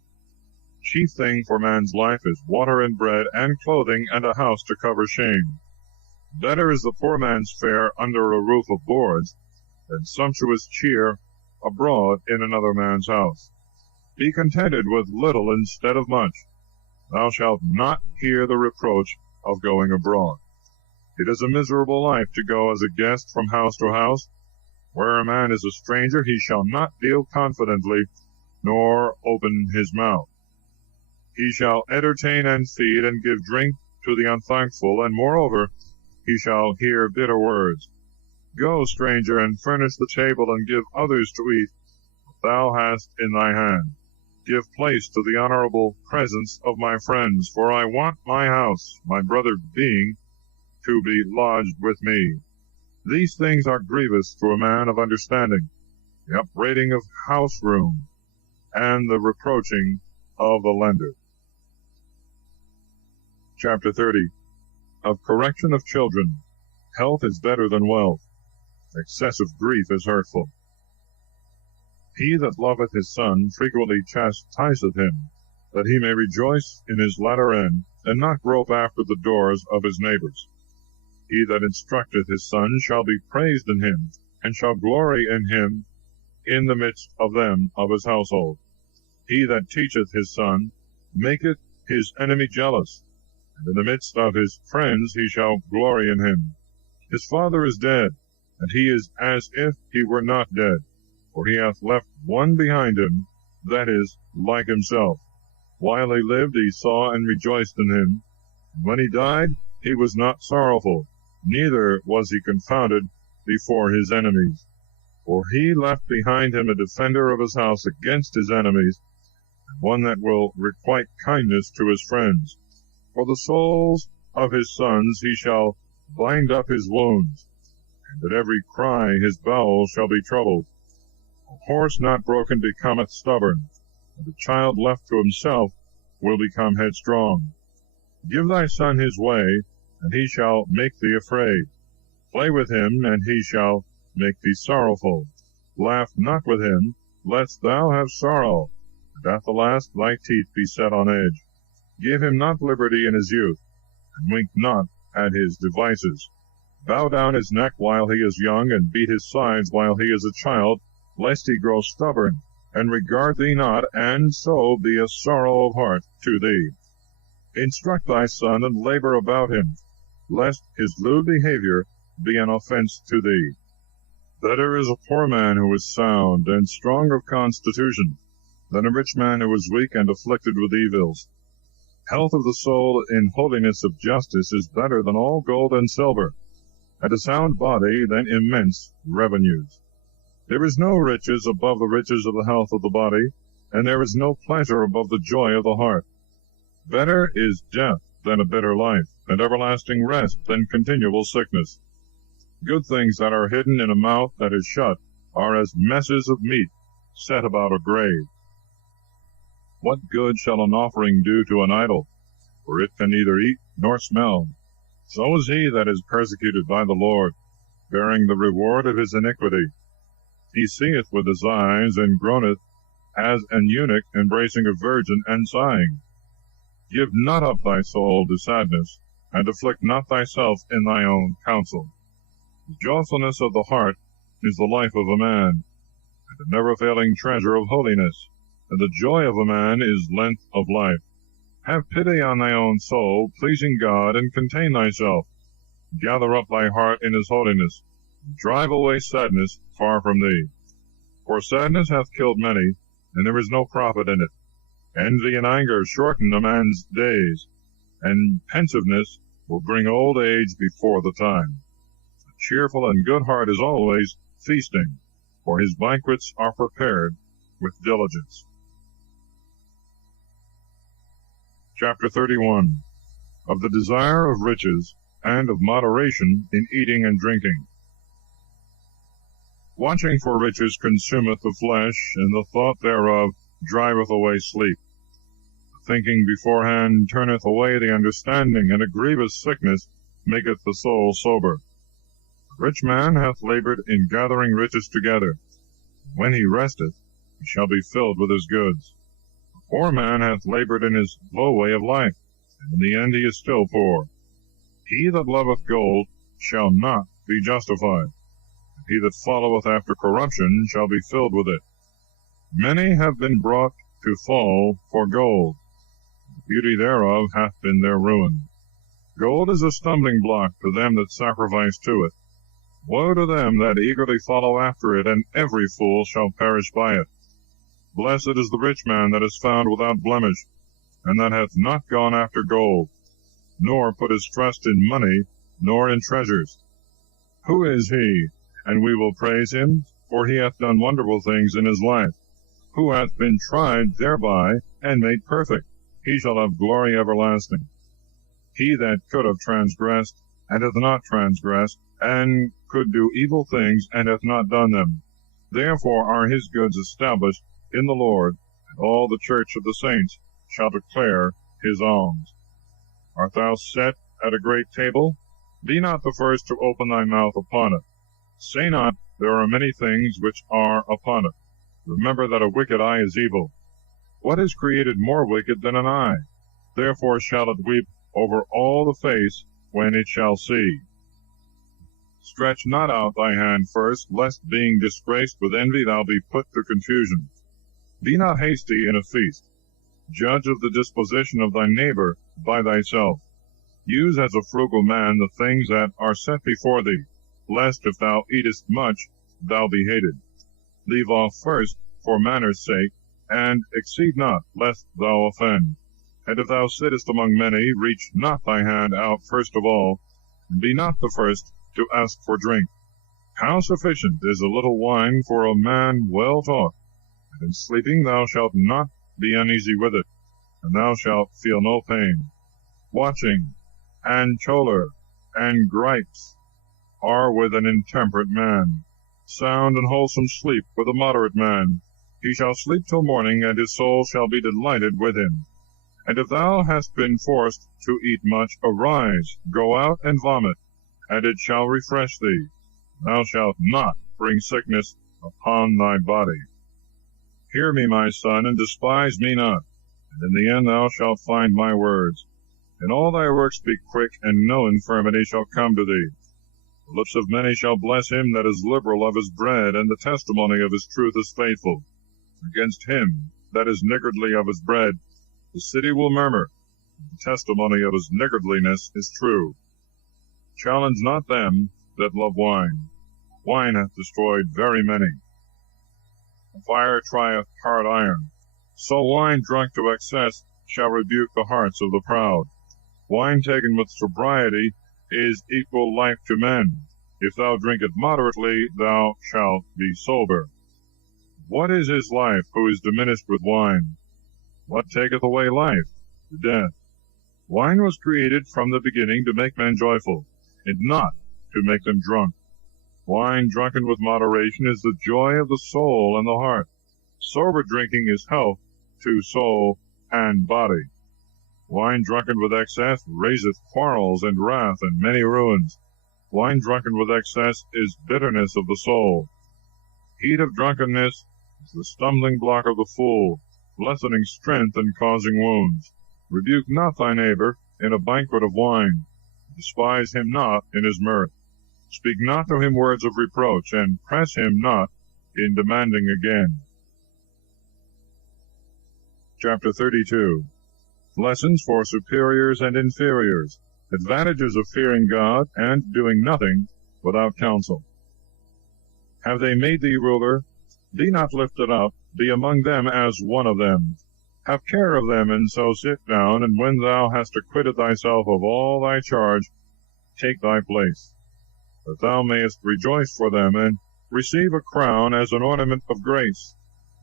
Chief thing for man's life is water and bread, and clothing, and a house to cover shame. Better is the poor man's fare under a roof of boards, than sumptuous cheer abroad in another man's house. Be contented with little instead of much. Thou shalt not hear the reproach of going abroad. It is a miserable life to go as a guest from house to house. Where a man is a stranger, he shall not deal confidently, nor open his mouth. He shall entertain and feed, and give drink to the unthankful, and moreover he shall hear bitter words. Go, stranger, and furnish the table, and give others to eat what thou hast in thy hand. Give place to the honorable presence of my friends, for I want my house, my brother being, to be lodged with me. These things are grievous to a man of understanding, the upbraiding of house room, and the reproaching of the lender. Chapter 30. Of correction of children. Health is better than wealth. Excessive grief is hurtful. He that loveth his son frequently chastiseth him, that he may rejoice in his latter end, and not grope after the doors of his neighbors. He that instructeth his son shall be praised in him, and shall glory in him in the midst of them of his household. He that teacheth his son maketh his enemy jealous, and in the midst of his friends he shall glory in him. His father is dead, and he is as if he were not dead, for he hath left one behind him, that is, like himself. While he lived, he saw and rejoiced in him, and when he died, he was not sorrowful, neither was he confounded before his enemies. For he left behind him a defender of his house against his enemies, and one that will requite kindness to his friends. For the souls of his sons he shall bind up his wounds, and at every cry his bowels shall be troubled. A horse not broken becometh stubborn, and a child left to himself will become headstrong. Give thy son his way, and he shall make thee afraid. Play with him, and he shall make thee sorrowful. Laugh not with him, lest thou have sorrow, and at the last thy teeth be set on edge. Give him not liberty in his youth, and wink not at his devices. Bow down his neck while he is young, and beat his sides while he is a child, lest he grow stubborn, and regard thee not, and so be a sorrow of heart to thee. Instruct thy son, and labor about him, lest his lewd behavior be an offense to thee. Better is a poor man who is sound and strong of constitution, than a rich man who is weak and afflicted with evils. Health of the soul in holiness of justice is better than all gold and silver, and a sound body than immense revenues. There is no riches above the riches of the health of the body, and there is no pleasure above the joy of the heart. Better is death than a bitter life, and everlasting rest than continual sickness. Good things that are hidden in a mouth that is shut are as messes of meat set about a grave. What good shall an offering do to an idol? For it can neither eat nor smell. So is he that is persecuted by the Lord, bearing the reward of his iniquity. He seeth with his eyes, and groaneth as an eunuch embracing a virgin and sighing. Give not up thy soul to sadness, and afflict not thyself in thy own counsel. The joyfulness of the heart is the life of a man, and a never-failing treasure of holiness, and the joy of a man is length of life. Have pity on thy own soul, pleasing God, and contain thyself. Gather up thy heart in his holiness, and drive away sadness far from thee. For sadness hath killed many, and there is no profit in it. Envy and anger shorten a man's days, and pensiveness will bring old age before the time. A cheerful and good heart is always feasting, for his banquets are prepared with diligence. Chapter 31. Of the desire of riches, and of moderation in eating and drinking. Watching for riches consumeth the flesh, and the thought thereof driveth away sleep. Thinking beforehand turneth away the understanding, and a grievous sickness maketh the soul sober. A rich man hath labored in gathering riches together. When he resteth, he shall be filled with his goods. A poor man hath labored in his low way of life, and in the end he is still poor. He that loveth gold shall not be justified, and he that followeth after corruption shall be filled with it. Many have been brought to fall for gold, and the beauty thereof hath been their ruin. Gold is a stumbling block to them that sacrifice to it. Woe to them that eagerly follow after it, and every fool shall perish by it. Blessed is the rich man that is found without blemish, and that hath not gone after gold, nor put his trust in money, nor in treasures. Who is he? And we will praise him, for he hath done wonderful things in his life. Who hath been tried thereby, and made perfect? He shall have glory everlasting. He that could have transgressed, and hath not transgressed, and could do evil things, and hath not done them. Therefore are his goods established in the Lord, and all the church of the saints shall declare his alms. Art thou set at a great table? Be not the first to open thy mouth upon it. Say not, there are many things which are upon it. Remember that a wicked eye is evil. What is created more wicked than an eye? Therefore shall it weep over all the face when it shall see. Stretch not out thy hand first, lest being disgraced with envy thou be put to confusion. Be not hasty in a feast. Judge of the disposition of thy neighbor by thyself. Use as a frugal man the things that are set before thee, lest if thou eatest much, thou be hated. Leave off first for manners' sake, and exceed not, lest thou offend. And if thou sittest among many, reach not thy hand out first of all, and be not the first to ask for drink. How sufficient is a little wine for a man well taught, and in sleeping thou shalt not be uneasy with it, and thou shalt feel no pain. Watching, and choler, and gripes are with an intemperate man. Sound and wholesome sleep with a moderate man. He shall sleep till morning, and his soul shall be delighted with him. And if thou hast been forced to eat much, arise, go out and vomit, and it shall refresh thee. Thou shalt not bring sickness upon thy body. Hear me, my son, and despise me not, and in the end thou shalt find my words. In all thy works be quick, and no infirmity shall come to thee. The lips of many shall bless him that is liberal of his bread, and the testimony of his truth is faithful. against him that is niggardly of his bread. The city will murmur. The testimony of his niggardliness is true. Challenge not them that love wine. Wine hath destroyed very many. The fire trieth hard iron. So wine drunk to excess shall rebuke the hearts of the proud. Wine taken with sobriety is equal life to men. If thou drink it moderately, thou shalt be sober. What is his life who is diminished with wine? What taketh away life? Death. Wine was created from the beginning to make men joyful, and not to make them drunk. Wine drunken with moderation is the joy of the soul and the heart. Sober drinking is health to soul and body. Wine drunken with excess raiseth quarrels and wrath and many ruins. Wine drunken with excess is bitterness of the soul. Heat of drunkenness is the stumbling block of the fool, lessening strength and causing wounds. Rebuke not thy neighbor in a banquet of wine. Despise him not in his mirth. Speak not to him words of reproach, and press him not in demanding again. Chapter 32. Lessons for superiors and inferiors. Advantages of fearing God and doing nothing without counsel. Have they made thee ruler? Be not lifted up, be among them as one of them. Have care of them, and so sit down, and when thou hast acquitted thyself of all thy charge, take thy place, that thou mayest rejoice for them, and receive a crown as an ornament of grace,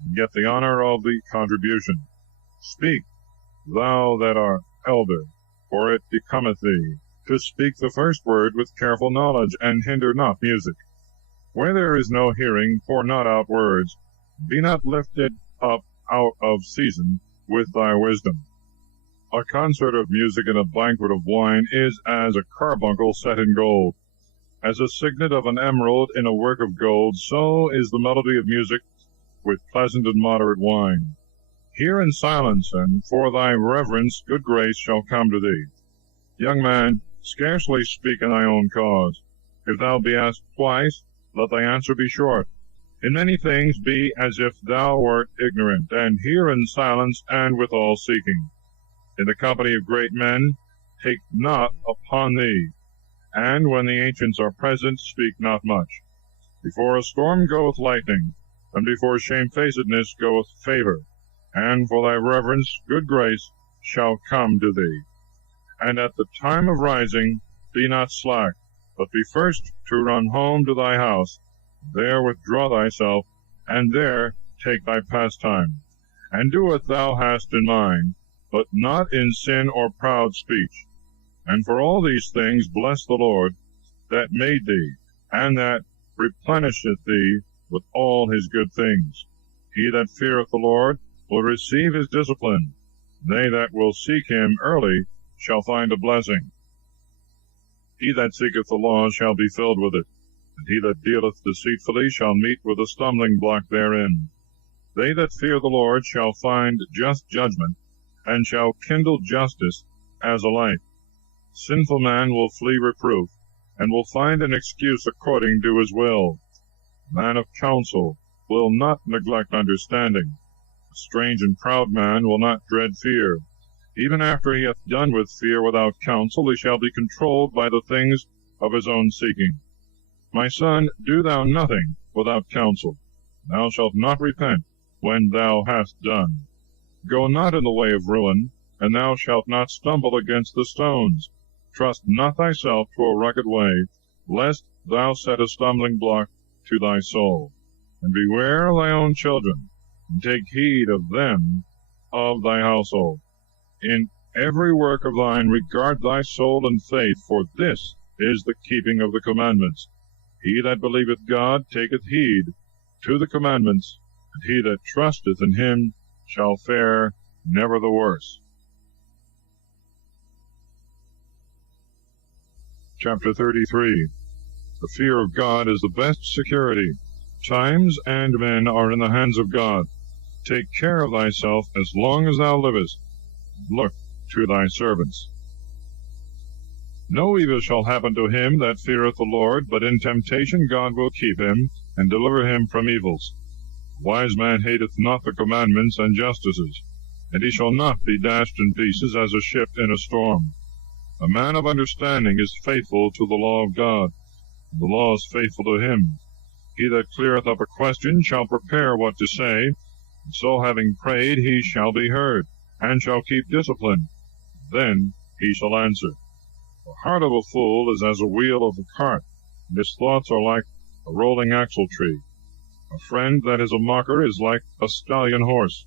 and get the honor of the contribution. Speak, thou that art elder, for it becometh thee to speak the first word with careful knowledge, and hinder not music. Where there is no hearing, pour not out words. Be not lifted up out of season with thy wisdom. A concert of music and a banquet of wine is as a carbuncle set in gold. As a signet of an emerald in a work of gold, so is the melody of music with pleasant and moderate wine. Hear in silence, and for thy reverence good grace shall come to thee. Young man, scarcely speak in thy own cause. If thou be asked twice, let thy answer be short. In many things be as if thou wert ignorant, and hear in silence and with all seeking. In the company of great men take not upon thee, and when the ancients are present, speak not much. Before a storm goeth lightning, and before shamefacedness goeth favor, and for thy reverence good grace shall come to thee. And at the time of rising be not slack, but be first to run home to thy house. There withdraw thyself, and there take thy pastime. And do what thou hast in mind, but not in sin or proud speech. And for all these things bless the Lord, that made thee, and that replenisheth thee with all his good things. He that feareth the Lord will receive his discipline. They that will seek him early shall find a blessing. He that seeketh the law shall be filled with it, and he that dealeth deceitfully shall meet with a stumbling block therein. They that fear the Lord shall find just judgment, and shall kindle justice as a light. Sinful man will flee reproof, and will find an excuse according to his will. Man of counsel will not neglect understanding. A strange and proud man will not dread fear. Even after he hath done with fear without counsel, he shall be controlled by the things of his own seeking. My son, do thou nothing without counsel. Thou shalt not repent when thou hast done. Go not in the way of ruin, and thou shalt not stumble against the stones. Trust not thyself to a rugged way, lest thou set a stumbling block to thy soul. And beware of thy own children, and take heed of them of thy household. In every work of thine regard thy soul and faith, for this is the keeping of the commandments. He that believeth God taketh heed to the commandments, and he that trusteth in him shall fare never the worse. Chapter 33. The fear of God is the best security. Times and men are in the hands of God. Take care of thyself as long as thou livest. Look to thy servants. No evil shall happen to him that feareth the Lord, but in temptation God will keep him, and deliver him from evils. A wise man hateth not the commandments and justices, and he shall not be dashed in pieces as a ship in a storm. A man of understanding is faithful to the law of God, and the law is faithful to him. He that cleareth up a question shall prepare what to say, and so having prayed he shall be heard, and shall keep discipline. Then he shall answer. The heart of a fool is as a wheel of a cart, and his thoughts are like a rolling axle tree. A friend that is a mocker is like a stallion horse.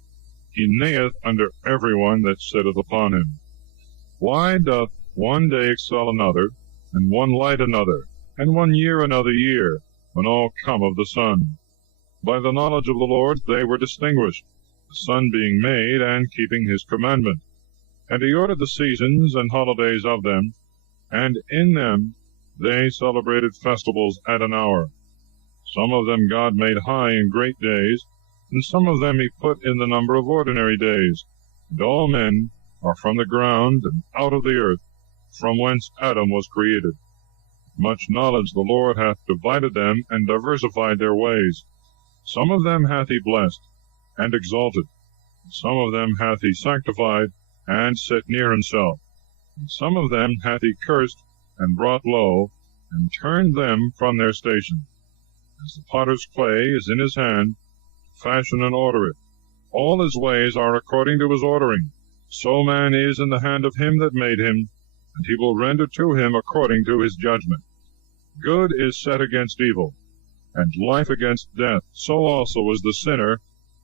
He neigheth under every one that sitteth upon him. Why doth one day excel another, and one light another, and 1 year another year, when all come of the sun? By the knowledge of the Lord they were distinguished, the sun being made, and keeping his commandment. And he ordered the seasons and holidays of them, and in them they celebrated festivals at an hour. Some of them God made high in great days, and some of them he put in the number of ordinary days. And all men are from the ground and out of the earth, from whence Adam was created. Much knowledge the Lord hath divided them, and diversified their ways. Some of them hath he blessed, and exalted. And some of them hath he sanctified, and set near himself. And some of them hath he cursed, and brought low, and turned them from their station. As the potter's clay is in his hand, to fashion and order it. All his ways are according to his ordering. So man is in the hand of him that made him, and he will render to him according to his judgment. Good is set against evil, and life against death. So also is the sinner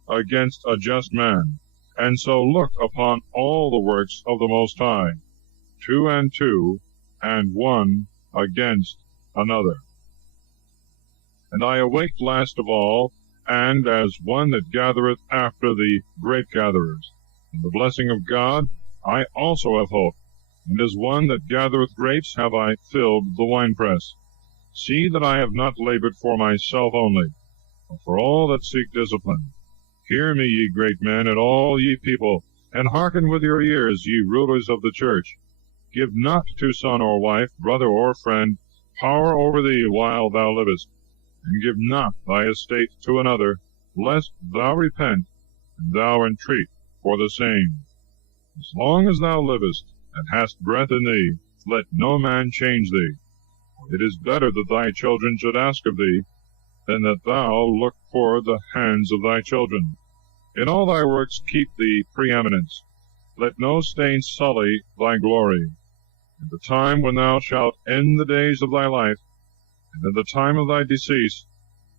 against a just man. And so look upon all the works of the Most High, 2 and 2, and one against another. And I awaked last of all, and as one that gathereth after the grape gatherers. In the blessing of God I also have hope, and as one that gathereth grapes have I filled the winepress. See that I have not labored for myself only, but for all that seek discipline. Hear me, ye great men, and all ye people, and hearken with your ears, ye rulers of the church. Give not to son or wife, brother or friend, power over thee while thou livest, and give not thy estate to another, lest thou repent, and thou entreat for the same. As long as thou livest, and hast breath in thee, let no man change thee. For it is better that thy children should ask of thee, than that thou look for the hands of thy children. In all thy works keep thee preeminence. Let no stain sully thy glory. In the time when thou shalt end the days of thy life, and in the time of thy decease,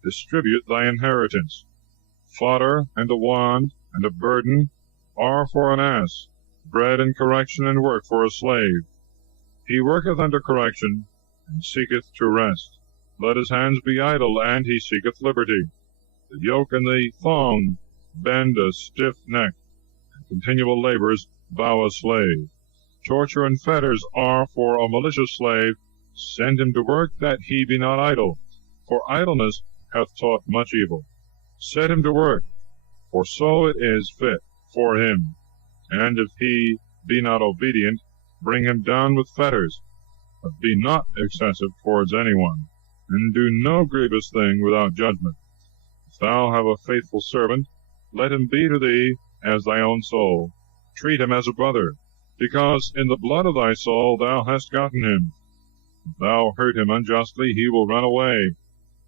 distribute thy inheritance. Fodder and a wand and a burden are for an ass, bread and correction and work for a slave. He worketh unto correction, and seeketh to rest. Let his hands be idle, and he seeketh liberty. The yoke and the thong bend a stiff neck, and continual labors bow a slave. Torture and fetters are for a malicious slave. Send him to work, that he be not idle, for idleness hath taught much evil. Set him to work, for so it is fit for him. And if he be not obedient, bring him down with fetters. But be not excessive towards any one, and do no grievous thing without judgment. If thou have a faithful servant, let him be to thee as thy own soul. Treat him as a brother, because in the blood of thy soul thou hast gotten him. If thou hurt him unjustly, he will run away.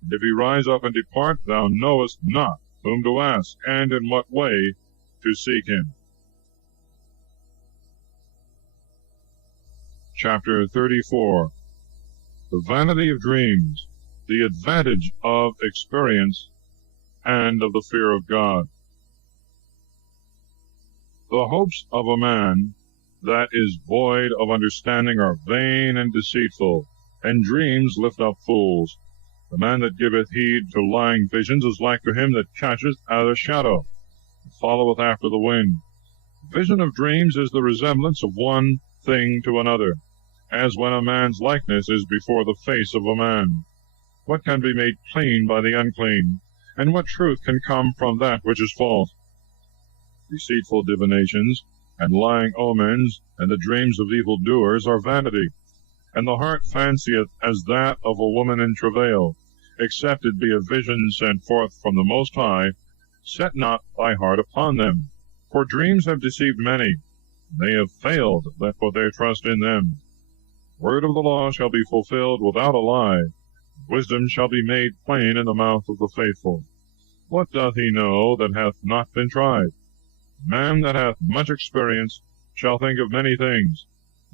And if he rise up and depart, thou knowest not whom to ask, and in what way to seek him. Chapter 34. The vanity of dreams, the advantage of experience, and of the fear of God. The hopes of a man that is void of understanding are vain and deceitful, and dreams lift up fools. The man that giveth heed to lying visions is like to him that catcheth at a shadow, and followeth after the wind. The vision of dreams is the resemblance of one thing to another, as when a man's likeness is before the face of a man. What can be made clean by the unclean, and what truth can come from that which is false? Deceitful divinations, and lying omens, and the dreams of evildoers are vanity. And the heart fancieth as that of a woman in travail, except it be a vision sent forth from the Most High, Set not thy heart upon them, for dreams have deceived many. They have failed that put their trust in them. Word of the law shall be fulfilled without a lie. Wisdom shall be made plain in the mouth of the faithful. What doth he know that hath not been tried? Man that hath much experience shall think of many things.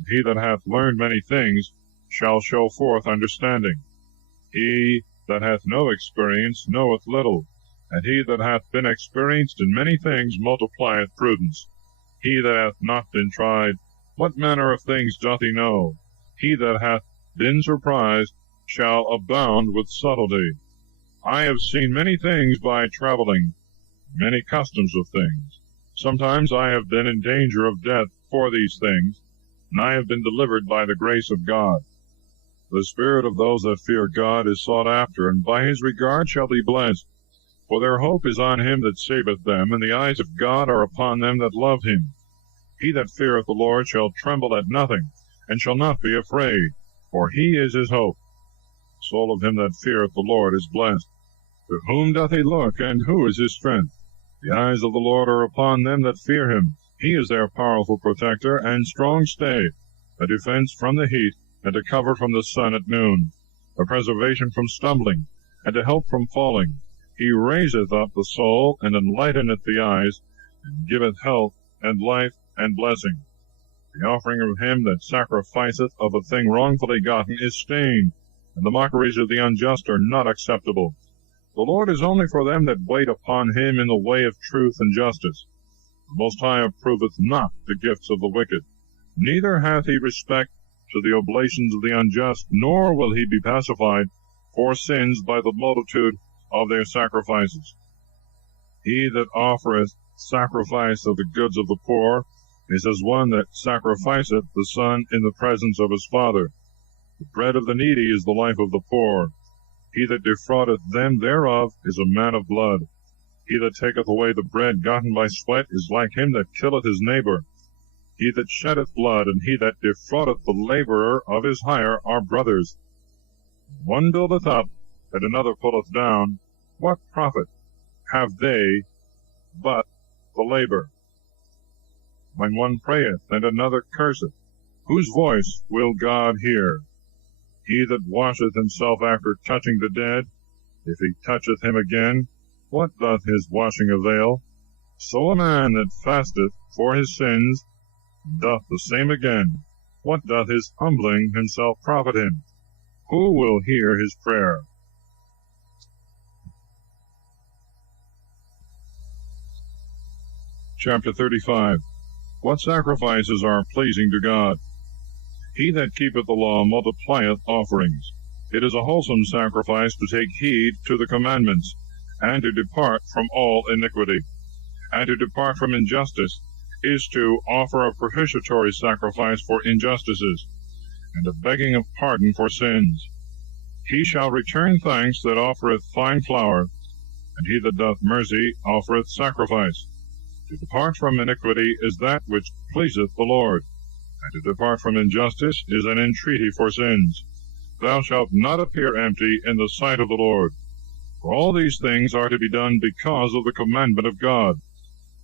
He that hath learned many things shall show forth understanding. He that hath no experience knoweth little, and he that hath been experienced in many things multiplieth prudence. He that hath not been tried, what manner of things doth he know? He that hath been surprised shall abound with subtlety. I have seen many things by traveling, many customs of things. Sometimes I have been in danger of death for these things, and I have been delivered by the grace of God. The spirit of those that fear God is sought after, and by his regard shall be blessed. For their hope is on him that saveth them, and the eyes of God are upon them that love him. He that feareth the Lord shall tremble at nothing, and shall not be afraid, for he is his hope. The soul of him that feareth the Lord is blessed. To whom doth he look, and who is his strength? The eyes of the Lord are upon them that fear him. He is their powerful protector and strong stay, a defense from the heat, and a cover from the sun at noon, a preservation from stumbling, and a help from falling. He raiseth up the soul, and enlighteneth the eyes, and giveth health, and life, and blessing. The offering of him that sacrificeth of a thing wrongfully gotten is stained, and the mockeries of the unjust are not acceptable. The Lord is only for them that wait upon him in the way of truth and justice. The Most High approveth not the gifts of the wicked, neither hath he respect to the oblations of the unjust, nor will he be pacified for sins by the multitude of their sacrifices. He that offereth sacrifice of the goods of the poor is as one that sacrificeth the son in the presence of his father. The bread of the needy is the life of the poor. He that defraudeth them thereof is a man of blood. He that taketh away the bread gotten by sweat is like him that killeth his neighbor. He that sheddeth blood, and he that defraudeth the laborer of his hire are brothers. One buildeth up, and another pulleth down. What profit have they but the labor? When one prayeth, and another curseth, whose voice will God hear? He that washeth himself after touching the dead, if he toucheth him again, what doth his washing avail? So a man that fasteth for his sins doth the same again. What doth his humbling himself profit him? Who will hear his prayer? Chapter 35. What sacrifices are pleasing to God? He that keepeth the law multiplieth offerings. It is a wholesome sacrifice to take heed to the commandments, and to depart from all iniquity. And to depart from injustice is to offer a propitiatory sacrifice for injustices, and a begging of pardon for sins. He shall return thanks that offereth fine flour, and he that doth mercy offereth sacrifice. To depart from iniquity is that which pleaseth the Lord, and to depart from injustice is an entreaty for sins. Thou shalt not appear empty in the sight of the Lord. For all these things are to be done because of the commandment of God.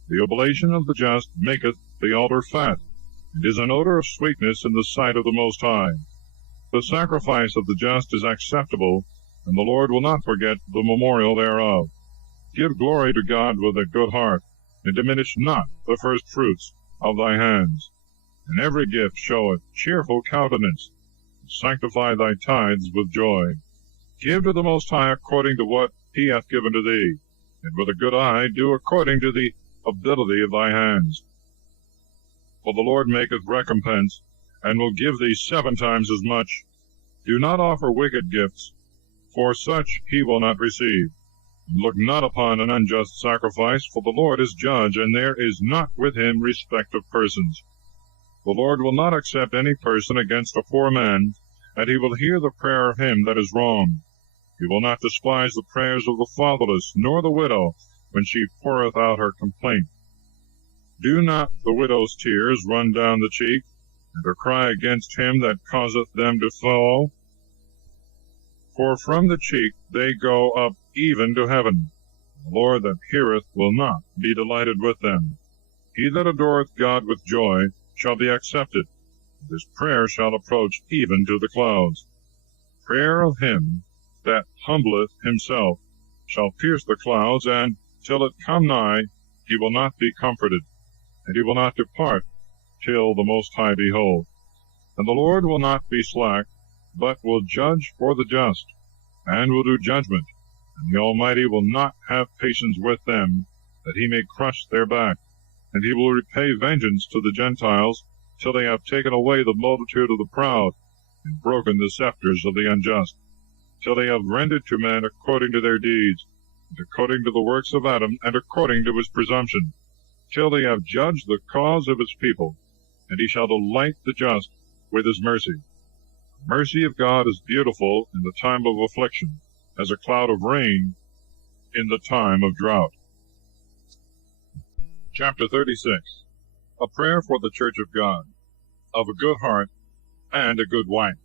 The oblation of the just maketh the altar fat, and is an odor of sweetness in the sight of the Most High. The sacrifice of the just is acceptable, and the Lord will not forget the memorial thereof. Give glory to God with a good heart, and diminish not the first fruits of thy hands. In every gift show a cheerful countenance, and sanctify thy tithes with joy. Give to the Most High according to what he hath given to thee, and with a good eye do according to the ability of thy hands. For the Lord maketh recompense, and will give thee 7 times as much. Do not offer wicked gifts, for such he will not receive. Look not upon an unjust sacrifice, for the Lord is judge, and there is not with him respect of persons. The Lord will not accept any person against a poor man, and he will hear the prayer of him that is wrong. He will not despise the prayers of the fatherless, nor the widow, when she poureth out her complaint. Do not the widow's tears run down the cheek, and her cry against him that causeth them to fall? For from the cheek they go up even to heaven, The Lord that heareth will not be delighted with them. He that adoreth God with joy shall be accepted. His prayer shall approach even to the clouds. Prayer of him that humbleth himself shall pierce the clouds, and till it come nigh, he will not be comforted, and he will not depart till the Most High behold. And the Lord will not be slack, but will judge for the just, and will do judgment. And the Almighty will not have patience with them, that he may crush their back. And he will repay vengeance to the Gentiles, till they have taken away the multitude of the proud, and broken the scepters of the unjust, till they have rendered to men according to their deeds, and according to the works of Adam, and according to his presumption, till they have judged the cause of his people, and he shall delight the just with his mercy. The mercy of God is beautiful in the time of affliction, as a cloud of rain in the time of drought. Chapter 36. A prayer for the church of God, of a good heart and a good wife.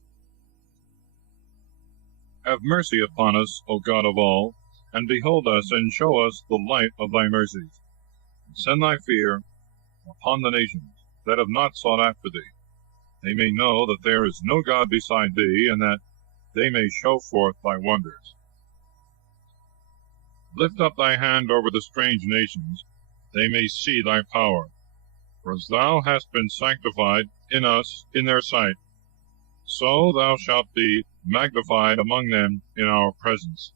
Have mercy upon us, O God of all, and behold us, and show us the light of thy mercies. And send thy fear upon the nations that have not sought after thee. They may know that there is no God beside thee, and that they may show forth thy wonders. Lift up thy hand over the strange nations, they may see thy power. For as thou hast been sanctified in us in their sight, so thou shalt be magnified among them in our presence.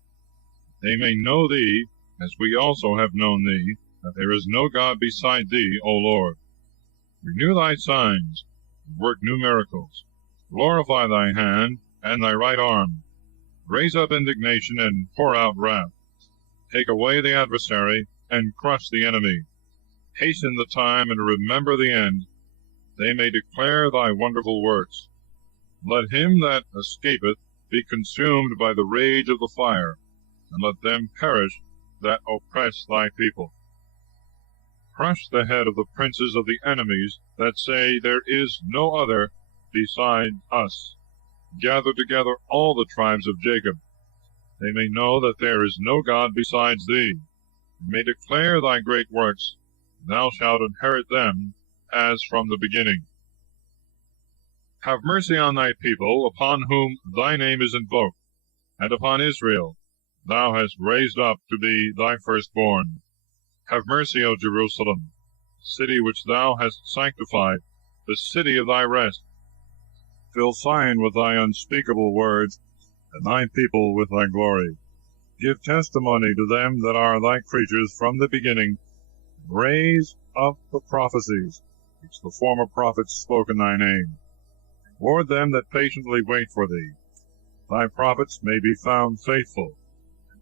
They may know thee, as we also have known thee, that there is no God beside thee, O Lord. Renew thy signs, and work new miracles. Glorify thy hand and thy right arm. Raise up indignation and pour out wrath. Take away the adversary, and crush the enemy. Hasten the time, and remember the end. They may declare thy wonderful works. Let him that escapeth be consumed by the rage of the fire, and let them perish that oppress thy people. Crush the head of the princes of the enemies that say, there is no other beside us. Gather together all the tribes of Jacob. They may know that there is no God besides thee. They may declare thy great works. Thou shalt inherit them as from the beginning. Have mercy on thy people, upon whom thy name is invoked, and upon Israel thou hast raised up to be thy firstborn. Have mercy, O Jerusalem, city which thou hast sanctified, the city of thy rest. Fill Zion with thy unspeakable words, and thy people with thy glory. Give testimony to them that are thy creatures from the beginning. Raise up the prophecies which the former prophets spoke in thy name. Reward them that patiently wait for thee. Thy prophets may be found faithful.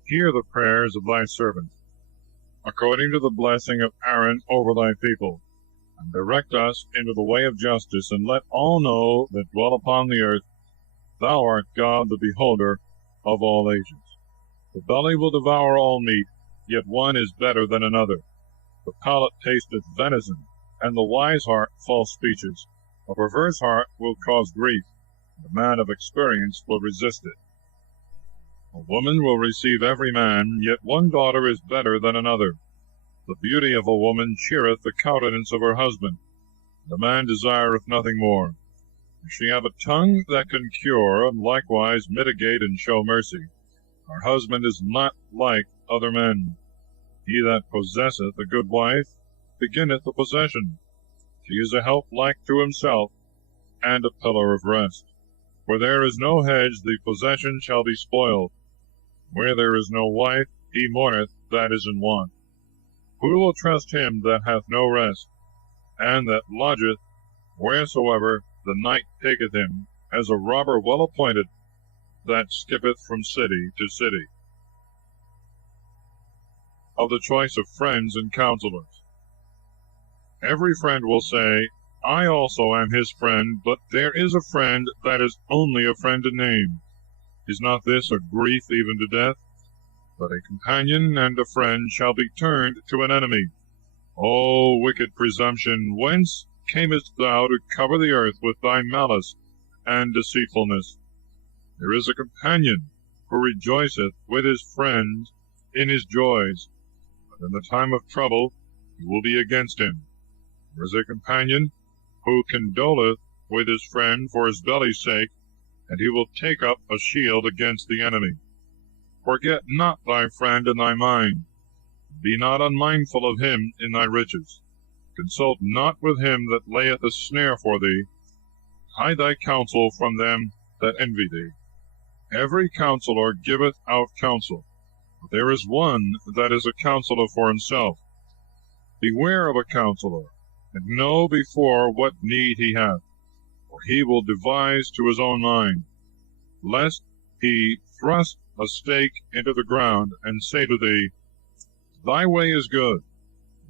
Hear the prayers of thy servants, according to the blessing of Aaron over thy people. And direct us into the way of justice, and let all know that dwell upon the earth, thou art God, the beholder of all ages. The belly will devour all meat, yet one is better than another. The palate tasteth venison, and the wise heart false speeches. A perverse heart will cause grief, and the man of experience will resist it. A woman will receive every man, yet one daughter is better than another. The beauty of a woman cheereth the countenance of her husband. The man desireth nothing more. If she have a tongue that can cure, and likewise mitigate and show mercy, her husband is not like other men. He that possesseth a good wife beginneth a possession. She is a help like to himself, and a pillar of rest. Where there is no hedge, the possession shall be spoiled. Where there is no wife, he mourneth that is in want. Who will trust him that hath no rest, and that lodgeth wheresoever the night taketh him, as a robber well appointed, that skippeth from city to city? Of the choice of friends and counselors. Every friend will say, I also am his friend, but there is a friend that is only a friend in name. Is not this a grief even to death? But a companion and a friend shall be turned to an enemy. O wicked presumption, whence camest thou to cover the earth with thy malice and deceitfulness? There is a companion who rejoiceth with his friend in his joys, but in the time of trouble he will be against him. There is a companion who condoleth with his friend for his belly's sake, and he will take up a shield against the enemy. Forget not thy friend in thy mind. Be not unmindful of him in thy riches. Consult not with him that layeth a snare for thee. Hide thy counsel from them that envy thee. Every counselor giveth out counsel, but there is one that is a counselor for himself. Beware of a counselor, and know before what need he hath, for he will devise to his own mind, lest he thrust a stake into the ground, and say to thee, Thy way is good,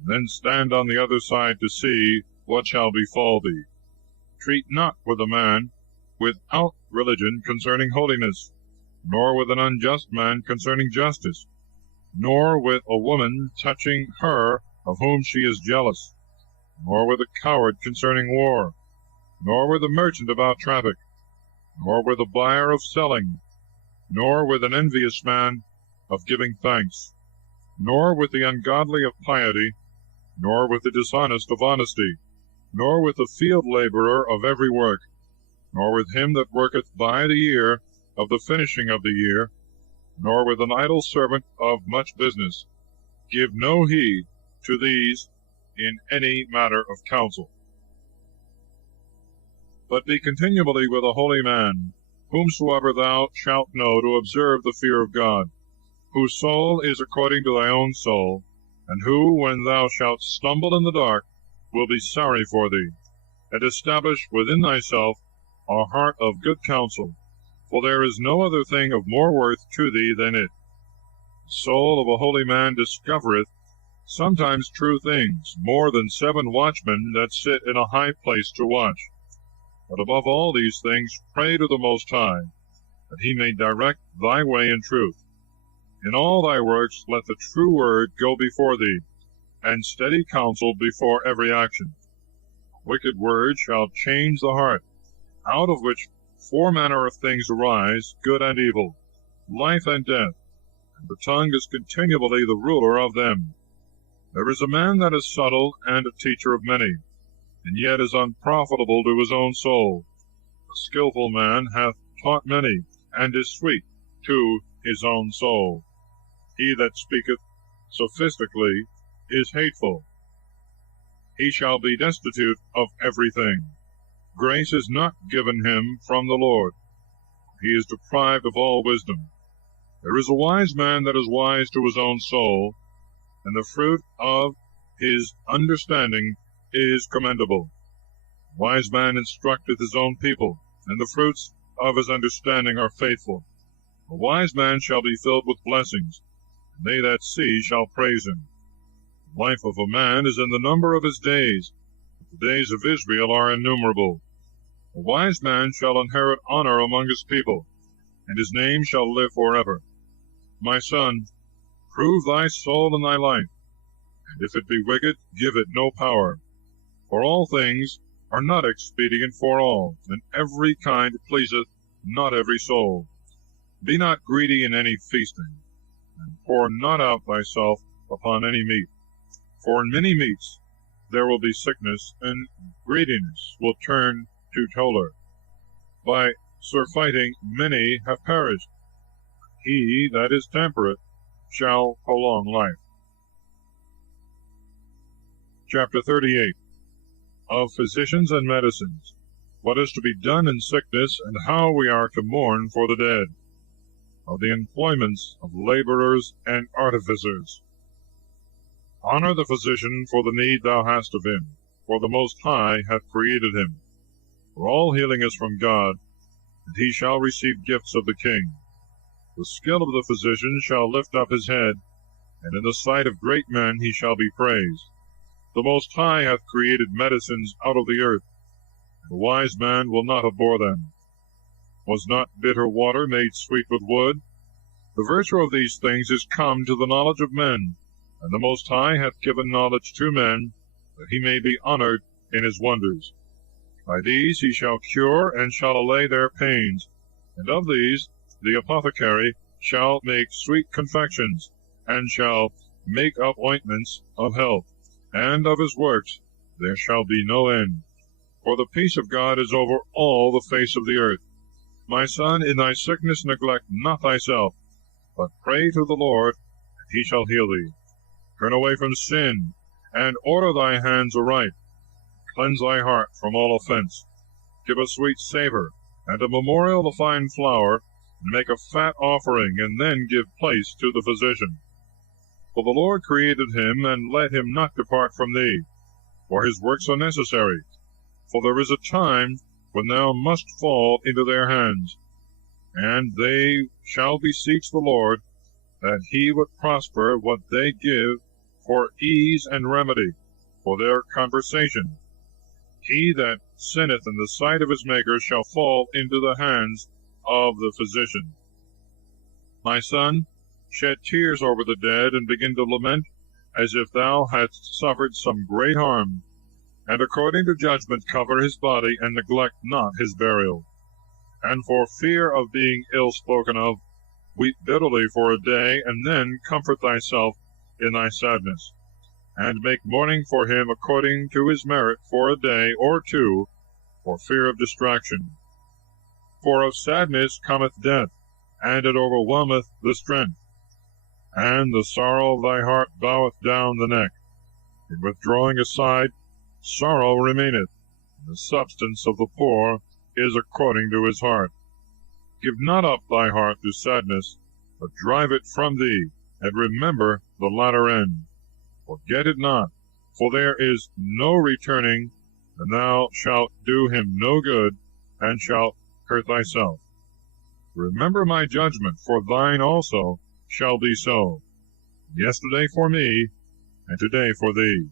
and then stand on the other side to see what shall befall thee. Treat not with a man without religion concerning holiness, nor with an unjust man concerning justice, nor with a woman touching her of whom she is jealous, nor with a coward concerning war, nor with a merchant about traffic, nor with a buyer of selling, nor with an envious man of giving thanks, nor with the ungodly of piety, nor with the dishonest of honesty, nor with the field laborer of every work, nor with him that worketh by the year of the finishing of the year, nor with an idle servant of much business. Give no heed to these in any matter of counsel. But be continually with a holy man, whomsoever thou shalt know to observe the fear of God, whose soul is according to thy own soul, and who, when thou shalt stumble in the dark, will be sorry for thee, and establish within thyself a heart of good counsel, for there is no other thing of more worth to thee than it. The soul of a holy man discovereth sometimes true things, more than 7 watchmen that sit in a high place to watch. But above all these things pray to the Most High, that he may direct thy way in truth. In all thy works let the true word go before thee, and steady counsel before every action. A wicked word shall change the heart, out of which 4 manner of things arise, good and evil, life and death, and the tongue is continually the ruler of them. There is a man that is subtle and a teacher of many, and yet is unprofitable to his own soul. A skillful man hath taught many, and is sweet to his own soul. He that speaketh sophistically is hateful. He shall be destitute of everything. Grace is not given him from the Lord. He is deprived of all wisdom. There is a wise man that is wise to his own soul, and the fruit of his understanding is commendable. A wise man instructeth his own people, and the fruits of his understanding are faithful. A wise man shall be filled with blessings, and they that see shall praise him. The life of a man is in the number of his days, but the days of Israel are innumerable. A wise man shall inherit honor among his people, and his name shall live forever. My son, prove thy soul in thy life, and if it be wicked, give it no power. For all things are not expedient for all, and every kind pleaseth not every soul. Be not greedy in any feasting, and pour not out thyself upon any meat. For in many meats there will be sickness, and greediness will turn to choler. By surfeiting many have perished. He that is temperate shall prolong life. Chapter 38. Of physicians and medicines, what is to be done in sickness, and how we are to mourn for the dead. Of the employments of laborers and artificers. Honor the physician for the need thou hast of him, for the Most High hath created him. For all healing is from God, and he shall receive gifts of the King. The skill of the physician shall lift up his head, and in the sight of great men he shall be praised. The Most High hath created medicines out of the earth, and the wise man will not abhor them. Was not bitter water made sweet with wood? The virtue of these things is come to the knowledge of men, and the Most High hath given knowledge to men, that he may be honored in his wonders. By these he shall cure and shall allay their pains, and of these the apothecary shall make sweet confections, and shall make up ointments of health, and of his works there shall be no end. For the peace of God is over all the face of the earth. My son, in thy sickness neglect not thyself, but pray to the Lord, and he shall heal thee. Turn away from sin, and order thy hands aright. Cleanse thy heart from all offense. Give a sweet savor, and a memorial of fine flour, and make a fat offering, and then give place to the physician. For the Lord created him, and let him not depart from thee. For his works are necessary. For there is a time when thou must fall into their hands. And they shall beseech the Lord, that he would prosper what they give for ease and remedy, for their conversation. He that sinneth in the sight of his Maker shall fall into the hands of the physician. My son, shed tears over the dead, and begin to lament, as if thou hadst suffered some great harm. And according to judgment cover his body, and neglect not his burial. And for fear of being ill spoken of, weep bitterly for a day, and then comfort thyself in thy sadness, and make mourning for him according to his merit for a day or two, for fear of distraction. For of sadness cometh death, and it overwhelmeth the strength. And the sorrow of thy heart boweth down the neck. In withdrawing aside, sorrow remaineth, and the substance of the poor is according to his heart. Give not up thy heart to sadness, but drive it from thee, and remember the latter end. Forget it not, for there is no returning, and thou shalt do him no good, and shalt hurt thyself. Remember my judgment, for thine also shall be so. Yesterday for me, and today for thee.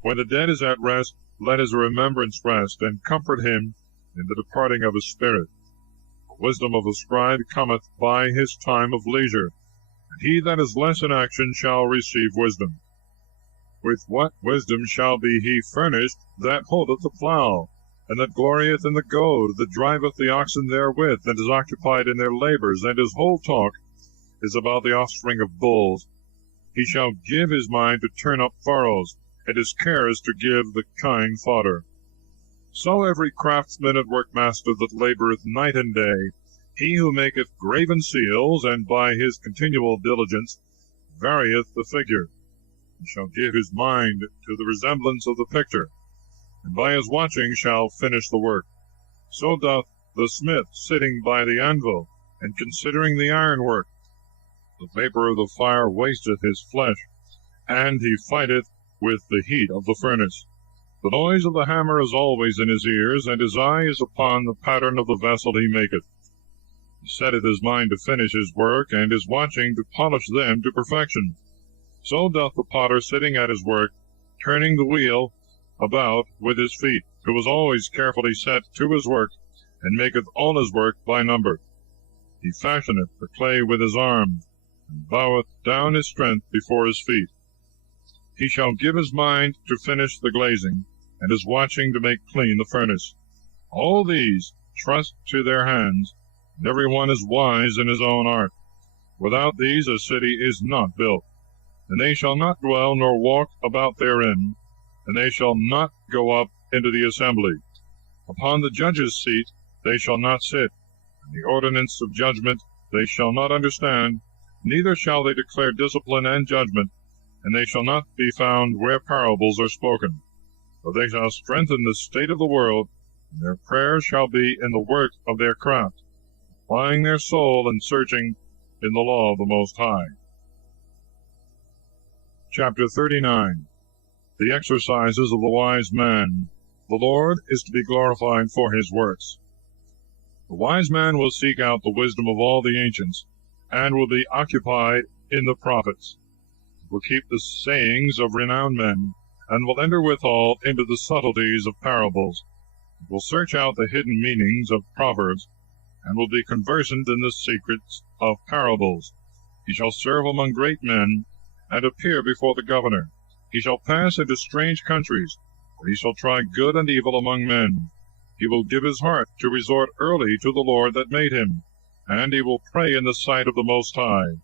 When the dead is at rest, let his remembrance rest, and comfort him in the departing of his spirit. The wisdom of the scribe cometh by his time of leisure, and he that is less in action shall receive wisdom. With what wisdom shall be he furnished that holdeth the plough, and that glorieth in the goad, that driveth the oxen therewith, and is occupied in their labors, and his whole talk is about the offspring of bulls? He shall give his mind to turn up furrows, and his care is to give the kine fodder. So every craftsman and workmaster that laboureth night and day, he who maketh graven seals, and by his continual diligence varieth the figure, he shall give his mind to the resemblance of the picture, and by his watching shall finish the work. So doth the smith sitting by the anvil, and considering the ironwork. The vapour of the fire wasteth his flesh, and he fighteth with the heat of the furnace. The noise of the hammer is always in his ears, and his eye is upon the pattern of the vessel he maketh. He setteth his mind to finish his work, and is watching to polish them to perfection. So doth the potter sitting at his work, turning the wheel about with his feet, who is always carefully set to his work, and maketh all his work by number. He fashioneth the clay with his arm, and boweth down his strength before his feet. He shall give his mind to finish the glazing, and is watching to make clean the furnace. All these trust to their hands, and every one is wise in his own art. Without these a city is not built. And they shall not dwell nor walk about therein, and they shall not go up into the assembly. Upon the judge's seat they shall not sit, and the ordinance of judgment they shall not understand, neither shall they declare discipline and judgment, and they shall not be found where parables are spoken. For they shall strengthen the state of the world, and their prayers shall be in the work of their craft, applying their soul and searching in the law of the Most High. Chapter 39. The exercises of the wise man. The Lord is to be glorified for his works. The wise man will seek out the wisdom of all the ancients, and will be occupied in the prophets. He will keep the sayings of renowned men, and will enter withal into the subtleties of parables. He will search out the hidden meanings of proverbs, and will be conversant in the secrets of parables. He shall serve among great men, and appear before the governor. He shall pass into strange countries, where he shall try good and evil among men. He will give his heart to resort early to the Lord that made him, and he will pray in the sight of the Most High.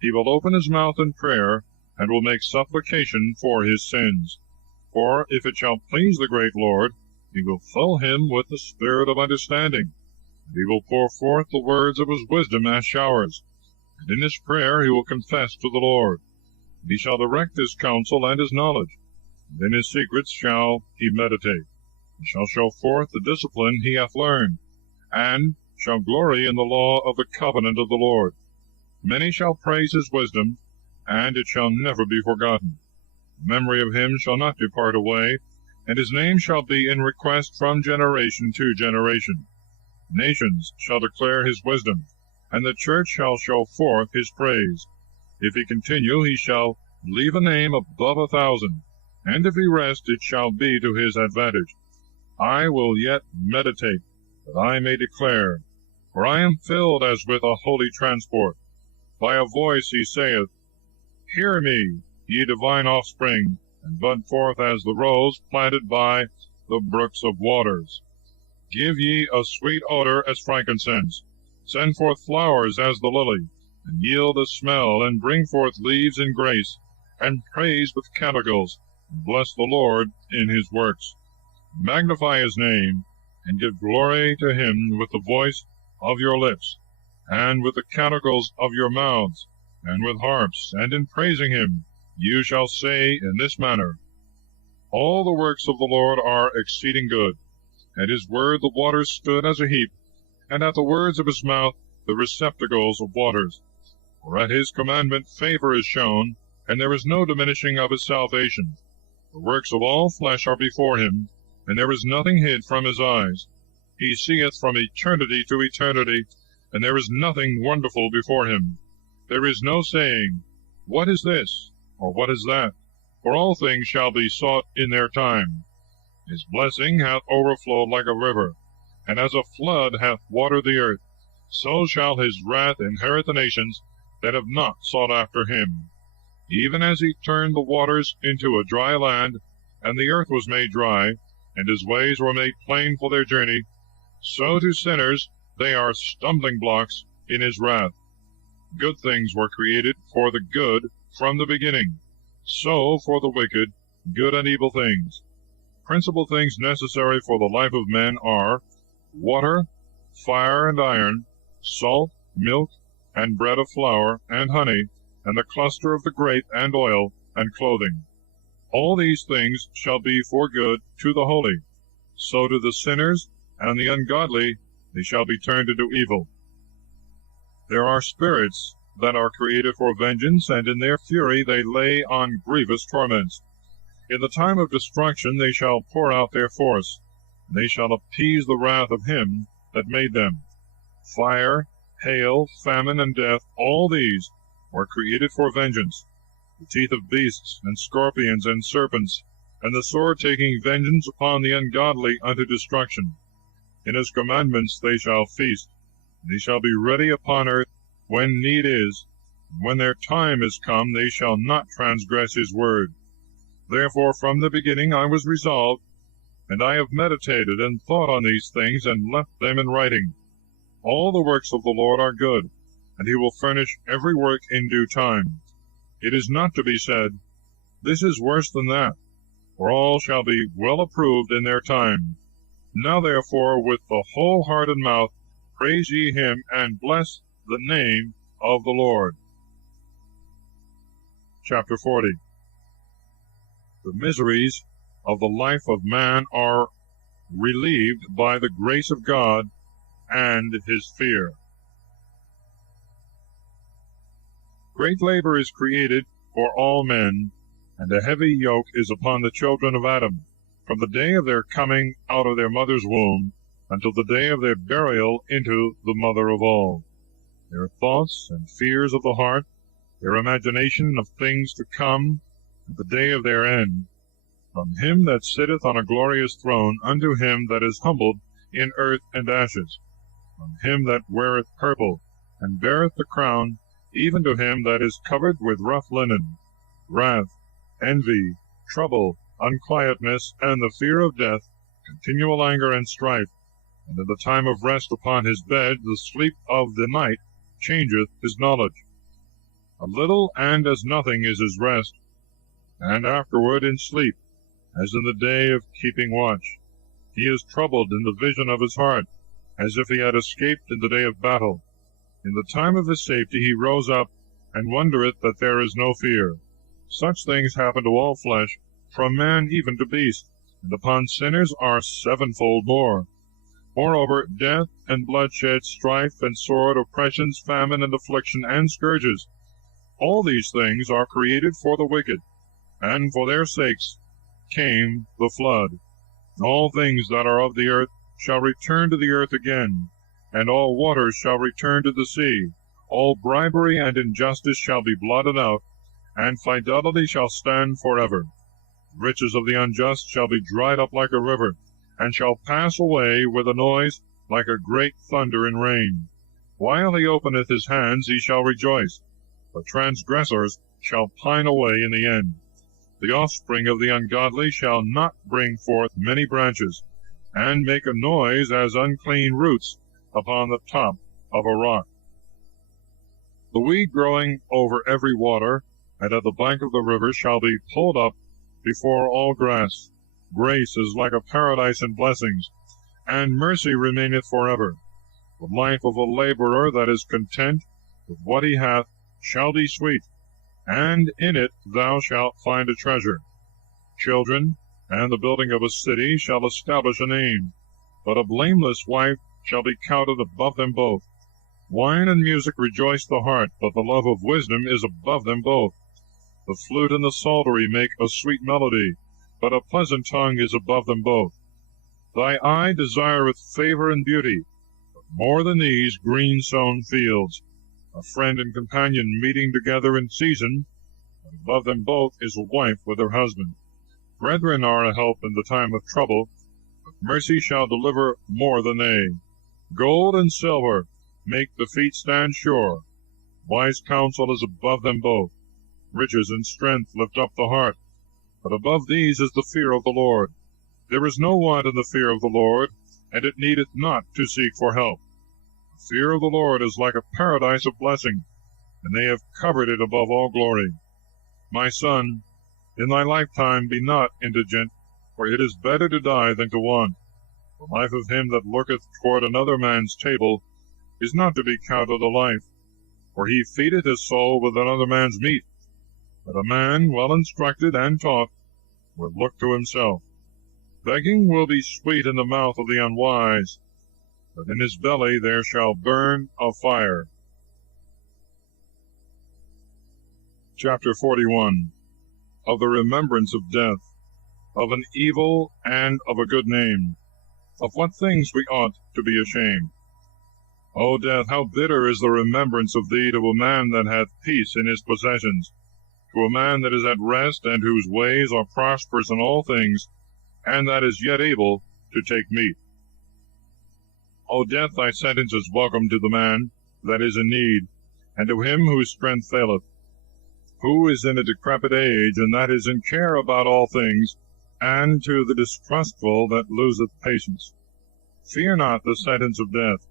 He will open his mouth in prayer, and will make supplication for his sins. For if it shall please the great Lord, he will fill him with the spirit of understanding, and he will pour forth the words of his wisdom as showers, and in his prayer he will confess to the Lord. And he shall direct his counsel and his knowledge, and in his secrets shall he meditate, and shall show forth the discipline he hath learned, and shall glory in the law of the covenant of the Lord. Many shall praise his wisdom, and it shall never be forgotten. The memory of him shall not depart away, and his name shall be in request from generation to generation. Nations shall declare his wisdom, and the church shall show forth his praise. If he continue, he shall leave a name above 1,000, and if he rest, it shall be to his advantage. I will yet meditate, that I may declare, for I am filled as with a holy transport. By a voice he saith, Hear me, ye divine offspring, and bud forth as the rose planted by the brooks of waters. Give ye a sweet odor as frankincense, send forth flowers as the lily, and yield a smell, and bring forth leaves in grace, and praise with canticles, and bless the Lord in his works. Magnify his name, and give glory to him with the voice of your lips, and with the canticles of your mouths, and with harps, and in praising him you shall say in this manner, All the works of the Lord are exceeding good. At his word the waters stood as a heap, and at the words of his mouth the receptacles of waters. For at his commandment favor is shown, and there is no diminishing of his salvation. The works of all flesh are before him, and there is nothing hid from his eyes. He seeth from eternity to eternity, and there is nothing wonderful before him. There is no saying, What is this? Or what is that? For all things shall be sought in their time. His blessing hath overflowed like a river, and as a flood hath watered the earth. So shall his wrath inherit the nations that have not sought after him. Even as he turned the waters into a dry land, and the earth was made dry, and his ways were made plain for their journey, so to sinners they are stumbling blocks in his wrath. Good things were created for the good from the beginning, so for the wicked good and evil things. Principal things necessary for the life of men are water, fire and iron, salt, milk, and bread of flour, and honey, and the cluster of the grape, and oil, and clothing. All these things shall be for good to the holy. So to the sinners and the ungodly they shall be turned into evil. There are spirits that are created for vengeance, and in their fury they lay on grievous torments. In the time of destruction they shall pour out their force, and they shall appease the wrath of him that made them. Fire, hail, famine, and death, all these were created for vengeance, the teeth of beasts, and scorpions, and serpents, and the sword taking vengeance upon the ungodly unto destruction. In his commandments they shall feast, and they shall be ready upon earth when need is, and when their time is come they shall not transgress his word. Therefore from the beginning I was resolved, and I have meditated and thought on these things, and left them in writing. All the works of the Lord are good, and he will furnish every work in due time. It is not to be said, This is worse than that, for all shall be well approved in their time. Now therefore with the whole-hearted mouth praise ye him, and bless the name of the Lord. Chapter 40. The miseries of the life of man are relieved by the grace of God and his fear. Great labor is created for all men, and a heavy yoke is upon the children of Adam, from the day of their coming out of their mother's womb, until the day of their burial into the mother of all. Their thoughts and fears of the heart, their imagination of things to come, at the day of their end, from him that sitteth on a glorious throne unto him that is humbled in earth and ashes, from him that weareth purple, and beareth the crown, even to him that is covered with rough linen, wrath, envy, trouble, unquietness, and the fear of death, continual anger and strife, and in the time of rest upon his bed the sleep of the night changeth his knowledge. A little and as nothing is his rest, and afterward in sleep, as in the day of keeping watch. He is troubled in the vision of his heart, as if he had escaped in the day of battle. In the time of his safety he rose up, and wondereth that there is no fear. Such things happen to all flesh, from man even to beast, and upon sinners are sevenfold more. Moreover, death and bloodshed, strife and sword, oppressions, famine and affliction, and scourges, all these things are created for the wicked, and for their sakes came the flood. All things that are of the earth shall return to the earth again, and all waters shall return to the sea. All bribery and injustice shall be blotted out, and fidelity shall stand forever. Riches of the unjust shall be dried up like a river, and shall pass away with a noise like a great thunder and rain. While he openeth his hands he shall rejoice, but transgressors shall pine away in the end. The offspring of the ungodly shall not bring forth many branches, and make a noise as unclean roots upon the top of a rock. The weed growing over every water, and at the bank of the river, shall be pulled up before all grass. Grace is like a paradise in blessings, and mercy remaineth forever. The life of a laborer that is content with what he hath shall be sweet, and in it thou shalt find a treasure. Children and the building of a city shall establish a name, but a blameless wife shall be counted above them both. Wine and music rejoice the heart, but the love of wisdom is above them both. The flute and the psaltery make a sweet melody, but a pleasant tongue is above them both. Thy eye desireth favor and beauty, but more than these green-sown fields. A friend and companion meeting together in season, and above them both is a wife with her husband. Brethren are a help in the time of trouble, but mercy shall deliver more than they. Gold and silver make the feet stand sure. Wise counsel is above them both. Riches and strength lift up the heart, but above these is the fear of the Lord. There is no want in the fear of the Lord, and it needeth not to seek for help. The fear of the Lord is like a paradise of blessing, and they have covered it above all glory. My son, in thy lifetime be not indigent, for it is better to die than to want. The life of him that looketh toward another man's table is not to be counted a life, for he feedeth his soul with another man's meat. But a man well instructed and taught will look to himself. Begging will be sweet in the mouth of the unwise, but in his belly there shall burn a fire. Chapter 41. Of the remembrance of death, of an evil and of a good name, of what things we ought to be ashamed. O death, how bitter is the remembrance of thee to a man that hath peace in his possessions, to a man that is at rest, and whose ways are prosperous in all things, and that is yet able to take meat. O death, thy sentence is welcome to the man that is in need, and to him whose strength faileth, who is in a decrepit age, and that is in care about all things, and to the distrustful that loseth patience. Fear not the sentence of death.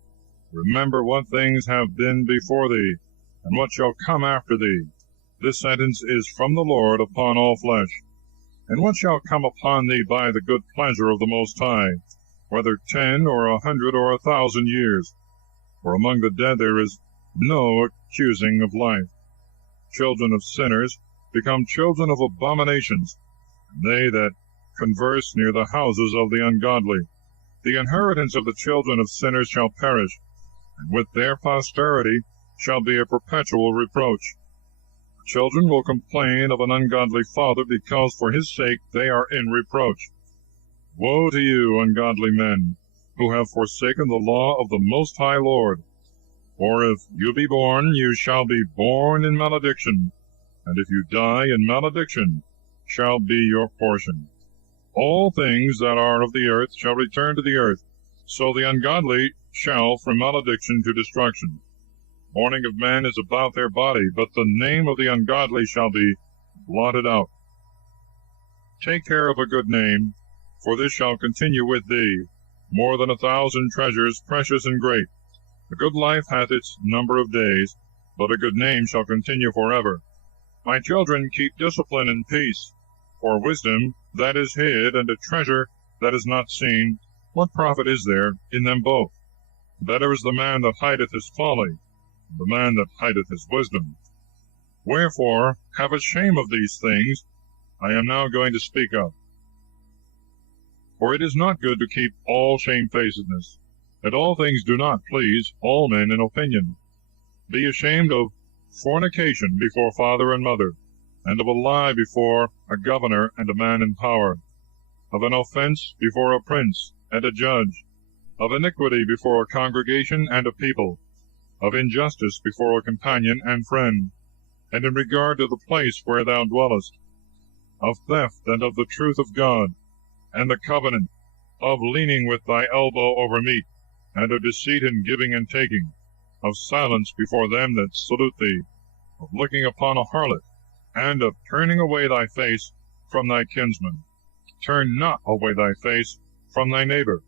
Remember what things have been before thee, and what shall come after thee. This sentence is from the Lord upon all flesh. And what shall come upon thee by the good pleasure of the Most High, whether 10 or 100 or 1,000 years? For among the dead there is no accusing of life. Children of sinners become children of abominations, and they that converse near the houses of the ungodly. The inheritance of the children of sinners shall perish, and with their posterity shall be a perpetual reproach. Children will complain of an ungodly father, because for his sake they are in reproach. Woe to you, ungodly men, who have forsaken the law of the Most High Lord! For if you be born, you shall be born in malediction, and if you die in malediction shall be your portion. All things that are of the earth shall return to the earth, so the ungodly shall from malediction to destruction. Mourning of men is about their body, but the name of the ungodly shall be blotted out. Take care of a good name, for this shall continue with thee, more than 1,000 treasures, precious and great. A good life hath its number of days, but a good name shall continue forever. My children, keep discipline and peace, for wisdom that is hid, and a treasure that is not seen, what profit is there in them both? Better is the man that hideth his folly, the man that hideth his wisdom. Wherefore, have a shame of these things I am now going to speak of. For it is not good to keep all shamefacedness, that all things do not please all men in opinion. Be ashamed of fornication before father and mother, and of a lie before a governor and a man in power, of an offense before a prince and a judge, of iniquity before a congregation and a people, of injustice before a companion and friend, and in regard to the place where thou dwellest, of theft and of the truth of God, and the covenant, of leaning with thy elbow over meat, and of deceit in giving and taking, of silence before them that salute thee, of looking upon a harlot, and of turning away thy face from thy kinsman. Turn not away thy face from thy neighbor,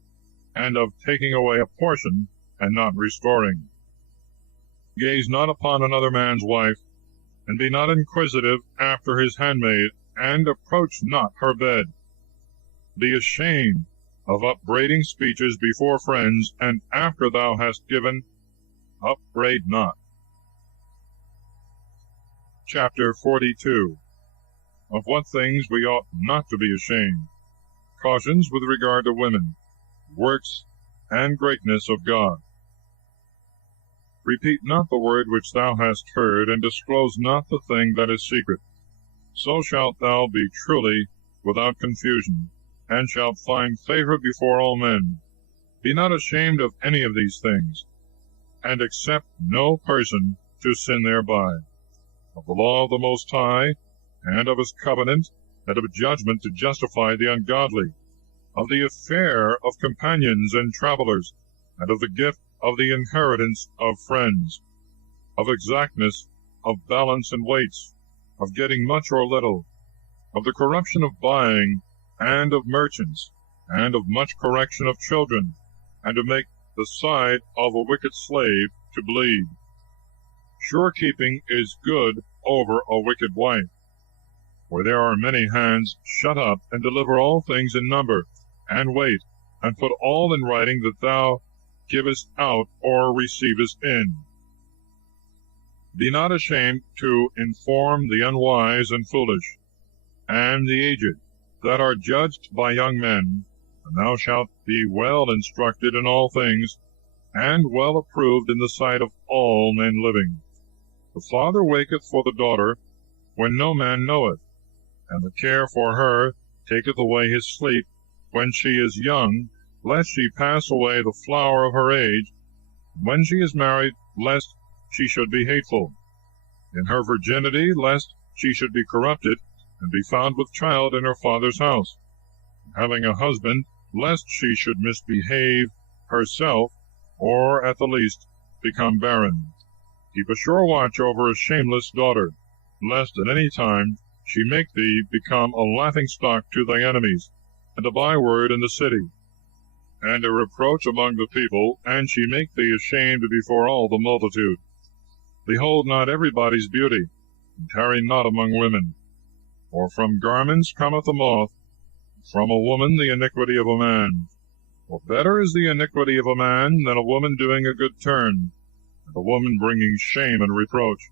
and of taking away a portion, and not restoring. Gaze not upon another man's wife, and be not inquisitive after his handmaid, and approach not her bed. Be ashamed of upbraiding speeches before friends, and after thou hast given, upbraid not. Chapter 42. Of what things we ought not to be ashamed. Cautions with regard to women, works, and greatness of God. Repeat not the word which thou hast heard, and disclose not the thing that is secret. So shalt thou be truly without confusion, and shalt find favor before all men. Be not ashamed of any of these things, and accept no person to sin thereby. Of the law of the Most High, and of his covenant, and of judgment to justify the ungodly, of the affair of companions and travelers, and of the gift of the inheritance of friends, of exactness, of balance and weights, of getting much or little, of the corruption of buying, and of merchants, and of much correction of children, and to make the side of a wicked slave to bleed. Sure keeping is good over a wicked wife, for there are many hands shut up, and deliver all things in number, and wait, and put all in writing that thou givest out or receivest in. Be not ashamed to inform the unwise and foolish, and the aged, that are judged by young men, and thou shalt be well instructed in all things, and well approved in the sight of all men living. The father waketh for the daughter, when no man knoweth, and the care for her taketh away his sleep, when she is young, lest she pass away the flower of her age, and when she is married, lest she should be hateful. In her virginity, lest she should be corrupted, and be found with child in her father's house. Having a husband, lest she should misbehave herself, or at the least become barren. Keep a sure watch over a shameless daughter, lest at any time she make thee become a laughing stock to thy enemies, and a byword in the city, and a reproach among the people, and she make thee ashamed before all the multitude. Behold not everybody's beauty, and tarry not among women. For from garments cometh a moth, from a woman the iniquity of a man. For better is the iniquity of a man than a woman doing a good turn, and a woman bringing shame and reproach.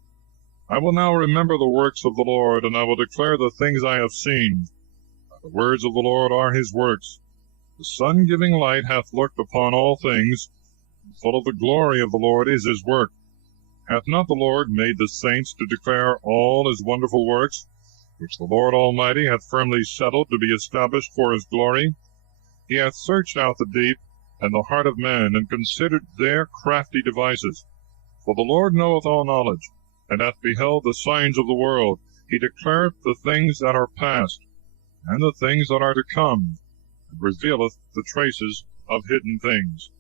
I will now remember the works of the Lord, and I will declare the things I have seen. The words of the Lord are his works. The sun giving light hath looked upon all things, and full of the glory of the Lord is his work. Hath not the Lord made the saints to declare all his wonderful works, which the Lord Almighty hath firmly settled to be established for his glory? He hath searched out the deep and the heart of men, and considered their crafty devices. For the Lord knoweth all knowledge, and hath beheld the signs of the world. He declareth the things that are past, and the things that are to come, and revealeth the traces of hidden things.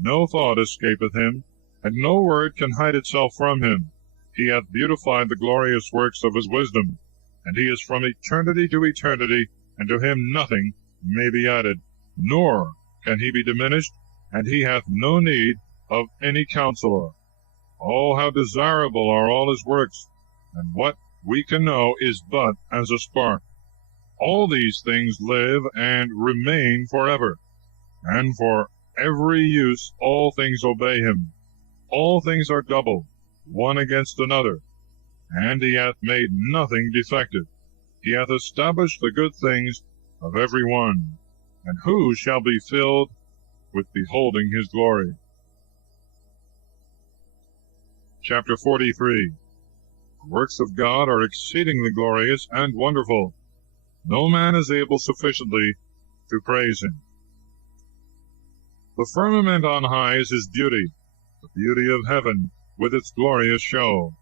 No thought escapeth him, and no word can hide itself from him. He hath beautified the glorious works of his wisdom, and he is from eternity to eternity, and to him nothing may be added, nor can he be diminished, and he hath no need of any counselor. Oh, how desirable are all his works, and what we can know is but as a spark. All these things live and remain forever, and for every use all things obey him. All things are double, one against another, and he hath made nothing defective. He hath established the good things of every one, and who shall be filled with beholding his glory? Chapter 43. The works of God are exceedingly glorious and wonderful. No man is able sufficiently to praise him. The firmament on high is his beauty, the beauty of heaven with its glorious show.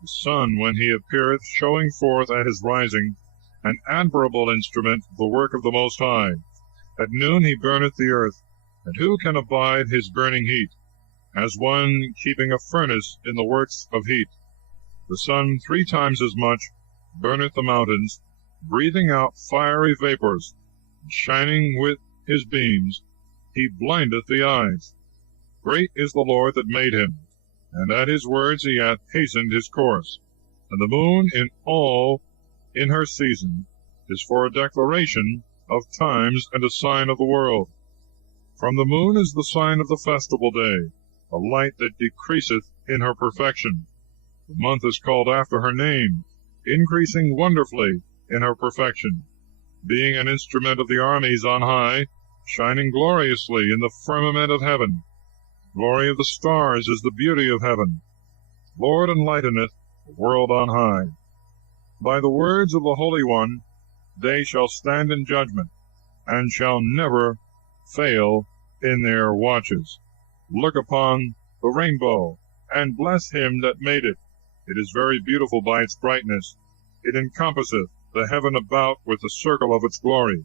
The sun, when he appeareth, showing forth at his rising, an admirable instrument, the work of the Most High. At noon he burneth the earth, and who can abide his burning heat? As one keeping a furnace in the works of heat. The sun 3 times as much burneth the mountains, breathing out fiery vapors, and shining with his beams, he blindeth the eyes. Great is the Lord that made him, and at his words he hath hastened his course. And the moon in her season is for a declaration of times and a sign of the world. From the moon is the sign of the festival day, a light that decreaseth in her perfection. The month is called after her name, increasing wonderfully in her perfection, being an instrument of the armies on high, shining gloriously in the firmament of heaven. The glory of the stars is the beauty of heaven. The Lord enlighteneth the world on high. By the words of the Holy One they shall stand in judgment, and shall never fail in their watches. Look upon the rainbow, and bless him that made it. It is very beautiful by its brightness. It encompasseth the heaven about with the circle of its glory.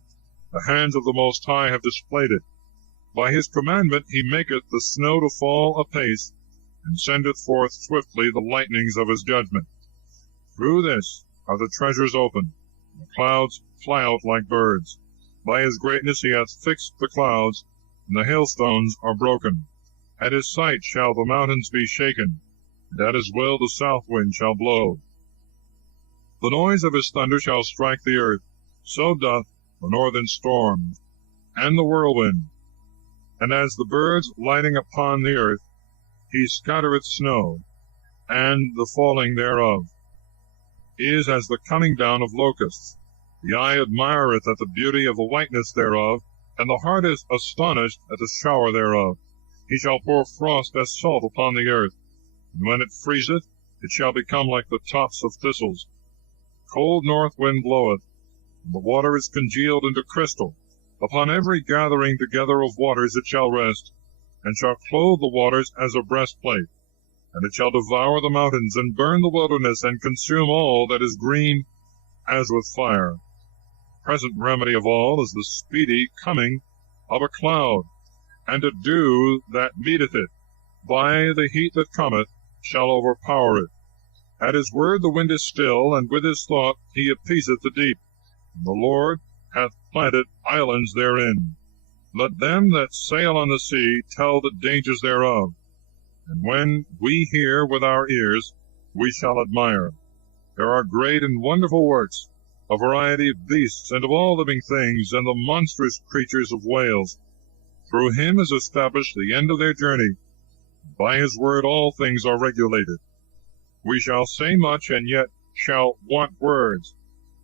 The hands of the Most High have displayed it. By his commandment he maketh the snow to fall apace, and sendeth forth swiftly the lightnings of his judgment. Through this are the treasures opened, and the clouds fly out like birds. By his greatness he hath fixed the clouds, and the hailstones are broken. At his sight shall the mountains be shaken, and at his will the south wind shall blow. The noise of his thunder shall strike the earth, so doth the northern storm, and the whirlwind. And as the birds lighting upon the earth, he scattereth snow, and the falling thereof is as the coming down of locusts. The eye admireth at the beauty of the whiteness thereof, and the heart is astonished at the shower thereof. He shall pour frost as salt upon the earth, and when it freezeth, it shall become like the tops of thistles. Cold north wind bloweth, and the water is congealed into crystal. Upon every gathering together of waters it shall rest, and shall clothe the waters as a breastplate. And it shall devour the mountains, and burn the wilderness, and consume all that is green as with fire. Present remedy of all is the speedy coming of a cloud, and a dew that meeteth it, by the heat that cometh, shall overpower it. At his word the wind is still, and with his thought he appeaseth the deep. And the Lord hath planted islands therein. Let them that sail on the sea tell the dangers thereof. And when we hear with our ears, we shall admire. There are great and wonderful works, a variety of beasts, and of all living things, and the monstrous creatures of whales. Through him is established the end of their journey. By his word all things are regulated. We shall say much, and yet shall want words.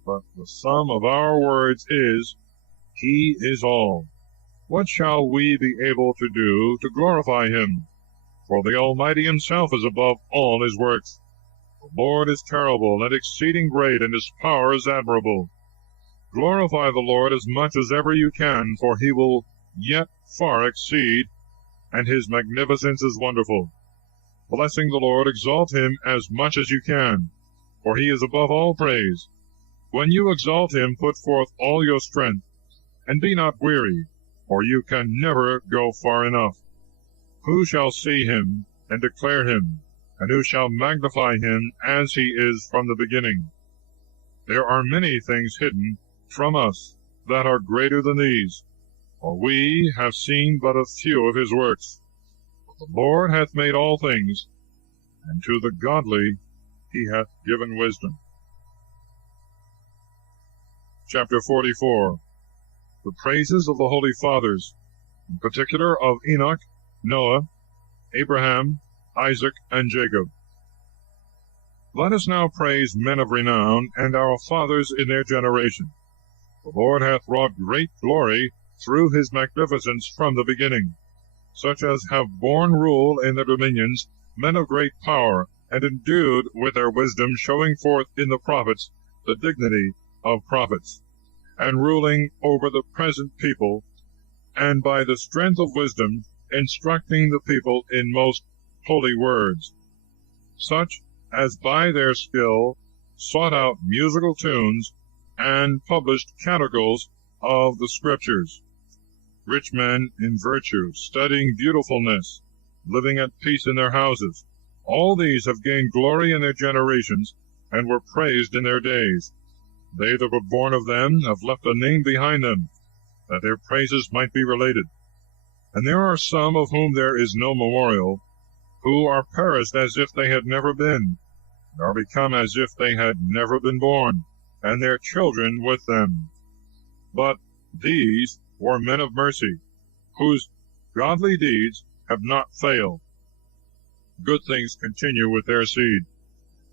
But the sum of our words is, he is all. What shall we be able to do to glorify him? For the Almighty himself is above all his works. The Lord is terrible and exceeding great, and his power is admirable. Glorify the Lord as much as ever you can, for he will yet far exceed, and his magnificence is wonderful. Blessing the Lord, exalt him as much as you can, for he is above all praise. When you exalt him, put forth all your strength, and be not weary, or you can never go far enough. Who shall see him and declare him, and who shall magnify him as he is from the beginning? There are many things hidden from us that are greater than these, for we have seen but a few of his works. But the Lord hath made all things, and to the godly he hath given wisdom. Chapter 44. The praises of the Holy Fathers, in particular of Enoch, Noah, Abraham, Isaac, and Jacob. Let us now praise men of renown, and our fathers in their generation. The Lord hath wrought great glory through his magnificence from the beginning, such as have borne rule in their dominions, men of great power, and endued with their wisdom, showing forth in the prophets the dignity of prophets, and ruling over the present people, and by the strength of wisdom instructing the people in most holy words, such as by their skill sought out musical tunes, and published canticles of the Scriptures. Rich men in virtue, studying beautifulness, living at peace in their houses. All these have gained glory in their generations, and were praised in their days. They that were born of them have left a name behind them, that their praises might be related. And there are some of whom there is no memorial, who are perished as if they had never been, and are become as if they had never been born, and their children with them. But these were men of mercy, whose godly deeds have not failed. Good things continue with their seed.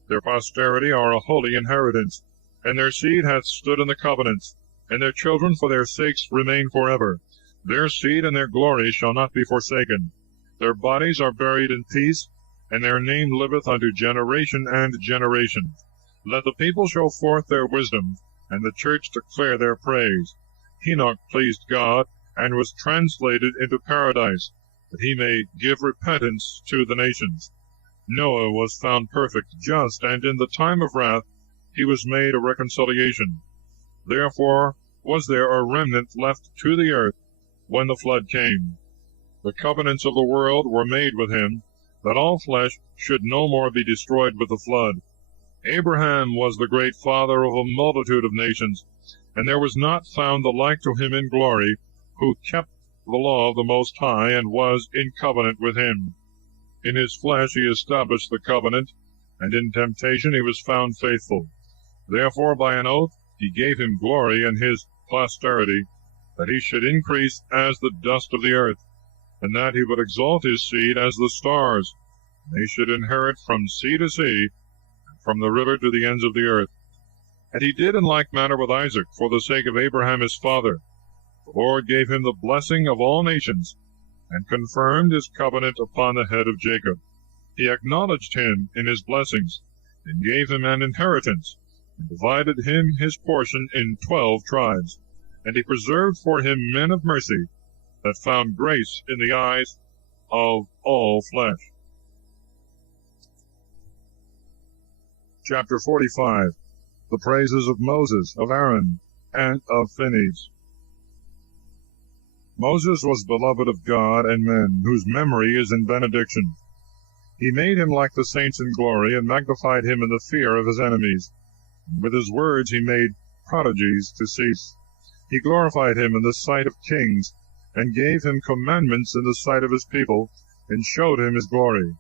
Their posterity are a holy inheritance, and their seed hath stood in the covenants, and their children for their sakes remain forever. Their seed and their glory shall not be forsaken. Their bodies are buried in peace, and their name liveth unto generation and generation. Let the people show forth their wisdom, and the church declare their praise. Enoch pleased God, and was translated into paradise, that he may give repentance to the nations. Noah was found perfect, just, and in the time of wrath he was made a reconciliation. Therefore was there a remnant left to the earth when the flood came. The covenants of the world were made with him, that all flesh should no more be destroyed with the flood. Abraham was the great father of a multitude of nations, and there was not found the like to him in glory, who kept the law of the Most High, and was in covenant with him. In his flesh he established the covenant, and in temptation he was found faithful. Therefore by an oath he gave him glory in his posterity, that he should increase as the dust of the earth, and that he would exalt his seed as the stars, and they should inherit from sea to sea, and from the river to the ends of the earth. And he did in like manner with Isaac, for the sake of Abraham his father. The Lord gave him the blessing of all nations, and confirmed his covenant upon the head of Jacob. He acknowledged him in his blessings, and gave him an inheritance, and divided him his portion in 12 tribes. And he preserved for him men of mercy, that found grace in the eyes of all flesh. Chapter 45. The praises of Moses, of Aaron, and of Phinehas. Moses was beloved of God and men, whose memory is in benediction. He made him like the saints in glory, and magnified him in the fear of his enemies. And with his words he made prodigies to cease. He glorified him in the sight of kings, and gave him commandments in the sight of his people, and showed him his glory.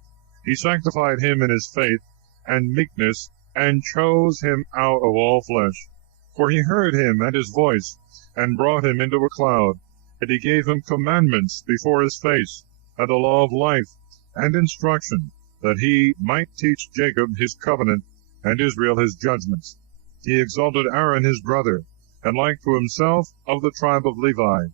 He sanctified him in his faith and meekness, and chose him out of all flesh. For he heard him and his voice, and brought him into a cloud. And he gave him commandments before his face, and a law of life, and instruction, that he might teach Jacob his covenant, and Israel his judgments. He exalted Aaron his brother, and like to himself of the tribe of Levi.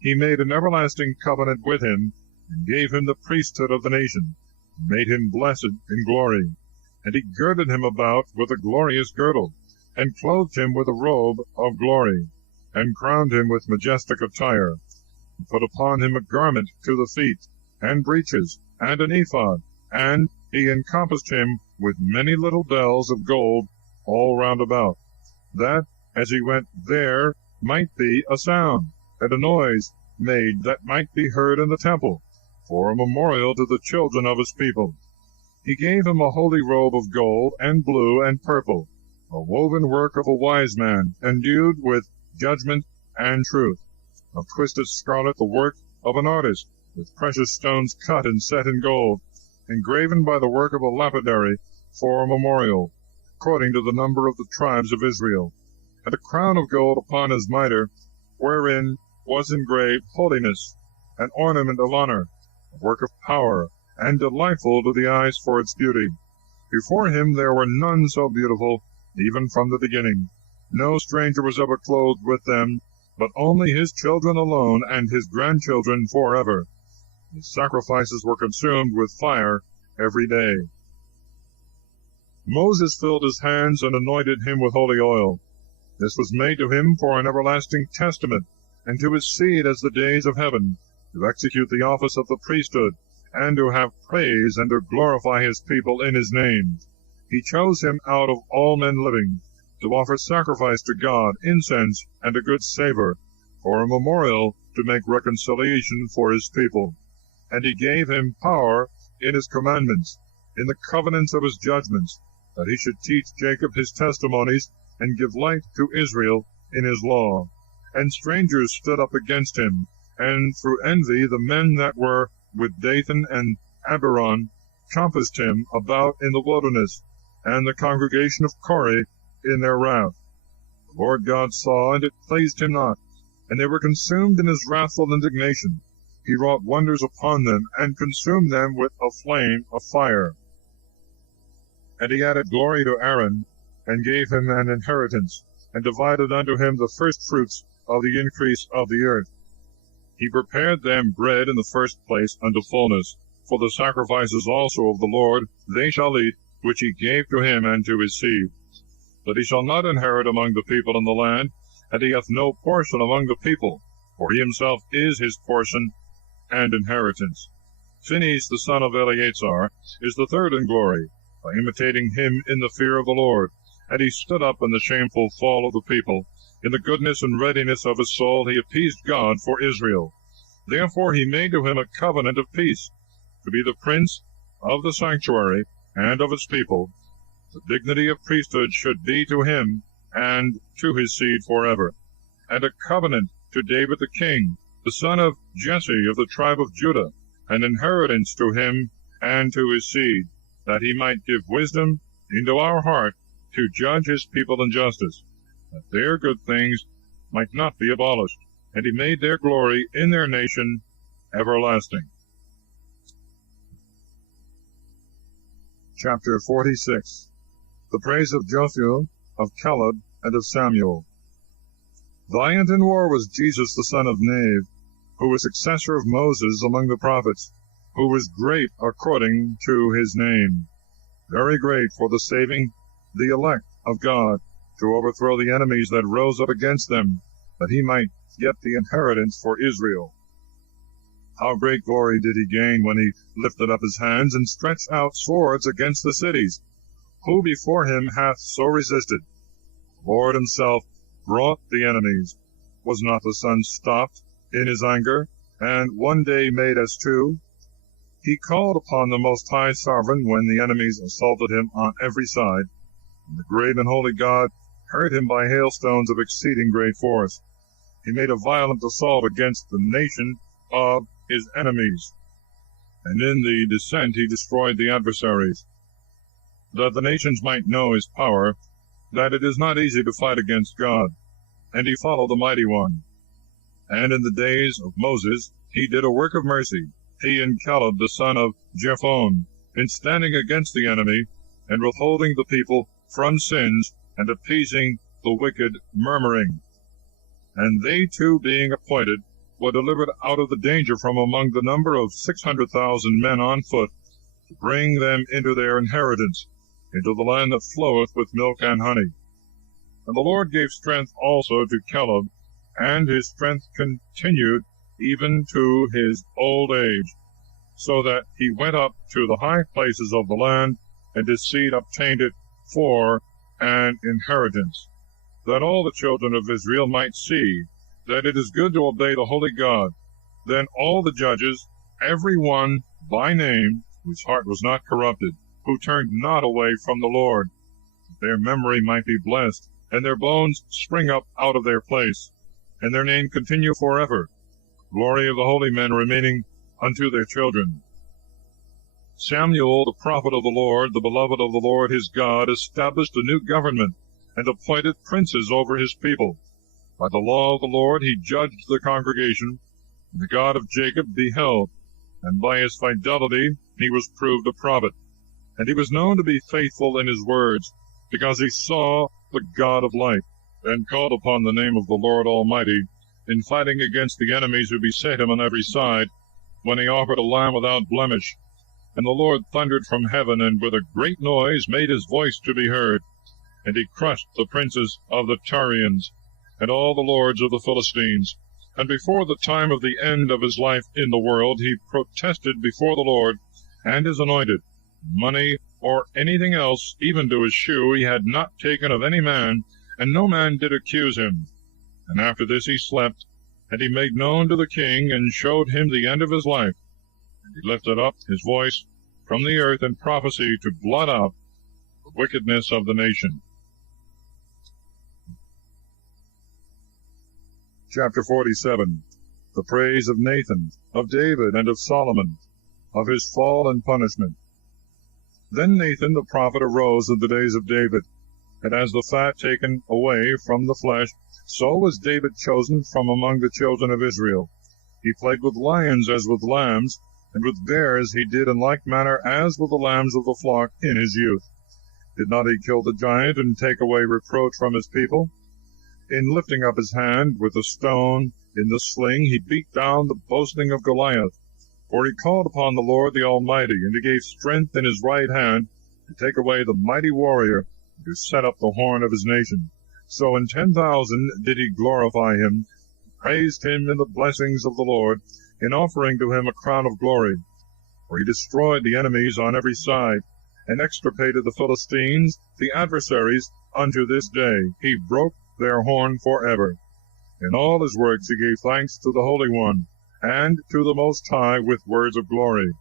He made an everlasting covenant with him, and gave him the priesthood of the nation, and made him blessed in glory. And he girded him about with a glorious girdle, and clothed him with a robe of glory, and crowned him with majestic attire, and put upon him a garment to the feet, and breeches, and an ephod, and he encompassed him with many little bells of gold all round about, that as he went there might be a sound, and a noise made that might be heard in the temple, for a memorial to the children of his people. He gave him a holy robe of gold, and blue, and purple, a woven work of a wise man, endued with judgment and truth, of twisted scarlet the work of an artist, with precious stones cut and set in gold, engraven by the work of a lapidary for a memorial, according to the number of the tribes of Israel, and a crown of gold upon his mitre, wherein was engraved holiness, an ornament of honor, a work of power, and delightful to the eyes for its beauty. Before him there were none so beautiful, even from the beginning. No stranger was ever clothed with them, but only his children alone and his grandchildren forever. His sacrifices were consumed with fire every day. Moses filled his hands and anointed him with holy oil. This was made to him for an everlasting testament, and to his seed as the days of heaven, to execute the office of the priesthood, and to have praise and to glorify his people in his name. He chose him out of all men living, to offer sacrifice to God, incense, and a good savor, for a memorial to make reconciliation for his people. And he gave him power in his commandments, in the covenants of his judgments, that he should teach Jacob his testimonies, and give light to Israel in his law. And strangers stood up against him, and through envy the men that were with Dathan and Abiram compassed him about in the wilderness, and the congregation of Korah in their wrath. The Lord God saw, and it pleased him not, and they were consumed in his wrathful indignation. He wrought wonders upon them, and consumed them with a flame of fire. And he added glory to Aaron, and gave him an inheritance, and divided unto him the firstfruits of the increase of the earth. He prepared them bread in the first place unto fullness, for the sacrifices also of the Lord they shall eat, which he gave to him and to his seed. But he shall not inherit among the people in the land, and he hath no portion among the people, for he himself is his portion and inheritance. Phinehas the son of Eleazar is the third in glory, by imitating him in the fear of the Lord. And he stood up in the shameful fall of the people. In the goodness and readiness of his soul he appeased God for Israel. Therefore he made to him a covenant of peace, to be the prince of the sanctuary and of his people. The dignity of priesthood should be to him and to his seed forever. And a covenant to David the king, the son of Jesse of the tribe of Judah, an inheritance to him and to his seed, that he might give wisdom into our heart to judge his people in justice, that their good things might not be abolished. And he made their glory in their nation everlasting. Chapter 46. The praise of Jothu, of Caleb, and of Samuel. Valiant in war was Jesus the son of Nave, who was successor of Moses among the prophets, who was great according to his name, very great for the saving the elect of God, to overthrow the enemies that rose up against them, that he might get the inheritance for Israel. How great glory did he gain when he lifted up his hands and stretched out swords against the cities! Who before him hath so resisted? The Lord himself brought the enemies. Was not the sun stopped in his anger, and one day made as two? He called upon the Most High Sovereign when the enemies assaulted him on every side. And the great and holy God hurt him by hailstones of exceeding great force. He made a violent assault against the nation of his enemies, and in the descent he destroyed the adversaries, that the nations might know his power, that it is not easy to fight against God. And he followed the mighty one. And in the days of Moses he did a work of mercy, he and Caleb the son of Jephunneh, in standing against the enemy, and withholding the people from sins, and appeasing the wicked murmuring. And they two being appointed, were delivered out of the danger from among the number of 600,000 men on foot, to bring them into their inheritance, into the land that floweth with milk and honey. And the Lord gave strength also to Caleb, and his strength continued even to his old age, so that he went up to the high places of the land, and his seed obtained it for an inheritance, that all the children of Israel might see that it is good to obey the holy God. Then all the judges, every one by name, whose heart was not corrupted, who turned not away from the Lord, that their memory might be blessed, and their bones spring up out of their place, and their name continue forever, glory of the holy men remaining unto their children. Samuel, the prophet of the Lord, the beloved of the Lord his God, established a new government, and appointed princes over his people. By the law of the Lord he judged the congregation, and the God of Jacob beheld, and by his fidelity he was proved a prophet. And he was known to be faithful in his words, because he saw the God of light, and called upon the name of the Lord Almighty, in fighting against the enemies who beset him on every side, when he offered a lamb without blemish. And the Lord thundered from heaven, and with a great noise made his voice to be heard. And he crushed the princes of the Tyrians, and all the lords of the Philistines. And before the time of the end of his life in the world, he protested before the Lord and his anointed. Money or anything else, even to his shoe, he had not taken of any man, and no man did accuse him. And after this he slept, and he made known to the king, and showed him the end of his life. And he lifted up his voice from the earth in prophecy to blot out the wickedness of the nation. Chapter 47. The praise of Nathan, of David, and of Solomon, of his fall and punishment. Then Nathan the prophet arose in the days of David, and as the fat taken away from the flesh, so was David chosen from among the children of Israel. He played with lions as with lambs, and with bears he did in like manner as with the lambs of the flock in his youth. Did not he kill the giant, and take away reproach from his people? In lifting up his hand with a stone in the sling, he beat down the boasting of Goliath. For he called upon the Lord the Almighty, and he gave strength in his right hand to take away the mighty warrior, and to set up the horn of his nation. So in 10,000 did he glorify him, praised him in the blessings of the Lord, in offering to him a crown of glory. For he destroyed the enemies on every side, and extirpated the Philistines, the adversaries, unto this day. He broke their horn forever. In all his works he gave thanks to the Holy One, and to the Most High with words of glory.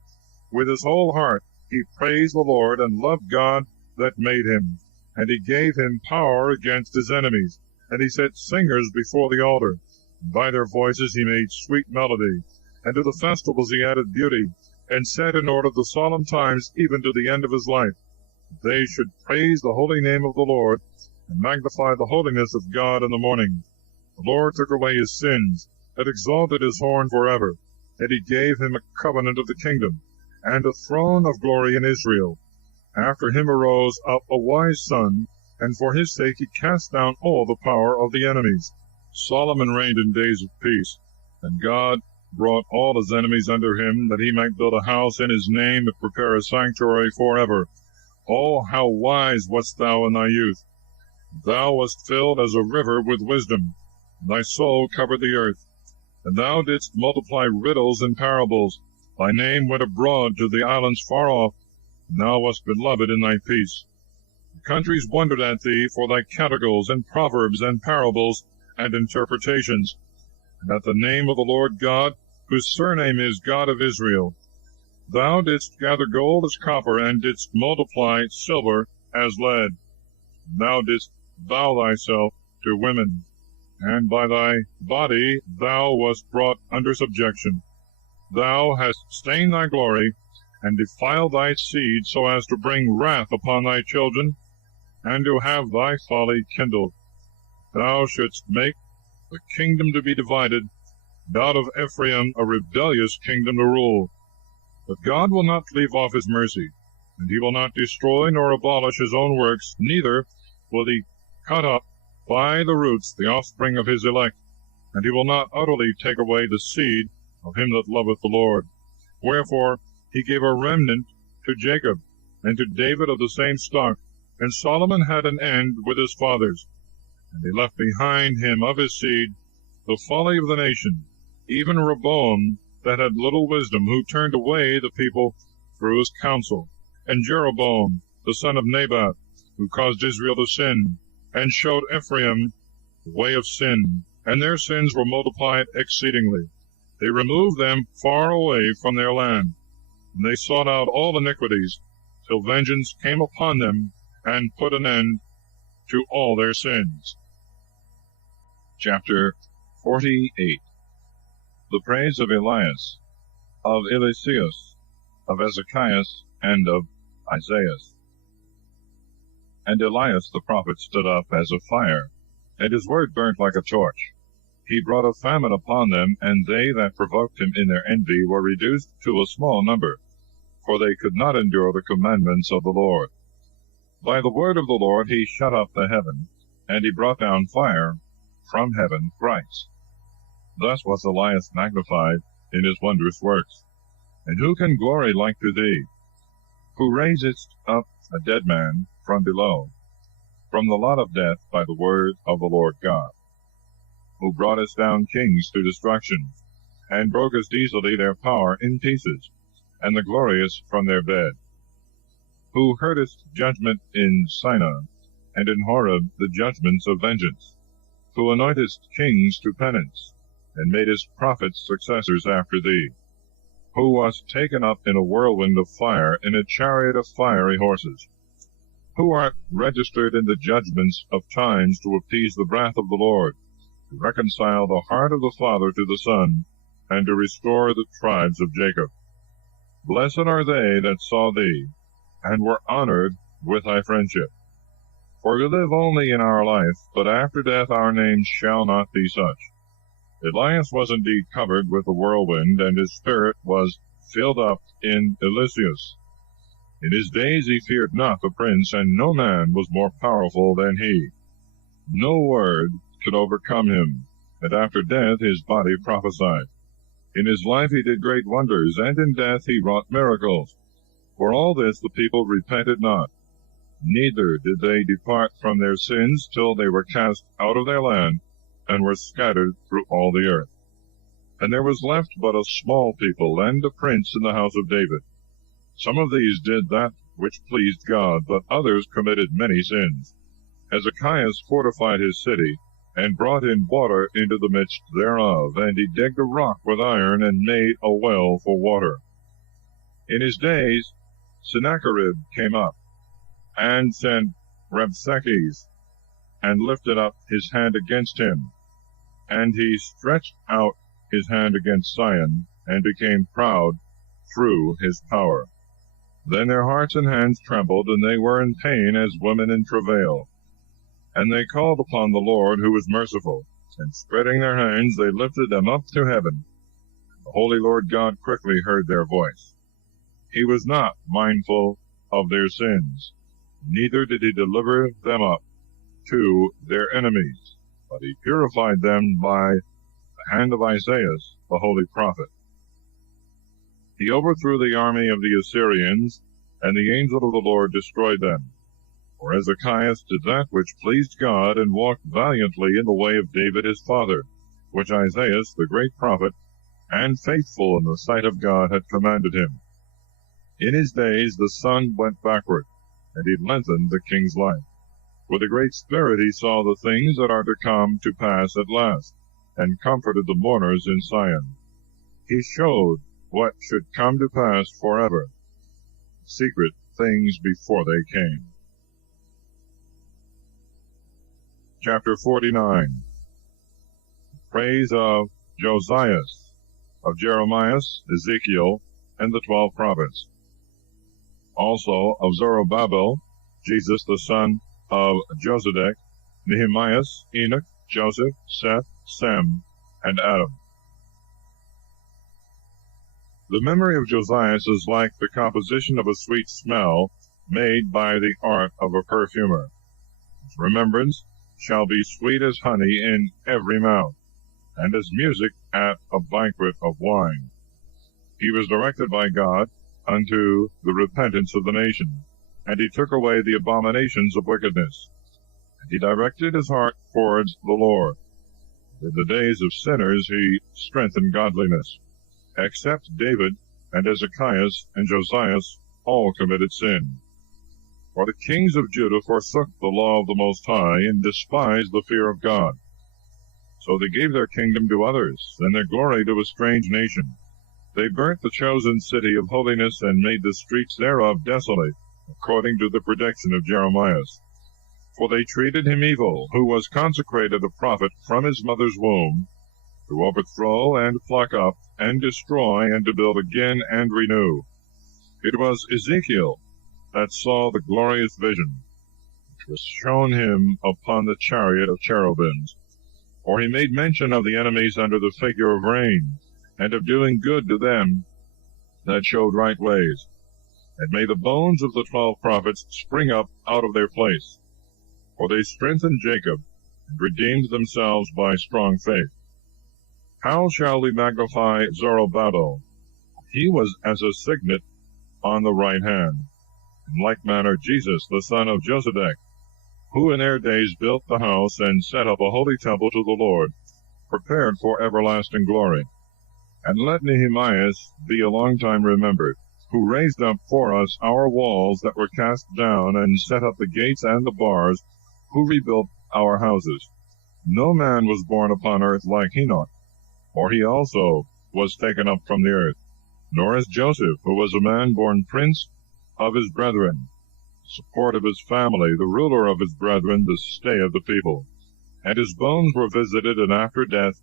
With his whole heart he praised the Lord, and loved God that made him. And he gave him power against his enemies, and he set singers before the altar. And by their voices he made sweet melody, and to the festivals he added beauty, and set in order the solemn times even to the end of his life. They should praise the holy name of the Lord, and magnify the holiness of God in the morning. The Lord took away his sins, and exalted his horn forever, and he gave him a covenant of the kingdom, and a throne of glory in Israel. After him arose up a wise son, and for his sake he cast down all the power of the enemies. Solomon reigned in days of peace, and God brought all his enemies under him, that he might build a house in his name, and prepare a sanctuary forever. Oh, how wise wast thou in thy youth! Thou wast filled as a river with wisdom, and thy soul covered the earth. And thou didst multiply riddles and parables. Thy name went abroad to the islands far off, and thou wast beloved in thy peace. The countries wondered at thee for thy canticles, and proverbs, and parables, and interpretations, and at the name of the Lord God, whose surname is God of Israel. Thou didst gather gold as copper, and didst multiply silver as lead. And thou didst bow thyself to women, and by thy body thou wast brought under subjection. Thou hast stained thy glory, and defiled thy seed, so as to bring wrath upon thy children, and to have thy folly kindled. Thou shouldst make the kingdom to be divided, and out of Ephraim a rebellious kingdom to rule. But God will not leave off his mercy, and he will not destroy nor abolish his own works, neither will he cut up by the roots the offspring of his elect, and he will not utterly take away the seed of him that loveth the Lord. Wherefore he gave a remnant to Jacob, and to David of the same stock. And Solomon had an end with his fathers, and he left behind him of his seed the folly of the nation, even Rehoboam that had little wisdom, who turned away the people through his counsel, and Jeroboam the son of Nebat, who caused Israel to sin, and showed Ephraim the way of sin, and their sins were multiplied exceedingly. They removed them far away from their land, and they sought out all iniquities, till vengeance came upon them, and put an end to all their sins. Chapter 48. The praise of Elias, of Ecclesiasticus, of Ezekias, and of Isaias. And Elias the prophet stood up as a fire, and his word burnt like a torch. He brought a famine upon them, and they that provoked him in their envy were reduced to a small number, for they could not endure the commandments of the Lord. By the word of the Lord he shut up the heaven, and he brought down fire from heaven thrice. Thus was Elias magnified in his wondrous works. And who can glory like to thee, who raisest up a dead man from below, from the lot of death by the word of the Lord God, who broughtest down kings to destruction, and brokest easily their power in pieces, and the glorious from their bed, who heardest judgment in Sinai, and in Horeb the judgments of vengeance, who anointest kings to penance, and madest prophets successors after thee, who wast taken up in a whirlwind of fire, in a chariot of fiery horses, who art registered in the judgments of times to appease the wrath of the Lord, to reconcile the heart of the Father to the Son, and to restore the tribes of Jacob. Blessed are they that saw thee, and were honored with thy friendship. For we live only in our life, but after death our names shall not be such. Elias was indeed covered with a whirlwind, and his spirit was filled up in Elysius. In his days he feared not the prince, and no man was more powerful than he. No word could overcome him, and after death his body prophesied. In his life he did great wonders, and in death he wrought miracles. For all this the people repented not, neither did they depart from their sins till they were cast out of their land, and were scattered through all the earth. And there was left but a small people, and a prince in the house of David. Some of these did that which pleased God, but others committed many sins. Hezekiah fortified his city, and brought in water into the midst thereof, and he digged a rock with iron, and made a well for water. In his days Sennacherib came up, and sent Rabshakeh, and lifted up his hand against him. And he stretched out his hand against Sion, and became proud through his power. Then their hearts and hands trembled, and they were in pain as women in travail. And they called upon the Lord, who was merciful, and spreading their hands they lifted them up to heaven. The holy Lord God quickly heard their voice. He was not mindful of their sins, neither did he deliver them up to their enemies, but he purified them by the hand of Isaiah the holy prophet. He overthrew the army of the Assyrians, and the angel of the Lord destroyed them. For Hezekiah did that which pleased God, and walked valiantly in the way of David his father, which Isaiah the great prophet, and faithful in the sight of God, had commanded him. In his days the sun went backward, and he lengthened the king's life. With a great spirit he saw the things that are to come to pass at last, and comforted the mourners in Sion. He showed what should come to pass forever, secret things before they came. Chapter 49. Praise of Josias, of Jeremiah, Ezekiel, and the 12 prophets. Also of Zerubbabel, Jesus the son of Josedek, Nehemiah, Enoch, Joseph, Seth, Sem, and Adam. The memory of Josias is like the composition of a sweet smell made by the art of a perfumer. His remembrance shall be sweet as honey in every mouth, and as music at a banquet of wine. He was directed by God unto the repentance of the nation, and he took away the abominations of wickedness. And he directed his heart towards the Lord. In the days of sinners he strengthened godliness. Except David and Hezekiah and Josias, all committed sin. For the kings of Judah forsook the law of the Most High, and despised the fear of God. So they gave their kingdom to others, and their glory to a strange nation. They burnt the chosen city of holiness, and made the streets thereof desolate, according to the prediction of Jeremiah. For they treated him evil, who was consecrated a prophet from his mother's womb, to overthrow and pluck up, and destroy, and to build again and renew. It was Ezekiel that saw the glorious vision, which was shown him upon the chariot of cherubims. For he made mention of the enemies under the figure of rain, and of doing good to them that showed right ways, and made the bones of the 12 prophets spring up out of their place. For they strengthened Jacob, and redeemed themselves by strong faith. How shall we magnify Zerubbabel? He was as a signet on the right hand. In like manner Jesus, the son of Josedech, who in their days built the house and set up a holy temple to the Lord, prepared for everlasting glory. And let Nehemias be a long time remembered, who raised up for us our walls that were cast down, and set up the gates and the bars, who rebuilt our houses. No man was born upon earth like Enoch, for he also was taken up from the earth, nor as Joseph, who was a man born prince of his brethren, support of his family, the ruler of his brethren, the stay of the people. And his bones were visited, and after death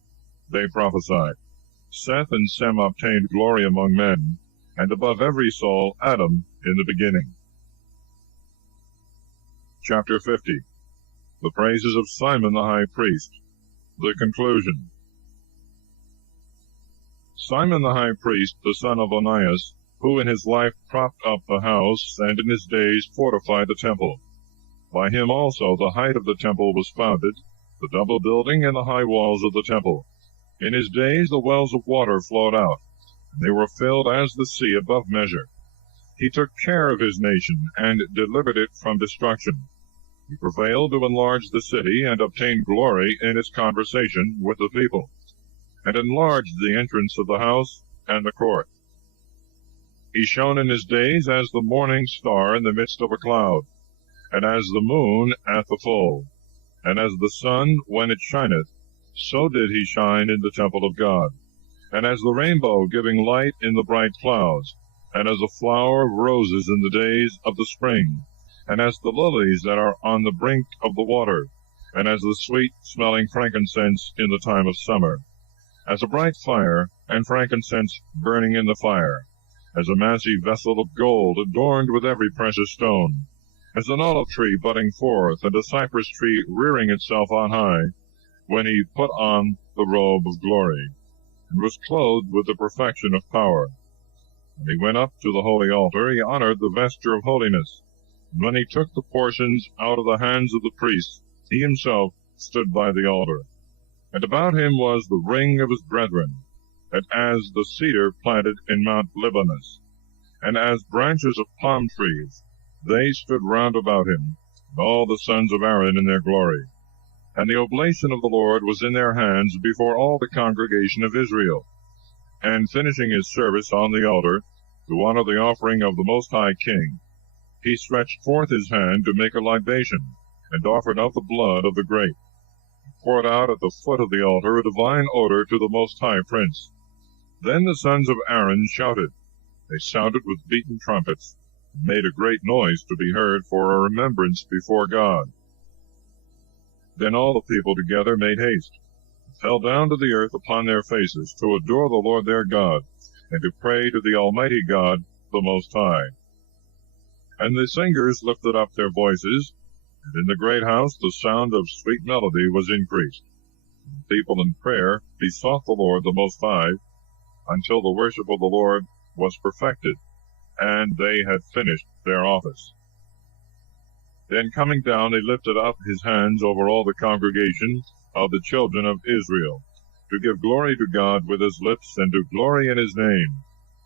they prophesied. Seth and Sem obtained glory among men, and above every soul Adam in the beginning. Chapter 50. The praises of Simon the high priest. The conclusion. Simon the high priest, the son of Onias, who in his life propped up the house, and in his days fortified the temple. By him also the height of the temple was founded, the double building and the high walls of the temple. In his days the wells of water flowed out, and they were filled as the sea above measure. He took care of his nation, and delivered it from destruction. He prevailed to enlarge the city, and obtained glory in its conversation with the people, and enlarged the entrance of the house and the court. He shone in his days as the morning star in the midst of a cloud, and as the moon at the full, and as the sun when it shineth, so did he shine in the temple of God. And as the rainbow giving light in the bright clouds, and as a flower of roses in the days of the spring, and as the lilies that are on the brink of the water, and as the sweet-smelling frankincense in the time of summer, as a bright fire, and frankincense burning in the fire, as a massy vessel of gold adorned with every precious stone, as an olive tree budding forth, and a cypress tree rearing itself on high, when he put on the robe of glory, and was clothed with the perfection of power. When he went up to the holy altar, he honored the vesture of holiness. And when he took the portions out of the hands of the priests, he himself stood by the altar. And about him was the ring of his brethren, and as the cedar planted in Mount Libanus, and as branches of palm trees, they stood round about him, and all the sons of Aaron in their glory. And the oblation of the Lord was in their hands before all the congregation of Israel. And finishing his service on the altar, to honor the offering of the Most High King, he stretched forth his hand to make a libation, and offered up the blood of the grape, and poured out at the foot of the altar a divine odor to the Most High Prince. Then the sons of Aaron shouted. They sounded with beaten trumpets, and made a great noise to be heard for a remembrance before God. Then all the people together made haste, and fell down to the earth upon their faces, to adore the Lord their God, and to pray to the Almighty God, the Most High. And the singers lifted up their voices, and in the great house the sound of sweet melody was increased. And the people in prayer besought the Lord the Most High, until the worship of the Lord was perfected, and they had finished their office. Then coming down, he lifted up his hands over all the congregation of the children of Israel, to give glory to God with his lips, and to glory in his name.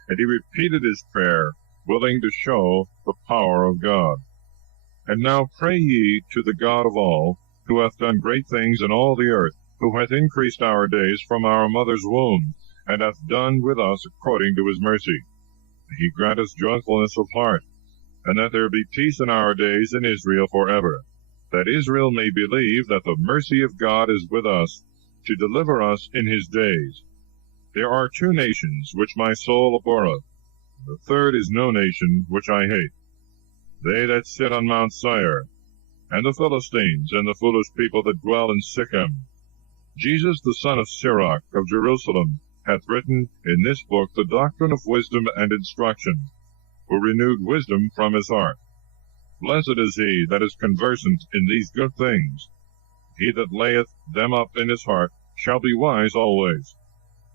And he repeated his prayer, willing to show the power of God. And now pray ye to the God of all, who hath done great things in all the earth, who hath increased our days from our mother's womb, and hath done with us according to his mercy. He grant us joyfulness of heart, and that there be peace in our days in Israel forever, that Israel may believe that the mercy of God is with us, to deliver us in his days. There are 2 nations which my soul abhorreth, the third is no nation which I hate, they that sit on Mount Seir, and the Philistines, and the foolish people that dwell in Shechem. Jesus the son of Sirach of Jerusalem hath written in this book the doctrine of wisdom and instruction, who renewed wisdom from his heart. Blessed is he that is conversant in these good things. He that layeth them up in his heart shall be wise always.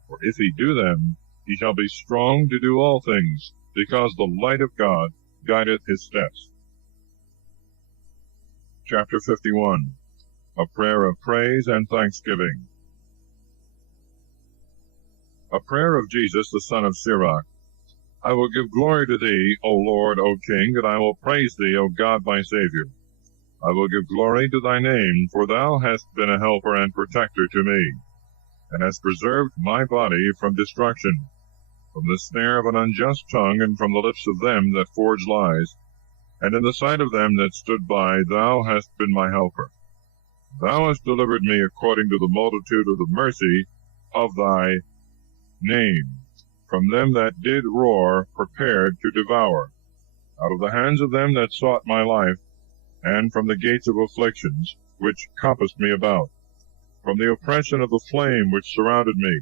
For if he do them, he shall be strong to do all things, because the light of God guideth his steps. Chapter 51. A prayer of praise and thanksgiving. A prayer of Jesus the son of Sirach. I will give glory to thee, O Lord, O King, and I will praise thee, O God my Saviour. I will give glory to thy name, for thou hast been a helper and protector to me, and hast preserved my body from destruction, from the snare of an unjust tongue, and from the lips of them that forge lies. And in the sight of them that stood by, thou hast been my helper. Thou hast delivered me according to the multitude of the mercy of thy name, from them that did roar, prepared to devour, out of the hands of them that sought my life, and from the gates of afflictions, which compassed me about, from the oppression of the flame which surrounded me,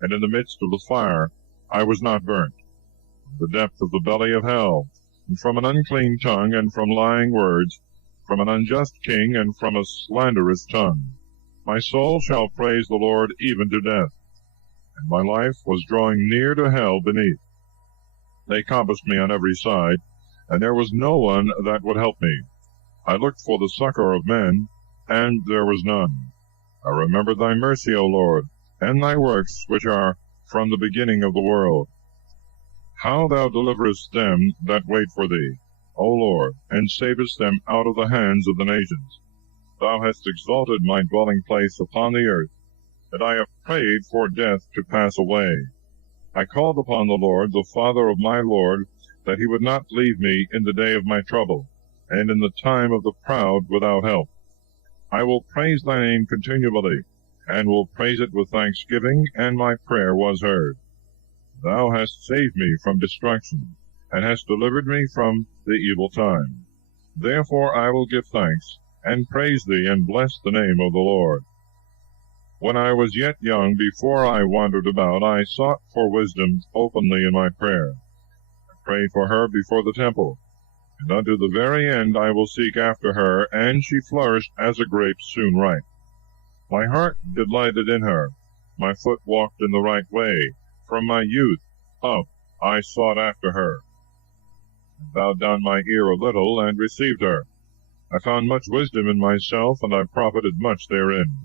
and in the midst of the fire I was not burnt, from the depth of the belly of hell, and from an unclean tongue, and from lying words, from an unjust king, and from a slanderous tongue. My soul shall praise the Lord even to death, and my life was drawing near to hell beneath. They compassed me on every side, and there was no one that would help me. I looked for the succor of men, and there was none. I remembered thy mercy, O Lord, and thy works which are from the beginning of the world. How thou deliverest them that wait for thee, O Lord, and savest them out of the hands of the nations. Thou hast exalted my dwelling place upon the earth, and I have prayed for death to pass away. I called upon the Lord, the Father of my Lord, that he would not leave me in the day of my trouble, and in the time of the proud without help. I will praise thy name continually, and will praise it with thanksgiving, and my prayer was heard. Thou hast saved me from destruction, and hast delivered me from the evil time. Therefore I will give thanks, and praise thee, and bless the name of the Lord. When I was yet young, before I wandered about, I sought for wisdom openly in my prayer. I prayed for her before the temple, and unto the very end I will seek after her, and she flourished as a grape soon ripe. My heart delighted in her, my foot walked in the right way. From my youth up I sought after her. I bowed down my ear a little, and received her. I found much wisdom in myself, and I profited much therein.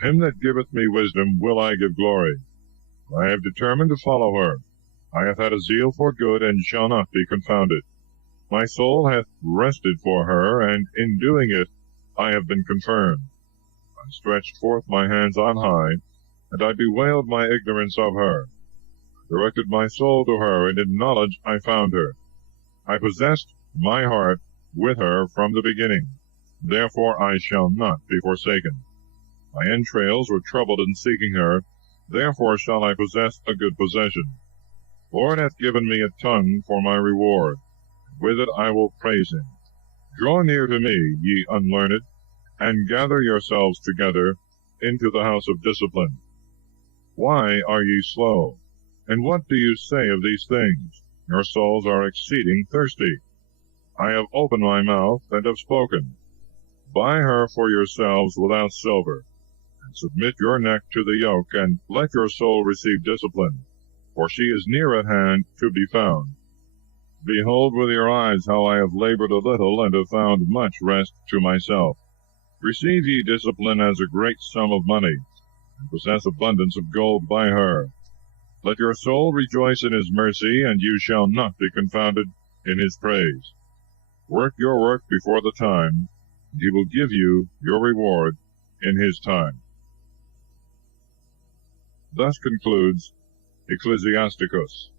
Him that giveth me wisdom will I give glory. I have determined to follow her. I have had a zeal for good, and shall not be confounded. My soul hath rested for her, and in doing it I have been confirmed. I stretched forth my hands on high, and I bewailed my ignorance of her. I directed my soul to her, and in knowledge I found her. I possessed my heart with her from the beginning. Therefore I shall not be forsaken. My entrails were troubled in seeking her. Therefore shall I possess a good possession. The Lord hath given me a tongue for my reward. With it I will praise him. Draw near to me, ye unlearned, and gather yourselves together into the house of discipline. Why are ye slow? And what do you say of these things? Your souls are exceeding thirsty. I have opened my mouth, and have spoken. Buy her for yourselves without silver, and submit your neck to the yoke, and let your soul receive discipline, for she is near at hand to be found. Behold with your eyes how I have labored a little, and have found much rest to myself. Receive ye discipline as a great sum of money, and possess abundance of gold by her. Let your soul rejoice in his mercy, and you shall not be confounded in his praise. Work your work before the time, and he will give you your reward in his time. Thus concludes Ecclesiasticus.